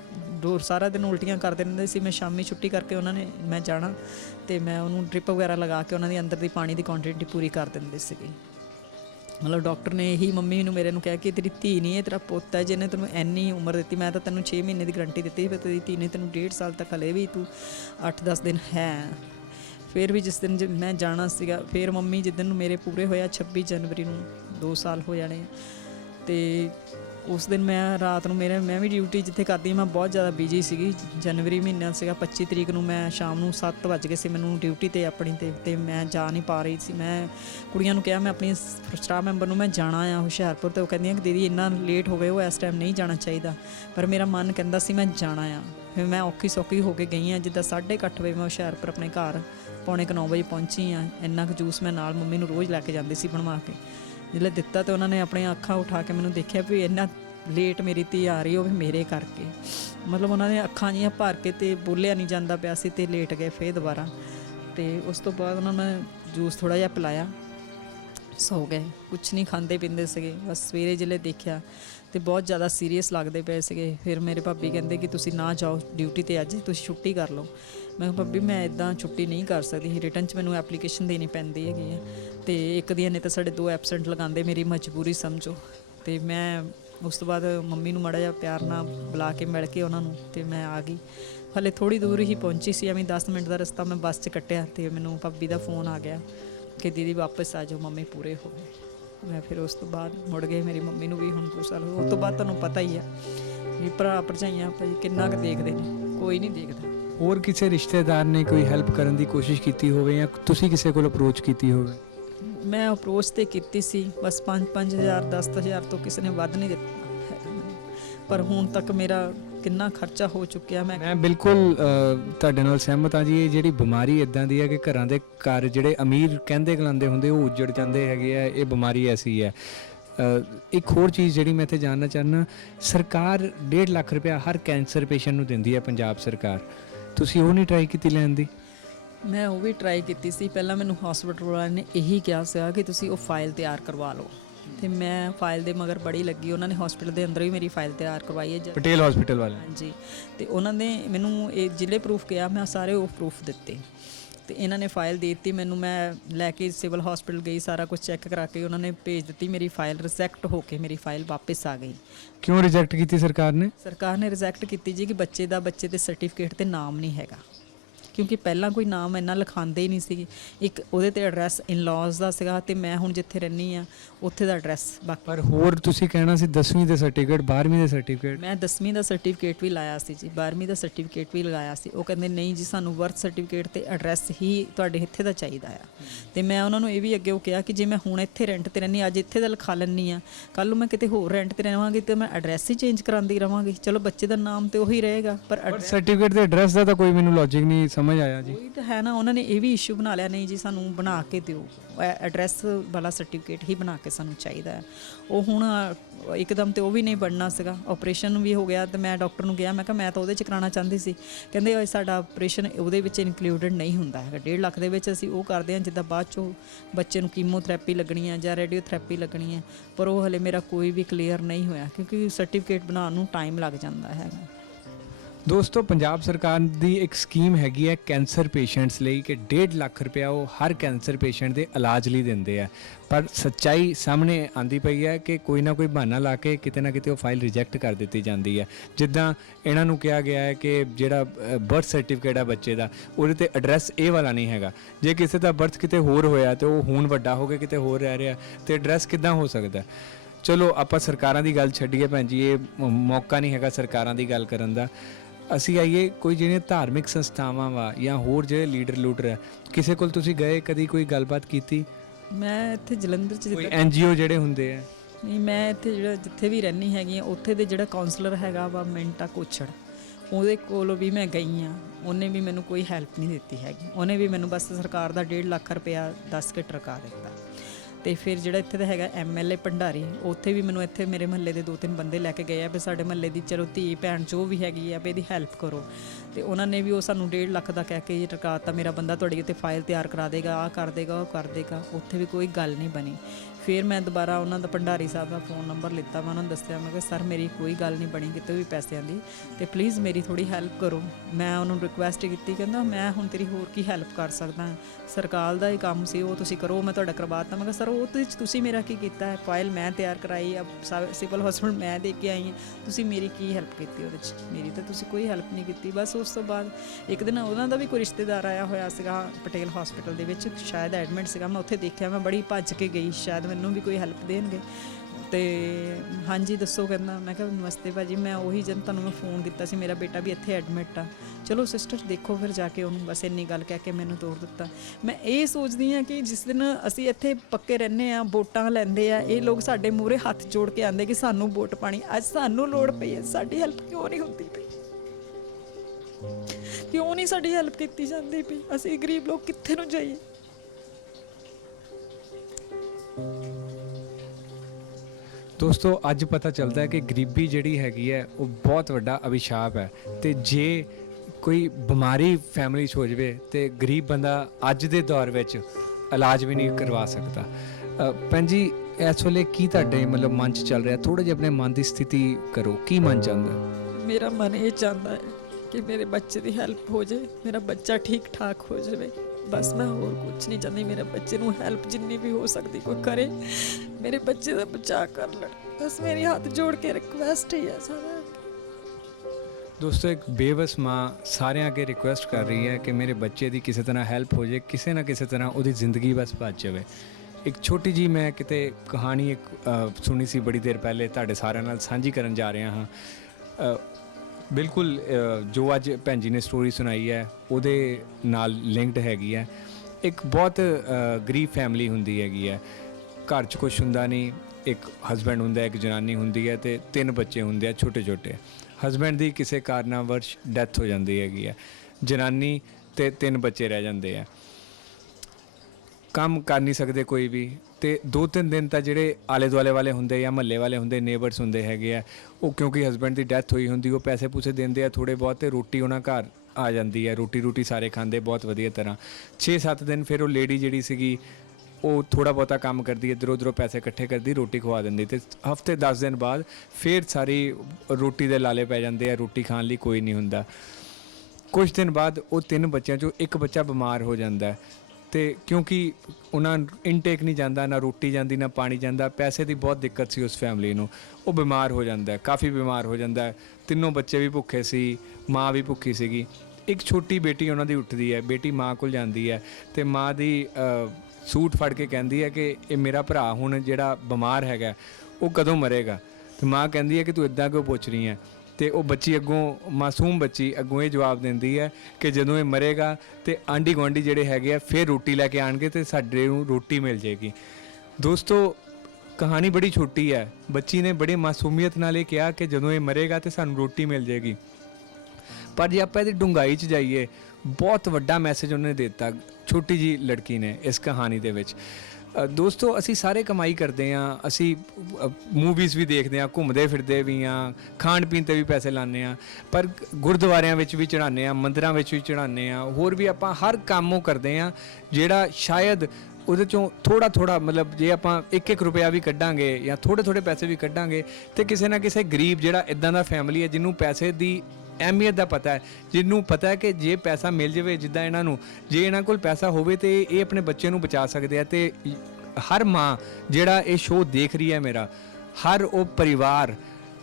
ਸਾਰਾ ਦਿਨ ਉਲਟੀਆਂ ਕਰਦੇ ਰਹਿੰਦੇ ਸੀ। ਮੈਂ ਸ਼ਾਮੀ ਛੁੱਟੀ ਕਰਕੇ ਮੈਂ ਜਾਣਾ ਅਤੇ ਮੈਂ ਉਹਨੂੰ ਡ੍ਰਿਪ ਵਗੈਰਾ ਲਗਾ ਕੇ ਉਹਨਾਂ ਦੀ ਅੰਦਰ ਦੀ ਪਾਣੀ ਦੀ ਕੁਆਂਟੀਟੀ ਪੂਰੀ ਕਰ ਦਿੰਦੀ ਸੀਗੀ। ਮਤਲਬ ਡਾਕਟਰ ਨੇ ਇਹੀ ਮੰਮੀ ਨੂੰ ਮੇਰੇ ਨੂੰ ਕਿਹਾ ਕਿ ਤੇਰੀ ਧੀ ਨਹੀਂ ਹੈ, ਤੇਰਾ ਪੁੱਤ ਹੈ, ਜਿਹਨੇ ਤੈਨੂੰ ਇੰਨੀ ਉਮਰ ਦਿੱਤੀ। ਮੈਂ ਤਾਂ ਤੈਨੂੰ 6 ਮਹੀਨੇ ਦੀ ਗਰੰਟੀ ਦਿੱਤੀ, ਫਿਰ ਤੇਰੀ ਧੀ ਨੇ ਤੈਨੂੰ 1.5 ਸਾਲ ਤੱਕ ਹਲੇ ਵੀ ਤੂੰ 8-10 ਦਿਨ ਹੈ। ਫਿਰ ਵੀ ਜਿਸ ਦਿਨ ਮੈਂ ਜਾਣਾ ਸੀਗਾ, ਫਿਰ ਮੰਮੀ ਜਿੱਦਣ ਨੂੰ ਮੇਰੇ ਪੂਰੇ ਹੋਇਆ 26 ਜਨਵਰੀ ਨੂੰ 2 ਸਾਲ ਹੋ ਜਾਣੇ, ਅਤੇ ਉਸ ਦਿਨ ਮੈਂ ਰਾਤ ਨੂੰ ਮੈਂ ਵੀ ਡਿਊਟੀ ਜਿੱਥੇ ਕਰਦੀ ਮੈਂ ਬਹੁਤ ਜ਼ਿਆਦਾ ਬਿਜੀ ਸੀਗੀ। ਜਨਵਰੀ ਮਹੀਨਾ ਸੀਗਾ, 25 ਤਰੀਕ ਨੂੰ ਮੈਂ ਸ਼ਾਮ ਨੂੰ 7 ਵਜ ਗਏ ਸੀ ਮੈਨੂੰ ਡਿਊਟੀ 'ਤੇ ਆਪਣੀ 'ਤੇ ਮੈਂ ਜਾ ਨਹੀਂ ਪਾ ਰਹੀ ਸੀ। ਮੈਂ ਕੁੜੀਆਂ ਨੂੰ ਕਿਹਾ ਮੈਂ ਆਪਣੀ ਸਟਾਫ ਮੈਂਬਰ ਨੂੰ ਮੈਂ ਜਾਣਾ ਆ ਹੁਸ਼ਿਆਰਪੁਰ, ਅਤੇ ਉਹ ਕਹਿੰਦੀਆਂ ਕਿ ਦੀਦੀ ਇੰਨਾ ਲੇਟ ਹੋ ਗਏ, ਉਹ ਇਸ ਟਾਈਮ ਨਹੀਂ ਜਾਣਾ ਚਾਹੀਦਾ, ਪਰ ਮੇਰਾ ਮਨ ਕਹਿੰਦਾ ਸੀ ਮੈਂ ਜਾਣਾ ਆ। ਫਿਰ ਮੈਂ ਔਖੀ ਸੌਖੀ ਹੋ ਕੇ ਗਈ ਹਾਂ, ਜਿੱਦਾਂ 8:30 ਵਜੇ ਮੈਂ ਹੁਸ਼ਿਆਰਪੁਰ ਆਪਣੇ ਘਰ 8:45 ਵਜੇ ਪਹੁੰਚੀ ਹਾਂ। ਇੰਨਾ ਕੁ ਜੂਸ ਮੈਂ ਨਾਲ ਮੰਮੀ ਨੂੰ ਰੋਜ਼ ਲੈ ਕੇ ਜਾਂਦੀ ਸੀ ਬਣਵਾ ਕੇ। ਜਦੋਂ ਦਿੱਤਾ ਤਾਂ ਉਹਨਾਂ ਨੇ ਆਪਣੀਆਂ ਅੱਖਾਂ ਉਠਾ ਕੇ ਮੈਨੂੰ ਦੇਖਿਆ ਵੀ ਇੰਨਾ ਲੇਟ ਮੇਰੀ ਧੀ ਆ ਰਹੀ, ਉਹ ਵੀ ਮੇਰੇ ਕਰਕੇ। ਮਤਲਬ ਉਹਨਾਂ ਨੇ ਅੱਖਾਂ ਜਿਹੀਆਂ ਭਰ ਕੇ, ਅਤੇ ਬੋਲਿਆ ਨਹੀਂ ਜਾਂਦਾ ਪਿਆ ਸੀ, ਅਤੇ ਲੇਟ ਗਏ ਫਿਰ ਦੁਬਾਰਾ। ਅਤੇ ਉਸ ਤੋਂ ਬਾਅਦ ਉਹਨਾਂ ਨੇ ਜੂਸ ਥੋੜ੍ਹਾ ਜਿਹਾ ਪਿਲਾਇਆ, ਸੌ ਗਏ। ਕੁਛ ਨਹੀਂ ਖਾਂਦੇ ਪੀਂਦੇ ਸੀਗੇ। ਬਸ ਸਵੇਰੇ ਜਿਲੇ ਦੇਖਿਆ ਅਤੇ ਬਹੁਤ ਜ਼ਿਆਦਾ ਸੀਰੀਅਸ ਲੱਗਦੇ ਪਏ ਸੀਗੇ। ਫਿਰ ਮੇਰੇ ਭਾਬੀ ਕਹਿੰਦੇ ਕਿ ਤੁਸੀਂ ਨਾ ਜਾਓ ਡਿਊਟੀ 'ਤੇ, ਅੱਜ ਤੁਸੀਂ ਛੁੱਟੀ ਕਰ ਲਓ। ਮੈਂ ਕਿਹਾ ਭਾਬੀ ਮੈਂ ਇੱਦਾਂ ਛੁੱਟੀ ਨਹੀਂ ਕਰ ਸਕਦੀ, ਰਿਟਰਨ 'ਚ ਮੈਨੂੰ ਐਪਲੀਕੇਸ਼ਨ ਦੇਣੀ ਪੈਂਦੀ ਹੈਗੀ ਹੈ, ਅਤੇ ਇੱਕ ਦੀਆਂ ਨੇ ਤਾਂ ਸਾਡੇ 2 ਐਬਸੈਂਟ ਲਗਾਉਂਦੇ, ਮੇਰੀ ਮਜਬੂਰੀ ਸਮਝੋ। ਅਤੇ ਮੈਂ ਉਸ ਤੋਂ ਬਾਅਦ ਮੰਮੀ ਨੂੰ ਮਾੜਾ ਜਿਹਾ ਪਿਆਰ ਨਾਲ ਬੁਲਾ ਕੇ ਮਿਲ ਕੇ ਉਹਨਾਂ ਨੂੰ, ਅਤੇ ਮੈਂ ਆ ਗਈ। ਹਾਲੇ ਥੋੜ੍ਹੀ ਦੂਰ ਹੀ ਪਹੁੰਚੀ ਸੀ, ਐਵੇਂ 10 ਮਿੰਟ ਦਾ ਰਸਤਾ ਮੈਂ ਬੱਸ 'ਚ ਕੱਟਿਆ, ਅਤੇ ਮੈਨੂੰ ਭਾਬੀ ਦਾ ਫੋਨ ਆ ਗਿਆ ਕਿ ਦੀਦੀ ਵਾਪਸ ਆ ਜਾਓ, ਮੰਮੀ ਪੂਰੇ ਹੋ ਗਏ। ਮੈਂ ਫਿਰ ਉਸ ਤੋਂ ਬਾਅਦ ਮੁੜ ਗਏ। ਮੇਰੀ ਮੰਮੀ ਨੂੰ ਵੀ ਹੁਣ 2 ਸਾਲ ਉਸ ਤੋਂ ਬਾਅਦ ਤੁਹਾਨੂੰ ਪਤਾ ਹੀ ਆ ਵੀ ਭਰਾ ਭਰਜਾਈਆਂ ਭਾਈ ਕਿੰਨਾ ਕੁ ਦੇਖਦੇ ਨੇ, ਕੋਈ ਨਹੀਂ ਦੇਖਦਾ। ਹੋਰ ਕਿਸੇ ਰਿਸ਼ਤੇਦਾਰ ਨੇ ਕੋਈ ਹੈਲਪ ਕਰਨ ਦੀ ਕੋਸ਼ਿਸ਼ ਕੀਤੀ ਹੋਵੇ, ਜਾਂ ਤੁਸੀਂ ਕਿਸੇ ਕੋਲ ਅਪਰੋਚ ਕੀਤੀ ਹੋਵੇ? ਮੈਂ ਅਪਰੋਚ ਤੇ ਕੀਤੀ ਸੀ, ਬਸ 5-5000 10,000 ਤੋਂ ਕਿਸੇ ਨੇ ਵੱਧ ਨਹੀਂ ਦਿੱਤਾ ਹੈਗਾ ਮੈਨੂੰ। ਪਰ ਹੁਣ ਤੱਕ ਮੇਰਾ ਕਿੰਨਾ ਖਰਚਾ ਹੋ ਚੁੱਕਿਆ। ਮੈਂ ਬਿਲਕੁਲ ਤੁਹਾਡੇ ਨਾਲ ਸਹਿਮਤ ਹਾਂ ਜੀ। ਇਹ ਜਿਹੜੀ ਬਿਮਾਰੀ ਇਦਾਂ ਦੀ ਹੈ ਕਿ ਘਰਾਂ ਦੇ ਘਰ ਜਿਹੜੇ ਅਮੀਰ ਕਹਿੰਦੇ ਗਲਾਉਂਦੇ ਹੁੰਦੇ ਉਹ ਉੱਜੜ ਜਾਂਦੇ ਹੈਗੇ ਆ। ਇਹ ਬਿਮਾਰੀ ਐਸੀ ਹੈ। ਇੱਕ ਹੋਰ ਚੀਜ਼ ਜਿਹੜੀ ਮੈਂ ਇੱਥੇ ਜਾਣਨਾ ਚਾਹੁੰਦਾ, ਸਰਕਾਰ 1.5 ਲੱਖ ਰੁਪਇਆ ਹਰ ਕੈਂਸਰ ਪੇਸ਼ੈਂਟ ਨੂੰ ਦਿੰਦੀ ਹੈ, ਪੰਜਾਬ ਸਰਕਾਰ। ਤੁਸੀਂ ਉਹ ਨਹੀਂ ਟਰਾਈ ਕੀਤੀ ਲੈਣ ਦੀ? ਮੈਂ ਉਹ ਵੀ ਟਰਾਈ ਕੀਤੀ ਸੀ। ਪਹਿਲਾਂ ਮੈਨੂੰ ਹਸਪੀਟਲ ਵਾਲਿਆਂ ਨੇ ਇਹੀ ਕਿਹਾ ਸੀਗਾ ਕਿ ਤੁਸੀਂ ਉਹ ਫਾਈਲ ਤਿਆਰ ਕਰਵਾ ਲਓ, ਅਤੇ ਮੈਂ ਫਾਈਲ ਦੇ ਮਗਰ ਬੜੀ ਲੱਗੀ। ਉਹਨਾਂ ਨੇ ਹਸਪੀਟਲ ਦੇ ਅੰਦਰ ਵੀ ਮੇਰੀ ਫਾਈਲ ਤਿਆਰ ਕਰਵਾਈ ਹੈ, ਪਟੇਲ ਹਸਪੀਟਲ ਵਾਲੇ। ਹਾਂਜੀ, ਅਤੇ ਉਹਨਾਂ ਨੇ ਮੈਨੂੰ ਇਹ ਜ਼ਿਲ੍ਹੇ ਪ੍ਰੂਫ ਕਿਹਾ, ਮੈਂ ਸਾਰੇ ਉਹ ਪ੍ਰੂਫ ਦਿੱਤੇ, ਅਤੇ ਇਹਨਾਂ ਨੇ ਫਾਈਲ ਦੇ ਦਿੱਤੀ ਮੈਨੂੰ। ਮੈਂ ਲੈ ਕੇ ਸਿਵਲ ਹਸਪੀਟਲ ਗਈ, ਸਾਰਾ ਕੁਝ ਚੈੱਕ ਕਰਾ ਕੇ ਉਹਨਾਂ ਨੇ ਭੇਜ ਦਿੱਤੀ। ਮੇਰੀ ਫਾਈਲ ਰਿਜੈਕਟ ਹੋ ਕੇ ਮੇਰੀ ਫਾਈਲ ਵਾਪਸ ਆ ਗਈ। ਕਿਉਂ ਰਿਜੈਕਟ ਕੀਤੀ ਸਰਕਾਰ ਨੇ? ਸਰਕਾਰ ਨੇ ਰਿਜੈਕਟ ਕੀਤੀ ਜੀ ਕਿ ਬੱਚੇ ਦੇ ਸਰਟੀਫਿਕੇਟ 'ਤੇ ਨਾਮ ਨਹੀਂ ਹੈਗਾ, ਕਿਉਂਕਿ ਪਹਿਲਾਂ ਕੋਈ ਨਾਮ ਇੰਨਾ ਲਿਖਾਉਂਦੇ ਹੀ ਨਹੀਂ ਸੀ। ਇੱਕ ਉਹਦੇ 'ਤੇ ਐਡਰੈਸ ਇਨ-ਲॉज ਦਾ ਸੀਗਾ, ਅਤੇ ਮੈਂ ਹੁਣ ਜਿੱਥੇ ਰਹਿੰਦੀ ਹਾਂ ਉੱਥੇ ਦਾ ਐਡਰੈਸ ਬਾਕੀ। ਪਰ ਹੋਰ ਤੁਸੀਂ ਕਹਿਣਾ ਸੀ 10ਵੀਂ ਦੇ ਸਰਟੀਫਿਕੇਟ, 12ਵੀਂ ਦੇ ਸਰਟੀਫਿਕੇਟ। ਮੈਂ 10ਵੀਂ ਦਾ ਸਰਟੀਫਿਕੇਟ ਵੀ ਲਾਇਆ ਸੀ ਜੀ, 12ਵੀਂ ਦਾ ਸਰਟੀਫਿਕੇਟ ਵੀ ਲਗਾਇਆ ਸੀ। ਉਹ ਕਹਿੰਦੇ ਨਹੀਂ ਜੀ, ਸਾਨੂੰ ਬਰਥ ਸਰਟੀਫਿਕੇਟ ਅਤੇ ਐਡਰੈਸ ਹੀ ਤੁਹਾਡੇ ਇੱਥੇ ਦਾ ਚਾਹੀਦਾ ਆ। ਅਤੇ ਮੈਂ ਉਹਨਾਂ ਨੂੰ ਇਹ ਵੀ ਅੱਗੇ ਉਹ ਕਿਹਾ ਕਿ ਜੇ ਮੈਂ ਹੁਣ ਇੱਥੇ ਰੈਂਟ 'ਤੇ ਰਹਿੰਦੀ, ਅੱਜ ਇੱਥੇ ਦਾ ਲਿਖਾ ਲੈਂਦੀ ਹਾਂ, ਕੱਲ੍ਹ ਨੂੰ ਮੈਂ ਕਿਤੇ ਹੋਰ ਰੈਂਟ 'ਤੇ ਰਹਾਂਗੀ ਅਤੇ ਮੈਂ ਐਡਰੈਸ ਹੀ ਚੇਂਜ ਕਰਾਉਂਦੀ ਰਹਾਂਗੀ। ਚਲੋ ਬੱਚੇ ਦਾ ਨਾਮ ਤਾਂ ਉਹੀ ਰਹੇਗਾ, ਪਰ ਸਰਟੀਫਿਕੇਟ ਦੇ ਐਡਰੈਸ ਦਾ ਤਾਂ ਕੋਈ ਮੈਨੂੰ ਲੌਜਿਕ ਨਹੀਂ ਸਮਝ ਆਇਆ ਜੀ। ਉਹੀ ਤਾਂ ਹੈ ਨਾ, ਉਹਨਾਂ ਨੇ ਇਹ ਵੀ ਇਸ਼ੂ ਬਣਾ ਲਿਆ, ਨਹੀਂ ਜੀ ਸਾਨੂੰ ਬਣਾ ਕੇ ਦਿਓ ਐਡਰੈਸ ਵਾਲਾ ਸਰਟੀਫਿਕੇਟ ਹੀ ਬਣਾ ਕੇ ਸਾਨੂੰ ਚਾਹੀਦਾ ਹੈ। ਉਹ ਹੁਣ ਇੱਕਦਮ ਤੇ ਉਹ ਵੀ ਨਹੀਂ ਬਣਨਾ ਸੀਗਾ। ਆਪਰੇਸ਼ਨ ਵੀ ਹੋ ਗਿਆ, ਤੇ ਮੈਂ ਡਾਕਟਰ ਨੂੰ ਕਿਹਾ, ਮੈਂ ਕਿਹਾ ਮੈਂ ਤਾਂ ਉਹਦੇ 'ਚ ਕਰਾਉਣਾ ਚਾਹੁੰਦੀ ਸੀ। ਕਹਿੰਦੇ ਓਏ ਸਾਡਾ ਆਪਰੇਸ਼ਨ ਉਹਦੇ ਵਿੱਚ ਇਨਕਲੂਡਡ ਨਹੀਂ ਹੁੰਦਾ ਹੈਗਾ, 1.5 ਲੱਖ ਦੇ ਵਿੱਚ ਅਸੀਂ ਉਹ ਕਰਦੇ ਹਾਂ ਜਿੱਦਾਂ ਬਾਅਦ 'ਚੋਂ ਬੱਚੇ ਨੂੰ ਕੀਮੋਥੈਰੇਪੀ ਲੱਗਣੀ ਹੈ ਜਾਂ ਰੇਡੀਓਥੈਰੇਪੀ ਲੱਗਣੀ ਹੈ। ਪਰ ਉਹ ਹਲੇ ਮੇਰਾ ਕੋਈ ਵੀ ਕਲੀਅਰ ਨਹੀਂ ਹੋਇਆ, ਕਿਉਂਕਿ ਸਰਟੀਫਿਕੇਟ ਬਣਾਉਣ ਨੂੰ ਟਾਈਮ ਲੱਗ ਜਾਂਦਾ ਹੈਗਾ। ਦੋਸਤੋ, ਪੰਜਾਬ ਸਰਕਾਰ ਦੀ ਇੱਕ ਸਕੀਮ ਹੈਗੀ ਹੈ ਕੈਂਸਰ ਪੇਸ਼ੈਂਟਸ ਲਈ ਕਿ 1.5 ਲੱਖ ਰੁਪਇਆ ਉਹ ਹਰ ਕੈਂਸਰ ਪੇਸ਼ੈਂਟ ਦੇ ਇਲਾਜ ਲਈ ਦਿੰਦੇ ਆ। ਪਰ ਸੱਚਾਈ ਸਾਹਮਣੇ ਆਂਦੀ ਪਈ ਹੈ ਕਿ ਕੋਈ ਨਾ ਕੋਈ ਬਹਾਨਾ ਲਾ ਕੇ ਕਿਤੇ ਨਾ ਕਿਤੇ ਉਹ ਫਾਈਲ ਰਿਜੈਕਟ ਕਰ ਦਿੱਤੀ ਜਾਂਦੀ ਹੈ। ਜਿੱਦਾਂ ਇਹਨਾਂ ਨੂੰ ਕਿਹਾ ਗਿਆ ਹੈ ਕਿ ਜਿਹੜਾ ਬਰਥ ਸਰਟੀਫਿਕੇਟ ਹੈ ਬੱਚੇ ਦਾ, ਉਹਦੇ 'ਤੇ ਐਡਰੈਸ ਇਹ ਵਾਲਾ ਨਹੀਂ ਹੈਗਾ। ਜੇ ਕਿਸੇ ਦਾ ਬਰਥ ਕਿਤੇ ਹੋਰ ਹੋਇਆ ਤੇ ਉਹ ਹੁਣ ਵੱਡਾ ਹੋ ਕੇ ਕਿਤੇ ਹੋਰ ਰਹਿ ਰਿਹਾ, ਤੇ ਐਡਰੈਸ ਕਿੱਦਾਂ ਹੋ ਸਕਦਾ? ਚਲੋ ਆਪਾਂ ਸਰਕਾਰਾਂ ਦੀ ਗੱਲ ਛੱਡੀਏ ਭੈਣ ਜੀ, ਇਹ ਮੌਕਾ ਨਹੀਂ ਹੈਗਾ ਸਰਕਾਰਾਂ ਦੀ ਗੱਲ ਕਰਨ ਦਾ। ਅਸੀਂ ਆਈਏ ਕੋਈ ਜਿਹੜੀਆਂ ਧਾਰਮਿਕ ਸੰਸਥਾਵਾਂ ਵਾ ਜਾਂ ਹੋਰ ਜਿਹੜੇ ਲੀਡਰ ਲੂਡਰ ਹੈ, ਕਿਸੇ ਕੋਲ ਤੁਸੀਂ ਗਏ ਕਦੀ, ਕੋਈ ਗੱਲਬਾਤ ਕੀਤੀ? ਮੈਂ ਇੱਥੇ ਜਲੰਧਰ 'ਚ ਕੋਈ ਜਿੱਦਾਂ NGO ਜਿਹੜੇ ਹੁੰਦੇ ਆ? ਨਹੀਂ, ਮੈਂ ਇੱਥੇ ਜਿਹੜਾ ਜਿੱਥੇ ਵੀ ਰਹਿੰਦੀ ਹੈਗੀ ਆ ਉੱਥੇ ਦੇ ਜਿਹੜਾ ਕਾਉਂਸਲਰ ਹੈਗਾ ਵਾ ਮਿੰਟਾ ਕੋਛੜ, ਉਹਦੇ ਕੋਲ ਵੀ ਮੈਂ ਗਈ ਆ। ਉਹਨੇ ਵੀ ਮੈਨੂੰ ਕੋਈ ਹੈਲਪ ਨਹੀਂ ਦਿੱਤੀ ਹੈਗੀ। ਉਹਨੇ ਵੀ ਮੈਨੂੰ ਬਸ ਸਰਕਾਰ ਦਾ 1.5 ਲੱਖ ਰੁਪਇਆ ਦੱਸ ਕੇ ਟਰਕਾ ਦਿੱਤਾ। ਤੇ ਫਿਰ ਜਿਹੜਾ ਇੱਥੇ ਦਾ ਹੈਗਾ MLA ਭੰਡਾਰੀ, ਉੱਥੇ ਵੀ ਮੈਨੂੰ ਇੱਥੇ ਮੇਰੇ ਮਹੱਲੇ ਦੇ 2-3 ਬੰਦੇ ਲੈ ਕੇ ਗਏ ਆ ਵੀ ਸਾਡੇ ਮਹੱਲੇ ਦੀ ਚਲੋ ਧੀ ਭੈਣ ਜੋ ਵੀ ਹੈਗੀ ਆ ਵੀ ਇਹਦੀ ਹੈਲਪ ਕਰੋ। ਤੇ ਉਹਨਾਂ ਨੇ ਵੀ ਉਹ ਸਾਨੂੰ 1.5 ਲੱਖ ਦਾ ਕਹਿ ਕੇ ਟਰਕਾ ਦਿੱਤਾ, ਮੇਰਾ ਬੰਦਾ ਤੁਹਾਡੀ ਉੱਤੇ ਫਾਈਲ ਤਿਆਰ ਕਰਾ ਦੇਗਾ, ਆਹ ਕਰ ਦੇਗਾ, ਉਹ ਕਰ ਦੇਗਾ। ਉੱਥੇ ਵੀ ਕੋਈ ਗੱਲ ਨਹੀਂ ਬਣੀ। ਫਿਰ ਮੈਂ ਦੁਬਾਰਾ ਉਹਨਾਂ ਦਾ ਭੰਡਾਰੀ ਸਾਹਿਬ ਦਾ ਫੋਨ ਨੰਬਰ ਲਿੱਤਾ, ਮੈਂ ਉਹਨਾਂ ਨੂੰ ਦੱਸਿਆ, ਮੈਂ ਕਿਹਾ ਸਰ ਮੇਰੀ ਕੋਈ ਗੱਲ ਨਹੀਂ ਬਣੀ ਕਿਤੇ ਵੀ ਪੈਸਿਆਂ ਦੀ, ਤੇ ਪਲੀਜ਼ ਮੇਰੀ ਥੋੜੀ ਹੈਲਪ ਕਰੋ। ਮੈਂ ਉਹਨੂੰ ਰਿਕੁਐਸਟ ਕੀਤੀ, ਕਹਿੰਦਾ ਮੈਂ ਹੁਣ ਤੇਰੀ ਹੋਰ ਕੀ ਹੈਲਪ ਕਰ ਸਕਦਾ, ਸਰਕਾਰ ਦਾ ਹੀ ਕੰਮ ਸੀ ਉਹ ਤੁਸੀਂ ਕਰੋ, ਮੈਂ ਤੁਹਾਡਾ ਕਰਵਾਤਾ। ਮੈਂ ਕਿਹਾ ਸਰ ਉਹ ਤੁਸੀਂ ਮੇਰਾ ਕੀ ਕੀਤਾ ਹੈ, ਫਾਈਲ ਮੈਂ ਤਿਆਰ ਕਰਾਈ, ਸਿਵਲ ਹਸਪੀਟਲ ਮੈਂ ਦੇ ਕੇ ਆਈ ਹਾਂ, ਤੁਸੀਂ ਮੇਰੀ ਕੀ ਹੈਲਪ ਕੀਤੀ ਉਹਦੇ 'ਚ? ਮੇਰੀ ਤਾਂ ਤੁਸੀਂ ਕੋਈ ਹੈਲਪ ਨਹੀਂ ਕੀਤੀ। ਬਸ ਉਸ ਤੋਂ ਬਾਅਦ ਇੱਕ ਦਿਨ ਉਹਨਾਂ ਦਾ ਵੀ ਕੋਈ ਰਿਸ਼ਤੇਦਾਰ ਆਇਆ ਹੋਇਆ ਸੀਗਾ ਪਟੇਲ ਹਸਪੀਟਲ ਦੇ ਵਿੱਚ, ਸ਼ਾਇਦ ਐਡਮਿਟ ਸੀਗਾ। ਮੈਂ ਉੱਥੇ ਦੇਖਿਆ, ਮੈਂ ਬੜੀ ਭੱਜ ਕੇ ਗਈ, ਸ਼ਾਇਦ ਮੈਨੂੰ ਵੀ ਕੋਈ ਹੈਲਪ ਦੇਣਗੇ। ਤੇ ਹਾਂਜੀ ਦੱਸੋ, ਕਹਿੰਦਾ। ਮੈਂ ਕਿਹਾ ਨਮਸਤੇ ਭਾਜੀ, ਮੈਂ ਉਹੀ ਜਨ ਤੁਹਾਨੂੰ ਮੈਂ ਫੋਨ ਕੀਤਾ ਸੀ, ਮੇਰਾ ਬੇਟਾ ਵੀ ਇੱਥੇ ਐਡਮਿਟ ਆ, ਚਲੋ ਸਿਸਟਰ ਦੇਖੋ ਫਿਰ ਜਾ ਕੇ ਉਹਨੂੰ। ਬਸ ਇੰਨੀ ਗੱਲ ਕਹਿ ਕੇ ਮੈਨੂੰ ਤੋੜ ਦਿੱਤਾ। ਮੈਂ ਇਹ ਸੋਚਦੀ ਹਾਂ ਕਿ ਜਿਸ ਦਿਨ ਅਸੀਂ ਇੱਥੇ ਪੱਕੇ ਰਹਿੰਦੇ ਆ, ਵੋਟਾਂ ਲੈਂਦੇ ਆ, ਇਹ ਲੋਕ ਸਾਡੇ ਮੂਹਰੇ ਹੱਥ ਜੋੜ ਕੇ ਆਉਂਦੇ ਕਿ ਸਾਨੂੰ ਵੋਟ ਪਾਣੀ। ਅੱਜ ਸਾਨੂੰ ਲੋੜ ਪਈ ਹੈ, ਸਾਡੀ ਹੈਲਪ ਕਿਉਂ ਨਹੀਂ ਹੁੰਦੀ ਪਈ? ਕਿਉਂ ਨਹੀਂ ਸਾਡੀ ਹੈਲਪ ਕੀਤੀ ਜਾਂਦੀ ਪਈ? ਅਸੀਂ ਗਰੀਬ ਲੋਕ ਕਿੱਥੇ ਨੂੰ ਜਾਈਏ? ਦੋਸਤੋ ਅੱਜ ਪਤਾ ਚੱਲਦਾ ਹੈ ਕਿ ਗਰੀਬੀ ਜਿਹੜੀ ਹੈਗੀ ਹੈ ਉਹ ਬਹੁਤ ਵੱਡਾ ਅਭਿਸ਼ਾਪ ਹੈ। ਤੇ ਜੇ ਕੋਈ ਬਿਮਾਰੀ ਫੈਮਿਲੀ 'ਚ ਹੋ ਜਾਵੇ ਤੇ ਗਰੀਬ ਬੰਦਾ ਅੱਜ ਦੇ ਦੌਰ ਵਿੱਚ ਇਲਾਜ ਵੀ ਨਹੀਂ ਕਰਵਾ ਸਕਦਾ। ਭੈਣ ਜੀ ਇਸ ਵੇਲੇ ਕੀ ਤੁਹਾਡੇ ਮਤਲਬ ਮਨ 'ਚ ਚੱਲ ਰਿਹਾ? ਥੋੜ੍ਹਾ ਜਿਹਾ ਆਪਣੇ ਮਨ ਦੀ ਸਥਿਤੀ ਕਰੋ, ਕੀ ਮਨ ਚਾਹੁੰਦਾ? ਮੇਰਾ ਮਨ ਇਹ ਚਾਹੁੰਦਾ ਹੈ ਕਿ ਮੇਰੇ ਬੱਚੇ ਦੀ ਹੈਲਪ ਹੋ ਜਾਏ, ਮੇਰਾ ਬੱਚਾ ਠੀਕ ਠਾਕ ਹੋ ਜਾਵੇ। ਬਸ ਮੈਂ ਹੋਰ ਕੁਝ ਨਹੀਂ ਚਾਹੁੰਦੀ। ਮੇਰੇ ਬੱਚੇ ਨੂੰ ਹੈਲਪ ਜਿੰਨੀ ਵੀ ਹੋ ਸਕਦੀ ਕੋਈ ਕਰੇ, ਮੇਰੇ ਬੱਚੇ ਦਾ ਬਚਾਅ ਕਰ ਲੈਣ। ਬਸ ਮੇਰੀ ਹੱਥ ਜੋੜ ਕੇ ਰਿਕੁਐਸਟ ਹੀ ਹੈ ਸਾਰਾ। ਦੋਸਤੋ ਇੱਕ ਬੇਵਸ ਮਾਂ ਸਾਰਿਆਂ ਅੱਗੇ ਰਿਕੁਐਸਟ ਕਰ ਰਹੀ ਹੈ ਕਿ ਮੇਰੇ ਬੱਚੇ ਦੀ ਕਿਸੇ ਤਰ੍ਹਾਂ ਹੈਲਪ ਹੋ ਜਾਏ, ਕਿਸੇ ਨਾ ਕਿਸੇ ਤਰ੍ਹਾਂ ਉਹਦੀ ਜ਼ਿੰਦਗੀ ਬਸ ਬਚ ਜਾਵੇ। ਇੱਕ ਛੋਟੀ ਜੀ ਮੈਂ ਕਿਤੇ ਕਹਾਣੀ ਇੱਕ ਸੁਣੀ ਸੀ ਬੜੀ ਦੇਰ ਪਹਿਲੇ, ਤੁਹਾਡੇ ਸਾਰਿਆਂ ਨਾਲ ਸਾਂਝੀ ਕਰਨ ਜਾ ਰਿਹਾ ਹਾਂ। ਬਿਲਕੁਲ ਜੋ ਅੱਜ ਭੈਣ ਜੀ ਨੇ ਸਟੋਰੀ ਸੁਣਾਈ ਹੈ ਉਹਦੇ ਨਾਲ ਲਿੰਕਡ ਹੈਗੀ ਹੈ। ਇੱਕ ਬਹੁਤ ਗਰੀਬ ਫੈਮਿਲੀ ਹੁੰਦੀ ਹੈਗੀ ਹੈ, ਘਰ 'ਚ ਕੁਛ ਹੁੰਦਾ ਨਹੀਂ, ਇੱਕ ਹਸਬੈਂਡ ਹੁੰਦਾ, ਇੱਕ ਜਨਾਨੀ ਹੁੰਦੀ ਹੈ ਤੇ 3 ਬੱਚੇ ਹੁੰਦੇ ਆ ਛੋਟੇ ਛੋਟੇ। ਹਸਬੈਂਡ ਦੀ ਕਿਸੇ ਕਾਰਨਾਵਸ਼ ਡੈਥ ਹੋ ਜਾਂਦੀ ਹੈਗੀ ਹੈ, ਜਨਾਨੀ ਤੇ 3 ਬੱਚੇ ਰਹਿ ਜਾਂਦੇ ਆ। ਕੰਮ ਕਰ ਨਹੀਂ ਸਕਦੇ ਕੋਈ ਵੀ, ਤੇ 2-3 ਦਿਨ ਤਾਂ ਜਿਹੜੇ ਆਲੇ ਦੁਆਲੇ ਵਾਲੇ ਹੁੰਦੇ ਜਾਂ ਮਹੱਲੇ ਵਾਲੇ ਹੁੰਦੇ, ਨੇਬਰਸ ਹੁੰਦੇ ਹੈਗੇ ਆ, ਉਹ ਕਿਉਂਕਿ ਹਸਬੈਂਡ ਦੀ ਡੈਥ ਹੋਈ ਹੁੰਦੀ ਉਹ ਪੈਸੇ ਪੂਸੇ ਦਿੰਦੇ ਆ ਥੋੜ੍ਹੇ ਬਹੁਤ, ਤੇ ਰੋਟੀ ਉਹਨਾਂ ਘਰ ਆ ਜਾਂਦੀ ਹੈ। ਰੋਟੀ ਸਾਰੇ ਖਾਂਦੇ ਬਹੁਤ ਵਧੀਆ ਤਰ੍ਹਾਂ। 6-7 ਦਿਨ ਫਿਰ ਉਹ ਲੇਡੀ ਜਿਹੜੀ ਸੀਗੀ ਉਹ ਥੋੜ੍ਹਾ ਬਹੁਤਾ ਕੰਮ ਕਰਦੀ, ਇੱਧਰੋਂ ਉੱਧਰੋਂ ਪੈਸੇ ਇਕੱਠੇ ਕਰਦੀ, ਰੋਟੀ ਖਵਾ ਦਿੰਦੀ। ਤੇ ਹਫ਼ਤੇ 10 ਦਿਨ ਬਾਅਦ ਫਿਰ ਸਾਰੀ ਰੋਟੀ ਦੇ ਲਾਲੇ ਪੈ ਜਾਂਦੇ ਆ, ਰੋਟੀ ਖਾਣ ਲਈ ਕੋਈ ਨਹੀਂ ਹੁੰਦਾ। ਕੁਝ ਦਿਨ ਬਾਅਦ ਉਹ 3 ਬੱਚਿਆਂ 'ਚੋਂ ਇੱਕ ਬੱਚਾ ਬਿਮਾਰ ਹੋ ਜਾਂਦਾ, ਤੇ ਕਿਉਂਕਿ ਉਹਨਾਂ ਇਨਟੇਕ ਨਹੀਂ ਜਾਂਦਾ, ਨਾ ਰੋਟੀ ਜਾਂਦੀ ਨਾ ਪਾਣੀ ਜਾਂਦਾ, ਪੈਸੇ ਦੀ ਬਹੁਤ ਦਿੱਕਤ ਸੀ ਉਸ ਫੈਮਿਲੀ ਨੂੰ। ਉਹ ਬਿਮਾਰ ਹੋ ਜਾਂਦਾ, ਕਾਫੀ ਬਿਮਾਰ ਹੋ ਜਾਂਦਾ। 3 ਬੱਚੇ ਵੀ ਭੁੱਖੇ ਸੀ, ਮਾਂ ਵੀ ਭੁੱਖੀ ਸੀਗੀ। ਇੱਕ ਛੋਟੀ ਬੇਟੀ ਉਹਨਾਂ ਦੀ ਉੱਠਦੀ ਹੈ, ਬੇਟੀ ਮਾਂ ਕੋਲ ਜਾਂਦੀ ਹੈ ਤੇ ਮਾਂ ਦੀ ਸੂਟ ਫੜ ਕੇ ਕਹਿੰਦੀ ਹੈ ਕਿ ਇਹ ਮੇਰਾ ਭਰਾ ਹੁਣ ਜਿਹੜਾ ਬਿਮਾਰ ਹੈਗਾ ਉਹ ਕਦੋਂ ਮਰੇਗਾ? ਤੇ ਮਾਂ ਕਹਿੰਦੀ ਹੈ ਕਿ ਤੂੰ ਇੱਦਾਂ ਕਿਉਂ ਪੁੱਛ ਰਹੀ ਹੈ? ਤੇ ਉਹ ਬੱਚੀ ਅੱਗੋਂ, ਮਾਸੂਮ ਬੱਚੀ ਅੱਗੋਂ ਇਹ ਜਵਾਬ ਦਿੰਦੀ ਹੈ ਕਿ ਜਦੋਂ ਇਹ ਮਰੇਗਾ ਤੇ ਆਂਢੀ ਗੁਆਂਢੀ ਜਿਹੜੇ ਹੈਗੇ ਆ ਫਿਰ ਰੋਟੀ ਲੈ ਕੇ ਆਣਗੇ ਤੇ ਸਾਡੇ ਨੂੰ ਰੋਟੀ ਮਿਲ ਜਾਏਗੀ। ਦੋਸਤੋ ਕਹਾਣੀ ਬੜੀ ਛੋਟੀ ਹੈ, ਬੱਚੀ ਨੇ ਬੜੀ ਮਾਸੂਮੀਅਤ ਨਾਲ ਇਹ ਕਿਹਾ ਕਿ ਜਦੋਂ ਇਹ ਮਰੇਗਾ ਤੇ ਸਾਨੂੰ ਰੋਟੀ ਮਿਲ ਜਾਏਗੀ। ਪਰ ਜੇ ਆਪਾਂ ਇਹਦੀ ਡੂੰਘਾਈ 'ਚ ਜਾਈਏ, ਬਹੁਤ ਵੱਡਾ ਮੈਸੇਜ ਉਹਨੇ ਦੇ ਦਿੱਤਾ ਛੋਟੀ ਜੀ ਲੜਕੀ ਨੇ ਇਸ ਕਹਾਣੀ ਦੇ ਵਿੱਚ। ਦੋਸਤੋ ਅਸੀਂ ਸਾਰੇ ਕਮਾਈ ਕਰਦੇ ਹਾਂ, ਅਸੀਂ ਮੂਵੀਜ਼ ਵੀ ਦੇਖਦੇ ਹਾਂ, ਘੁੰਮਦੇ ਫਿਰਦੇ ਵੀ ਹਾਂ, ਖਾਣ ਪੀਣ 'ਤੇ ਵੀ ਪੈਸੇ ਲਾਉਂਦੇ ਹਾਂ, ਪਰ ਗੁਰਦੁਆਰਿਆਂ ਵਿੱਚ ਵੀ ਚੜ੍ਹਾਉਂਦੇ ਹਾਂ, ਮੰਦਰਾਂ ਵਿੱਚ ਵੀ ਚੜ੍ਹਾਉਂਦੇ ਹਾਂ, ਹੋਰ ਵੀ ਆਪਾਂ ਹਰ ਕੰਮ ਉਹ ਕਰਦੇ ਹਾਂ ਜਿਹੜਾ ਸ਼ਾਇਦ ਉਹਦੇ 'ਚੋਂ ਥੋੜ੍ਹਾ ਮਤਲਬ ਜੇ ਆਪਾਂ 1-1 ਰੁਪਇਆ ਵੀ ਕੱਢਾਂਗੇ ਜਾਂ ਥੋੜ੍ਹੇ ਪੈਸੇ ਵੀ ਕੱਢਾਂਗੇ ਤੇ ਕਿਸੇ ਨਾ ਕਿਸੇ ਗਰੀਬ ਜਿਹੜਾ ਇੱਦਾਂ ਦਾ ਫੈਮਿਲੀ ਹੈ ਜਿਹਨੂੰ ਪੈਸੇ ਦੀ ਅਹਿਮੀਅਤ ਦਾ ਪਤਾ ਹੈ, ਜਿਹਨੂੰ ਪਤਾ ਹੈ ਕਿ ਜੇ ਪੈਸਾ ਮਿਲ ਜਾਵੇ, ਜਿੱਦਾਂ ਇਹਨਾਂ ਨੂੰ, ਜੇ ਇਹਨਾਂ ਕੋਲ ਪੈਸਾ ਹੋਵੇ ਤੇ ਇਹ ਆਪਣੇ ਬੱਚੇ ਨੂੰ ਬਚਾ ਸਕਦੇ ਆ। ਤੇ ਹਰ ਮਾਂ ਜਿਹੜਾ ਇਹ ਸ਼ੋਅ ਦੇਖ ਰਹੀ ਹੈ ਮੇਰਾ, ਹਰ ਉਹ ਪਰਿਵਾਰ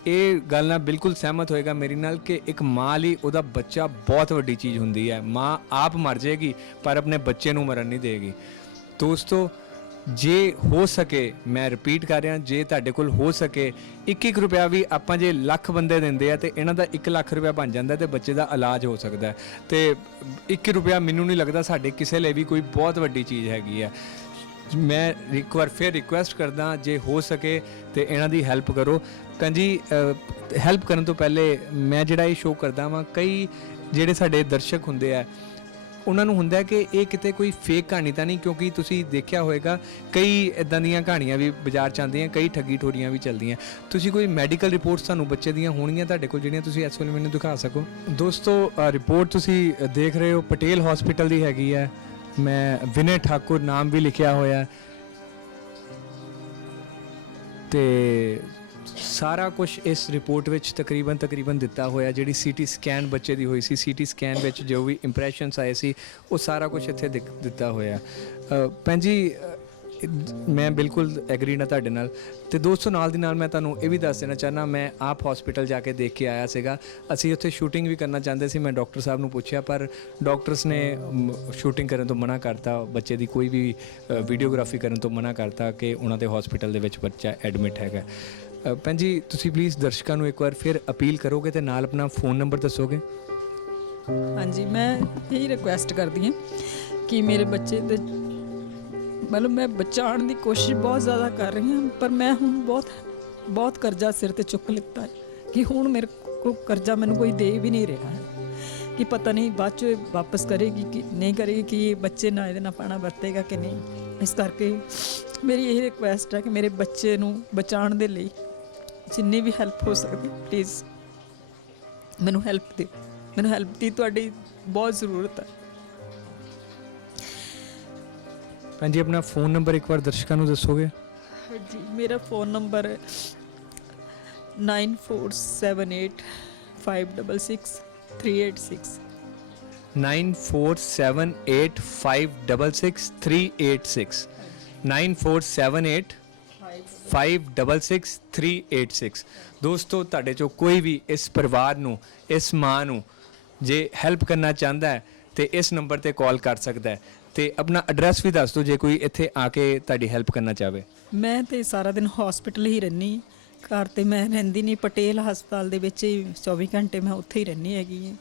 ਇਹ ਗੱਲ ਨਾਲ ਬਿਲਕੁਲ ਸਹਿਮਤ ਹੋਏਗਾ ਮੇਰੇ ਨਾਲ ਕਿ ਇੱਕ ਮਾਂ ਲਈ ਉਹਦਾ ਬੱਚਾ ਬਹੁਤ ਵੱਡੀ ਚੀਜ਼ ਹੁੰਦੀ ਹੈ। ਮਾਂ ਆਪ ਮਰ ਜਾਏਗੀ ਪਰ ਆਪਣੇ ਬੱਚੇ ਨੂੰ ਮਰਨ ਨਹੀਂ ਦੇਗੀ। ਦੋਸਤੋ ਜੇ ਹੋ ਸਕੇ, ਮੈਂ ਰਿਪੀਟ ਕਰ ਰਿਹਾ, ਜੇ ਤੁਹਾਡੇ ਕੋਲ ਹੋ ਸਕੇ 1-1 ਰੁਪਿਆ ਵੀ ਆਪਾਂ ਜੇ ਲੱਖ ਬੰਦੇ ਦਿੰਦੇ ਆ ਤੇ ਇਹਨਾਂ ਦਾ 1 ਲੱਖ ਰੁਪਇਆ ਬਣ ਜਾਂਦਾ ਤੇ ਬੱਚੇ ਦਾ ਇਲਾਜ ਹੋ ਸਕਦਾ ਹੈ। ਤੇ 1 ਰੁਪਿਆ ਮੈਨੂੰ ਨਹੀਂ ਲੱਗਦਾ ਸਾਡੇ ਕਿਸੇ ਲਈ ਵੀ ਕੋਈ ਬਹੁਤ ਵੱਡੀ ਚੀਜ਼ ਹੈਗੀ ਹੈ। ਮੈਂ ਇੱਕ ਵਾਰ ਫਿਰ ਰਿਕੁਐਸਟ ਕਰਦਾ, ਜੇ ਹੋ ਸਕੇ ਤੇ ਇਹਨਾਂ ਦੀ ਹੈਲਪ ਕਰੋ। ਭੈਣ ਜੀ, ਹੈਲਪ ਕਰਨ ਤੋਂ ਪਹਿਲੇ ਮੈਂ ਜਿਹੜਾ ਇਹ ਸ਼ੋਅ ਕਰਦਾ ਵਾਂ, ਕਈ ਜਿਹੜੇ ਸਾਡੇ ਦਰਸ਼ਕ ਹੁੰਦੇ ਆ ਉਹਨਾਂ ਨੂੰ ਹੁੰਦਾ ਕਿ ਇਹ ਕਿਤੇ ਕੋਈ ਫੇਕ ਕਹਾਣੀ ਤਾਂ ਨਹੀਂ, ਕਿਉਂਕਿ ਤੁਸੀਂ ਦੇਖਿਆ ਹੋਵੇਗਾ ਕਈ ਇਦਾਂ ਦੀਆਂ ਕਹਾਣੀਆਂ ਵੀ ਬਾਜ਼ਾਰ 'ਚ ਆਉਂਦੀਆਂ, ਕਈ ਠੱਗੀ ਠੋਰੀਆਂ ਵੀ ਚੱਲਦੀਆਂ। ਤੁਸੀਂ ਕੋਈ ਮੈਡੀਕਲ ਰਿਪੋਰਟਸ ਤੁਹਾਨੂੰ ਬੱਚੇ ਦੀਆਂ ਹੋਣਗੀਆਂ ਤੁਹਾਡੇ ਕੋਲ ਜਿਹੜੀਆਂ ਤੁਸੀਂ ਇਸ ਵੇਲੇ ਮੈਨੂੰ ਦਿਖਾ ਸਕੋ। ਦੋਸਤੋ, ਰਿਪੋਰਟ ਤੁਸੀਂ ਦੇਖ ਰਹੇ ਹੋ ਪਟੇਲ ਹਸਪੀਟਲ ਦੀ ਹੈਗੀ ਹੈ। ਮੈਂ ਵਿਨੇ ਠਾਕੁਰ ਨਾਮ ਵੀ ਲਿਖਿਆ ਹੋਇਆ ਤੇ ਸਾਰਾ ਕੁਝ ਇਸ ਰਿਪੋਰਟ ਵਿੱਚ ਤਕਰੀਬਨ ਦਿੱਤਾ ਹੋਇਆ। ਜਿਹੜੀ ਸੀਟੀ ਸਕੈਨ ਬੱਚੇ ਦੀ ਹੋਈ ਸੀ, ਸੀਟੀ ਸਕੈਨ ਵਿੱਚ ਜੋ ਵੀ ਇੰਪ੍ਰੈਸ਼ਨਸ ਆਏ ਸੀ, ਉਹ ਸਾਰਾ ਕੁਝ ਇੱਥੇ ਦਿੱਤਾ ਹੋਇਆ। ਭੈਣ ਜੀ, ਮੈਂ ਬਿਲਕੁਲ ਐਗਰੀ ਨਾ ਤੁਹਾਡੇ ਨਾਲ। ਤੇ ਦੋਸਤੋ, ਨਾਲ ਦੀ ਨਾਲ ਮੈਂ ਤੁਹਾਨੂੰ ਇਹ ਵੀ ਦੱਸ ਦੇਣਾ ਚਾਹੁੰਦਾ, ਮੈਂ ਆਪ ਹਸਪੀਟਲ ਜਾ ਕੇ ਦੇਖ ਕੇ ਆਇਆ ਸੀਗਾ। ਅਸੀਂ ਉੱਥੇ ਸ਼ੂਟਿੰਗ ਵੀ ਕਰਨਾ ਚਾਹੁੰਦੇ ਸੀ। ਮੈਂ ਡਾਕਟਰ ਸਾਹਿਬ ਨੂੰ ਪੁੱਛਿਆ, ਪਰ ਡਾਕਟਰਸ ਨੇ ਸ਼ੂਟਿੰਗ ਕਰਨ ਤੋਂ ਮਨਾ ਕਰਤਾ, ਬੱਚੇ ਦੀ ਕੋਈ ਵੀ ਵੀਡੀਓਗ੍ਰਾਫੀ ਕਰਨ ਤੋਂ ਮਨਾ ਕਰਤਾ ਕਿ ਉਹਨਾਂ ਦੇ ਹਸਪੀਟਲ ਦੇ ਵਿੱਚ ਬੱਚਾ ਐਡਮਿਟ ਹੈਗਾ। ਭੈਣ ਜੀ, ਤੁਸੀਂ ਪਲੀਜ਼ ਦਰਸ਼ਕਾਂ ਨੂੰ ਇੱਕ ਵਾਰ ਫਿਰ ਅਪੀਲ ਕਰੋਗੇ ਤੇ ਨਾਲ ਆਪਣਾ ਫੋਨ ਨੰਬਰ ਦੱਸੋਗੇ? ਹਾਂਜੀ, ਮੈਂ ਇਹੀ ਰਿਕੁਐਸਟ ਕਰਦੀ ਹਾਂ ਕਿ ਮੇਰੇ ਬੱਚੇ ਦੇ ਮਤਲਬ ਮੈਂ ਬਚਾਉਣ ਦੀ ਕੋਸ਼ਿਸ਼ ਬਹੁਤ ਜ਼ਿਆਦਾ ਕਰ ਰਹੀ ਹਾਂ, ਪਰ ਮੈਂ ਹੁਣ ਬਹੁਤ ਕਰਜ਼ਾ ਸਿਰ ਤੇ ਚੁੱਕ ਲਿੱਤਾ ਹੈ ਕਿ ਹੁਣ ਮੇਰੇ ਕੋਲ ਕਰਜ਼ਾ ਮੈਨੂੰ ਕੋਈ ਦੇ ਵੀ ਨਹੀਂ ਰਿਹਾ ਹੈ ਕਿ ਪਤਾ ਨਹੀਂ ਬਾਅਦ 'ਚ ਵਾਪਸ ਕਰੇਗੀ ਕਿ ਨਹੀਂ ਕਰੇਗੀ, ਕਿ ਬੱਚੇ ਨਾਲ ਇਹਦੇ ਨਾਲ ਪਾਣਾ ਵਰਤੇਗਾ ਕਿ ਨਹੀਂ। ਇਸ ਕਰਕੇ ਮੇਰੀ ਇਹ ਰਿਕੁਐਸਟ ਹੈ ਕਿ ਮੇਰੇ ਬੱਚੇ ਨੂੰ ਬਚਾਉਣ ਦੇ ਲਈ ਜਿੰਨੀ ਵੀ ਹੈਲਪ ਹੋ ਸਕਦੀ ਪਲੀਜ਼ ਮੈਨੂੰ ਹੈਲਪ ਦਿਓ। ਮੈਨੂੰ ਹੈਲਪ ਦੀ ਤੁਹਾਡੀ ਬਹੁਤ ਜ਼ਰੂਰਤ ਹੈ। ਭੈਣ ਜੀ, ਆਪਣਾ ਫੋਨ ਨੰਬਰ ਇੱਕ ਵਾਰ ਦਰਸ਼ਕਾਂ ਨੂੰ ਦੱਸੋਗੇ? ਹਾਂਜੀ, ਮੇਰਾ ਫੋਨ ਨੰਬਰ ਹੈ 9478566386 9478566386 9478566386। ਦੋਸਤੋ, ਤੁਹਾਡੇ ਚੋਂ ਕੋਈ ਵੀ ਇਸ ਪਰਿਵਾਰ ਨੂੰ, ਇਸ ਮਾਂ ਨੂੰ ਜੇ ਹੈਲਪ ਕਰਨਾ ਚਾਹੁੰਦਾ ਹੈ ਤੇ ਇਸ ਨੰਬਰ ਤੇ ਕਾਲ ਕਰ ਸਕਦਾ ਹੈ। ਤੇ ਆਪਣਾ ਐਡਰੈਸ ਵੀ ਦੱਸ ਦਿਓ ਜੇ ਕੋਈ ਇੱਥੇ ਆ ਕੇ ਤੁਹਾਡੀ ਹੈਲਪ ਕਰਨਾ ਚਾਹਵੇ। ਮੈਂ ਤੇ ਸਾਰਾ ਦਿਨ ਹਸਪੀਟਲ ਹੀ ਰਹਿੰਦੀ, ਘਰ ਤੇ ਮੈਂ ਰਹਿੰਦੀ ਨਹੀਂ। ਪਟੇਲ ਹਸਪਤਾਲ ਦੇ ਵਿੱਚ ਹੀ 24 ਘੰਟੇ ਮੈਂ ਉੱਥੇ ਹੀ ਰਹਿੰਦੀ ਹੈਗੀ ਹਾਂ।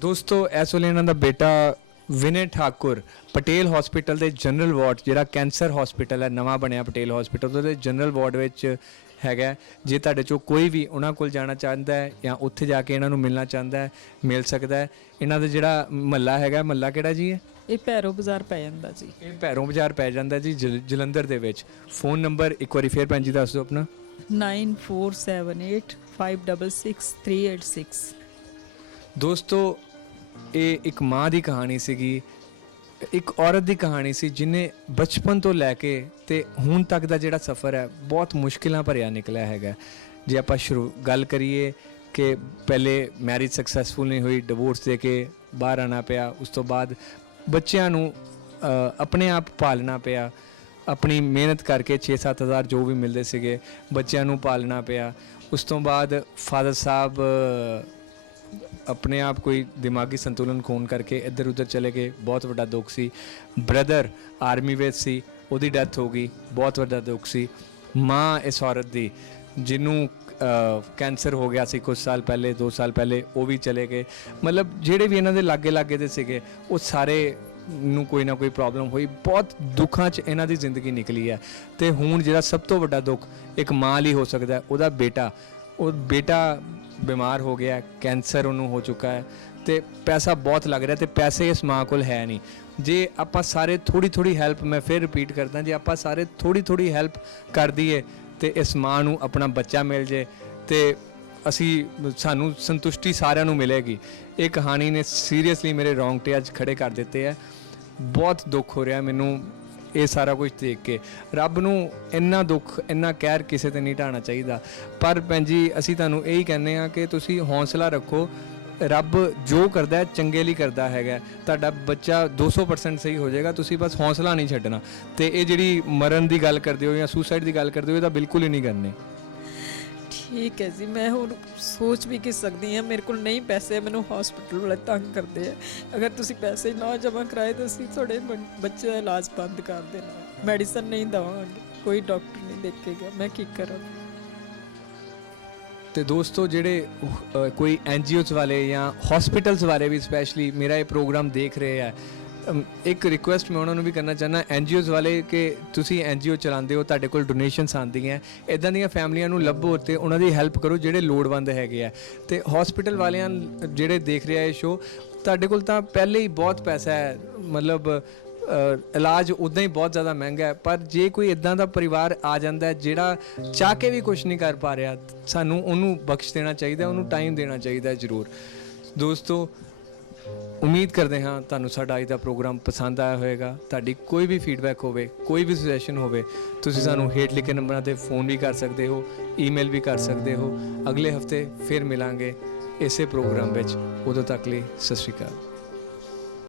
ਦੋਸਤੋ, ਇਸ ਵੇਲੇ ਇਹਨਾਂ ਦਾ ਬੇਟਾ ਵਿਨੇ ਠਾਕੁਰ ਪਟੇਲ ਹਸਪੀਟਲ ਦੇ ਜਨਰਲ ਵਾਰਡ, ਜਿਹੜਾ ਕੈਂਸਰ ਹਸਪੀਟਲ ਹੈ ਨਵਾਂ ਬਣਿਆ ਪਟੇਲ ਹਸਪੀਟਲ, ਉਹਦੇ ਜਨਰਲ ਵਾਰਡ ਵਿੱਚ ਹੈਗਾ। ਜੇ ਤੁਹਾਡੇ ਚੋਂ ਕੋਈ ਵੀ ਉਹਨਾਂ ਕੋਲ ਜਾਣਾ ਚਾਹੁੰਦਾ ਹੈ ਜਾਂ ਉੱਥੇ ਜਾ ਕੇ ਇਹਨਾਂ ਨੂੰ ਮਿਲਣਾ ਚਾਹੁੰਦਾ ਹੈ, ਮਿਲ ਸਕਦਾ ਹੈ। ਇਹਨਾਂ ਦਾ ਜਿਹੜਾ ਮਹੱਲਾ ਹੈਗਾ, ਮਹੱਲਾ ਕਿਹੜਾ ਜੀ ਹੈ? ਇਹ ਭੈਰੋ ਬਾਜ਼ਾਰ ਪੈ ਜਾਂਦਾ ਜੀ। ਇਹ ਭੈਰੋਂ ਬਾਜ਼ਾਰ ਪੈ ਜਾਂਦਾ ਜੀ, ਜਲੰਧਰ ਦੇ ਵਿੱਚ। ਫੋਨ ਨੰਬਰ ਇੱਕ ਵਾਰੀ ਫੇਰ ਭੈਣ ਜੀ ਦੱਸ ਦਿਓ ਆਪਣਾ। 9478566386। ਦੋਸਤੋ, ਇਹ ਇੱਕ ਮਾਂ ਦੀ ਕਹਾਣੀ ਸੀਗੀ, ਇੱਕ ਔਰਤ ਦੀ ਕਹਾਣੀ ਸੀ ਜਿਹਨੇ ਬਚਪਨ ਤੋਂ ਲੈ ਕੇ ਤੇ ਹੁਣ ਤੱਕ ਦਾ ਜਿਹੜਾ ਸਫ਼ਰ ਹੈ ਬਹੁਤ ਮੁਸ਼ਕਿਲਾਂ ਭਰਿਆ ਨਿਕਲਿਆ ਹੈਗਾ। ਜੇ ਆਪਾਂ ਗੱਲ ਕਰੀਏ ਕਿ ਪਹਿਲੇ ਮੈਰਿਜ ਸਕਸੈਸਫੁਲ ਨਹੀਂ ਹੋਈ, ਡਿਵੋਰਸ ਦੇ ਕੇ ਬਾਹਰ ਆਉਣਾ ਪਿਆ, ਉਸ ਤੋਂ ਬਾਅਦ ਬੱਚਿਆਂ ਨੂੰ ਆਪਣੇ ਆਪ ਪਾਲਣਾ ਪਿਆ, ਆਪਣੀ ਮਿਹਨਤ ਕਰਕੇ 6-7 ਹਜ਼ਾਰ ਜੋ ਵੀ ਮਿਲਦੇ ਸੀਗੇ ਬੱਚਿਆਂ ਨੂੰ ਪਾਲਣਾ ਪਿਆ। ਉਸ ਤੋਂ ਬਾਅਦ ਫਾਦਰ ਸਾਹਿਬ ਆਪਣੇ ਆਪ ਕੋਈ ਦਿਮਾਗੀ ਸੰਤੁਲਨ ਖੋਣ ਕਰਕੇ ਇੱਧਰ ਉੱਧਰ ਚਲੇ ਗਏ, ਬਹੁਤ ਵੱਡਾ ਦੁੱਖ ਸੀ। ਬ੍ਰਦਰ ਆਰਮੀ ਵਿੱਚ ਸੀ, ਉਹਦੀ ਡੈਥ ਹੋ ਗਈ, ਬਹੁਤ ਵੱਡਾ ਦੁੱਖ ਸੀ। ਮਾਂ ਇਸ ਔਰਤ ਦੀ ਜਿਹਨੂੰ ਕੈਂਸਰ ਹੋ ਗਿਆ ਸੀ ਕੁਝ ਸਾਲ ਪਹਿਲੇ, 2 ਸਾਲ ਪਹਿਲੇ, ਉਹ ਵੀ ਚਲੇ ਗਏ। ਮਤਲਬ ਜਿਹੜੇ ਵੀ ਇਹਨਾਂ ਦੇ ਲਾਗੇ ਦੇ ਸੀਗੇ ਉਹ ਸਾਰੇ ਨੂੰ ਕੋਈ ਨਾ ਕੋਈ ਪ੍ਰੋਬਲਮ ਹੋਈ। ਬਹੁਤ ਦੁੱਖਾਂ 'ਚ ਇਹਨਾਂ ਦੀ ਜ਼ਿੰਦਗੀ ਨਿਕਲੀ ਹੈ। ਤੇ ਹੁਣ ਜਿਹੜਾ ਸਭ ਤੋਂ ਵੱਡਾ ਦੁੱਖ ਇੱਕ ਮਾਂ ਲਈ ਹੋ ਸਕਦਾ, ਉਹਦਾ ਬੇਟਾ ਬਿਮਾਰ ਹੋ ਗਿਆ, ਕੈਂਸਰ ਉਹਨੂੰ ਹੋ ਚੁੱਕਾ ਹੈ ਤੇ ਪੈਸਾ ਬਹੁਤ ਲੱਗ ਰਿਹਾ ਤੇ ਪੈਸੇ ਇਸ ਮਾਂ ਕੋਲ ਹੈ ਨਹੀਂ। ਜੇ ਆਪਾਂ ਸਾਰੇ ਥੋੜੀ ਹੈਲਪ, ਮੈਂ ਫਿਰ ਰਿਪੀਟ ਕਰਦਾ, ਜੇ ਆਪਾਂ ਸਾਰੇ ਥੋੜੀ ਹੈਲਪ ਕਰ ਦਈਏ ਤੇ ਇਸ ਮਾਂ ਨੂੰ ਆਪਣਾ ਬੱਚਾ ਮਿਲ ਜੇ ਤੇ ਸਾਨੂੰ ਸੰਤੁਸ਼ਟੀ ਸਾਰਿਆਂ ਨੂੰ ਮਿਲੇਗੀ। ਇਹ ਕਹਾਣੀ ਨੇ ਸੀਰੀਅਸਲੀ ਮੇਰੇ ਰੌਂਗਟੇ ਅੱਜ ਖੜੇ ਕਰ ਦਿੱਤੇ ਹੈ। ਬਹੁਤ ਦੁੱਖ ਹੋ ਰਿਹਾ ਮੈਨੂੰ ਇਹ ਸਾਰਾ ਕੁਝ ਦੇਖ ਕੇ। ਰੱਬ ਨੂੰ ਇੰਨਾ ਦੁੱਖ, ਇੰਨਾ ਕਹਿਰ ਕਿਸੇ ਤੇ ਨਹੀਂ ਢਾਣਾ ਚਾਹੀਦਾ। ਪਰ ਭੈਣ ਜੀ, ਅਸੀਂ ਤੁਹਾਨੂੰ ਇਹੀ ਕਹਿੰਦੇ ਹਾਂ ਕਿ ਤੁਸੀਂ ਹੌਸਲਾ ਰੱਖੋ। ਰੱਬ ਜੋ ਕਰਦਾ ਚੰਗੇ ਲਈ ਕਰਦਾ ਹੈਗਾ। ਤੁਹਾਡਾ ਬੱਚਾ 200% ਸਹੀ ਹੋ ਜਾਏਗਾ, ਤੁਸੀਂ ਬਸ ਹੌਸਲਾ ਨਹੀਂ ਛੱਡਣਾ। ਤੇ ਇਹ ਜਿਹੜੀ ਮਰਨ ਦੀ ਗੱਲ ਕਰਦੇ ਹੋ ਜਾਂ ਸੁਸਾਈਡ ਦੀ ਗੱਲ ਕਰਦੇ ਹੋ, ਇਹਦਾ ਬਿਲਕੁਲ ਹੀ ਨਹੀਂ ਕਰਨੀ। ਠੀਕ ਹੈ ਜੀ, ਮੈਂ ਹੁਣ ਸੋਚ ਵੀ ਕੀ ਸਕਦੀ ਹਾਂ। ਮੇਰੇ ਕੋਲ ਨਹੀਂ ਪੈਸੇ, ਮੈਨੂੰ ਹਸਪੀਟਲ ਵਾਲੇ ਤੰਗ ਕਰਦੇ ਆ। ਅਗਰ ਤੁਸੀਂ ਪੈਸੇ ਨਾ ਜਮ੍ਹਾਂ ਕਰਾਏ ਤਾਂ ਅਸੀਂ ਤੁਹਾਡੇ ਬੱਚੇ ਦਾ ਇਲਾਜ ਬੰਦ ਕਰ ਦੇਣਾ। ਮੈਡੀਸਨ ਨਹੀਂ ਦਵਾਂਗੇ, ਕੋਈ ਡਾਕਟਰ ਨਹੀਂ ਦੇਖੇਗਾ, ਮੈਂ ਕੀ ਕਰਾਂ। ਤੇ ਦੋਸਤੋ ਜਿਹੜੇ ਕੋਈ ਐਨਜੀਓਜ਼ ਵਾਲੇ ਜਾਂ ਹਸਪੀਟਲਸ ਵਾਲੇ ਵੀ ਸਪੈਸ਼ਲੀ ਮੇਰਾ ਇਹ ਪ੍ਰੋਗਰਾਮ ਦੇਖ ਰਹੇ ਆ, ਇੱਕ ਰਿਕੁਐਸਟ ਮੈਂ ਉਹਨਾਂ ਨੂੰ ਵੀ ਕਰਨਾ ਚਾਹੁੰਦਾ, ਐਨਜੀਓਜ਼ ਵਾਲੇ, ਕਿ ਤੁਸੀਂ ਐਨਜੀਓ ਚਲਾਉਂਦੇ ਹੋ, ਤੁਹਾਡੇ ਕੋਲ ਡੋਨੇਸ਼ਨਸ ਆਉਂਦੀਆਂ, ਇਦਾਂ ਦੀਆਂ ਫੈਮਲੀਆਂ ਨੂੰ ਲੱਭੋ ਤੇ ਉਹਨਾਂ ਦੀ ਹੈਲਪ ਕਰੋ ਜਿਹੜੇ ਲੋੜਵੰਦ ਹੈਗੇ ਆ। ਤੇ ਹਸਪੀਟਲ ਵਾਲਿਆਂ ਜਿਹੜੇ ਦੇਖ ਰਹੇ ਆ ਇਹ ਸ਼ੋ, ਤੁਹਾਡੇ ਕੋਲ ਤਾਂ ਪਹਿਲੇ ਹੀ ਬਹੁਤ ਪੈਸਾ ਹੈ, ਮਤਲਬ ਇਲਾਜ ਉੱਦਾਂ ਹੀ ਬਹੁਤ ਜ਼ਿਆਦਾ ਮਹਿੰਗਾ ਹੈ, ਪਰ ਜੇ ਕੋਈ ਇਦਾਂ ਦਾ ਪਰਿਵਾਰ ਆ ਜਾਂਦਾ ਹੈ ਜਿਹੜਾ ਚਾਹ ਕੇ ਵੀ ਕੁਝ ਨਹੀਂ ਕਰ ਪਾ ਰਿਹਾ, ਸਾਨੂੰ ਉਹਨੂੰ ਬਖਸ਼ ਦੇਣਾ ਚਾਹੀਦਾ, ਉਹਨੂੰ ਟਾਈਮ ਦੇਣਾ ਚਾਹੀਦਾ ਜ਼ਰੂਰ। ਦੋਸਤੋ ਉਮੀਦ ਕਰਦੇ ਹਾਂ ਤੁਹਾਨੂੰ ਸਾਡਾ ਅੱਜ ਦਾ ਪ੍ਰੋਗਰਾਮ ਪਸੰਦ ਆਇਆ ਹੋਵੇਗਾ। ਤੁਹਾਡੀ ਕੋਈ ਵੀ ਫੀਡਬੈਕ ਹੋਵੇ, ਕੋਈ ਵੀ ਸੁਜੈਸ਼ਨ ਹੋਵੇ, ਤੁਸੀਂ ਸਾਨੂੰ ਹੇਠ ਲਿਖੇ ਨੰਬਰਾਂ ਤੇ ਫੋਨ ਵੀ ਕਰ ਸਕਦੇ ਹੋ, ਈਮੇਲ ਵੀ ਕਰ ਸਕਦੇ ਹੋ। ਅਗਲੇ ਹਫਤੇ ਫਿਰ ਮਿਲਾਂਗੇ ਇਸੇ ਪ੍ਰੋਗਰਾਮ ਵਿੱਚ, ਉਦੋਂ ਤੱਕ ਲਈ ਸਤਿ ਸ਼੍ਰੀ ਅਕਾਲ।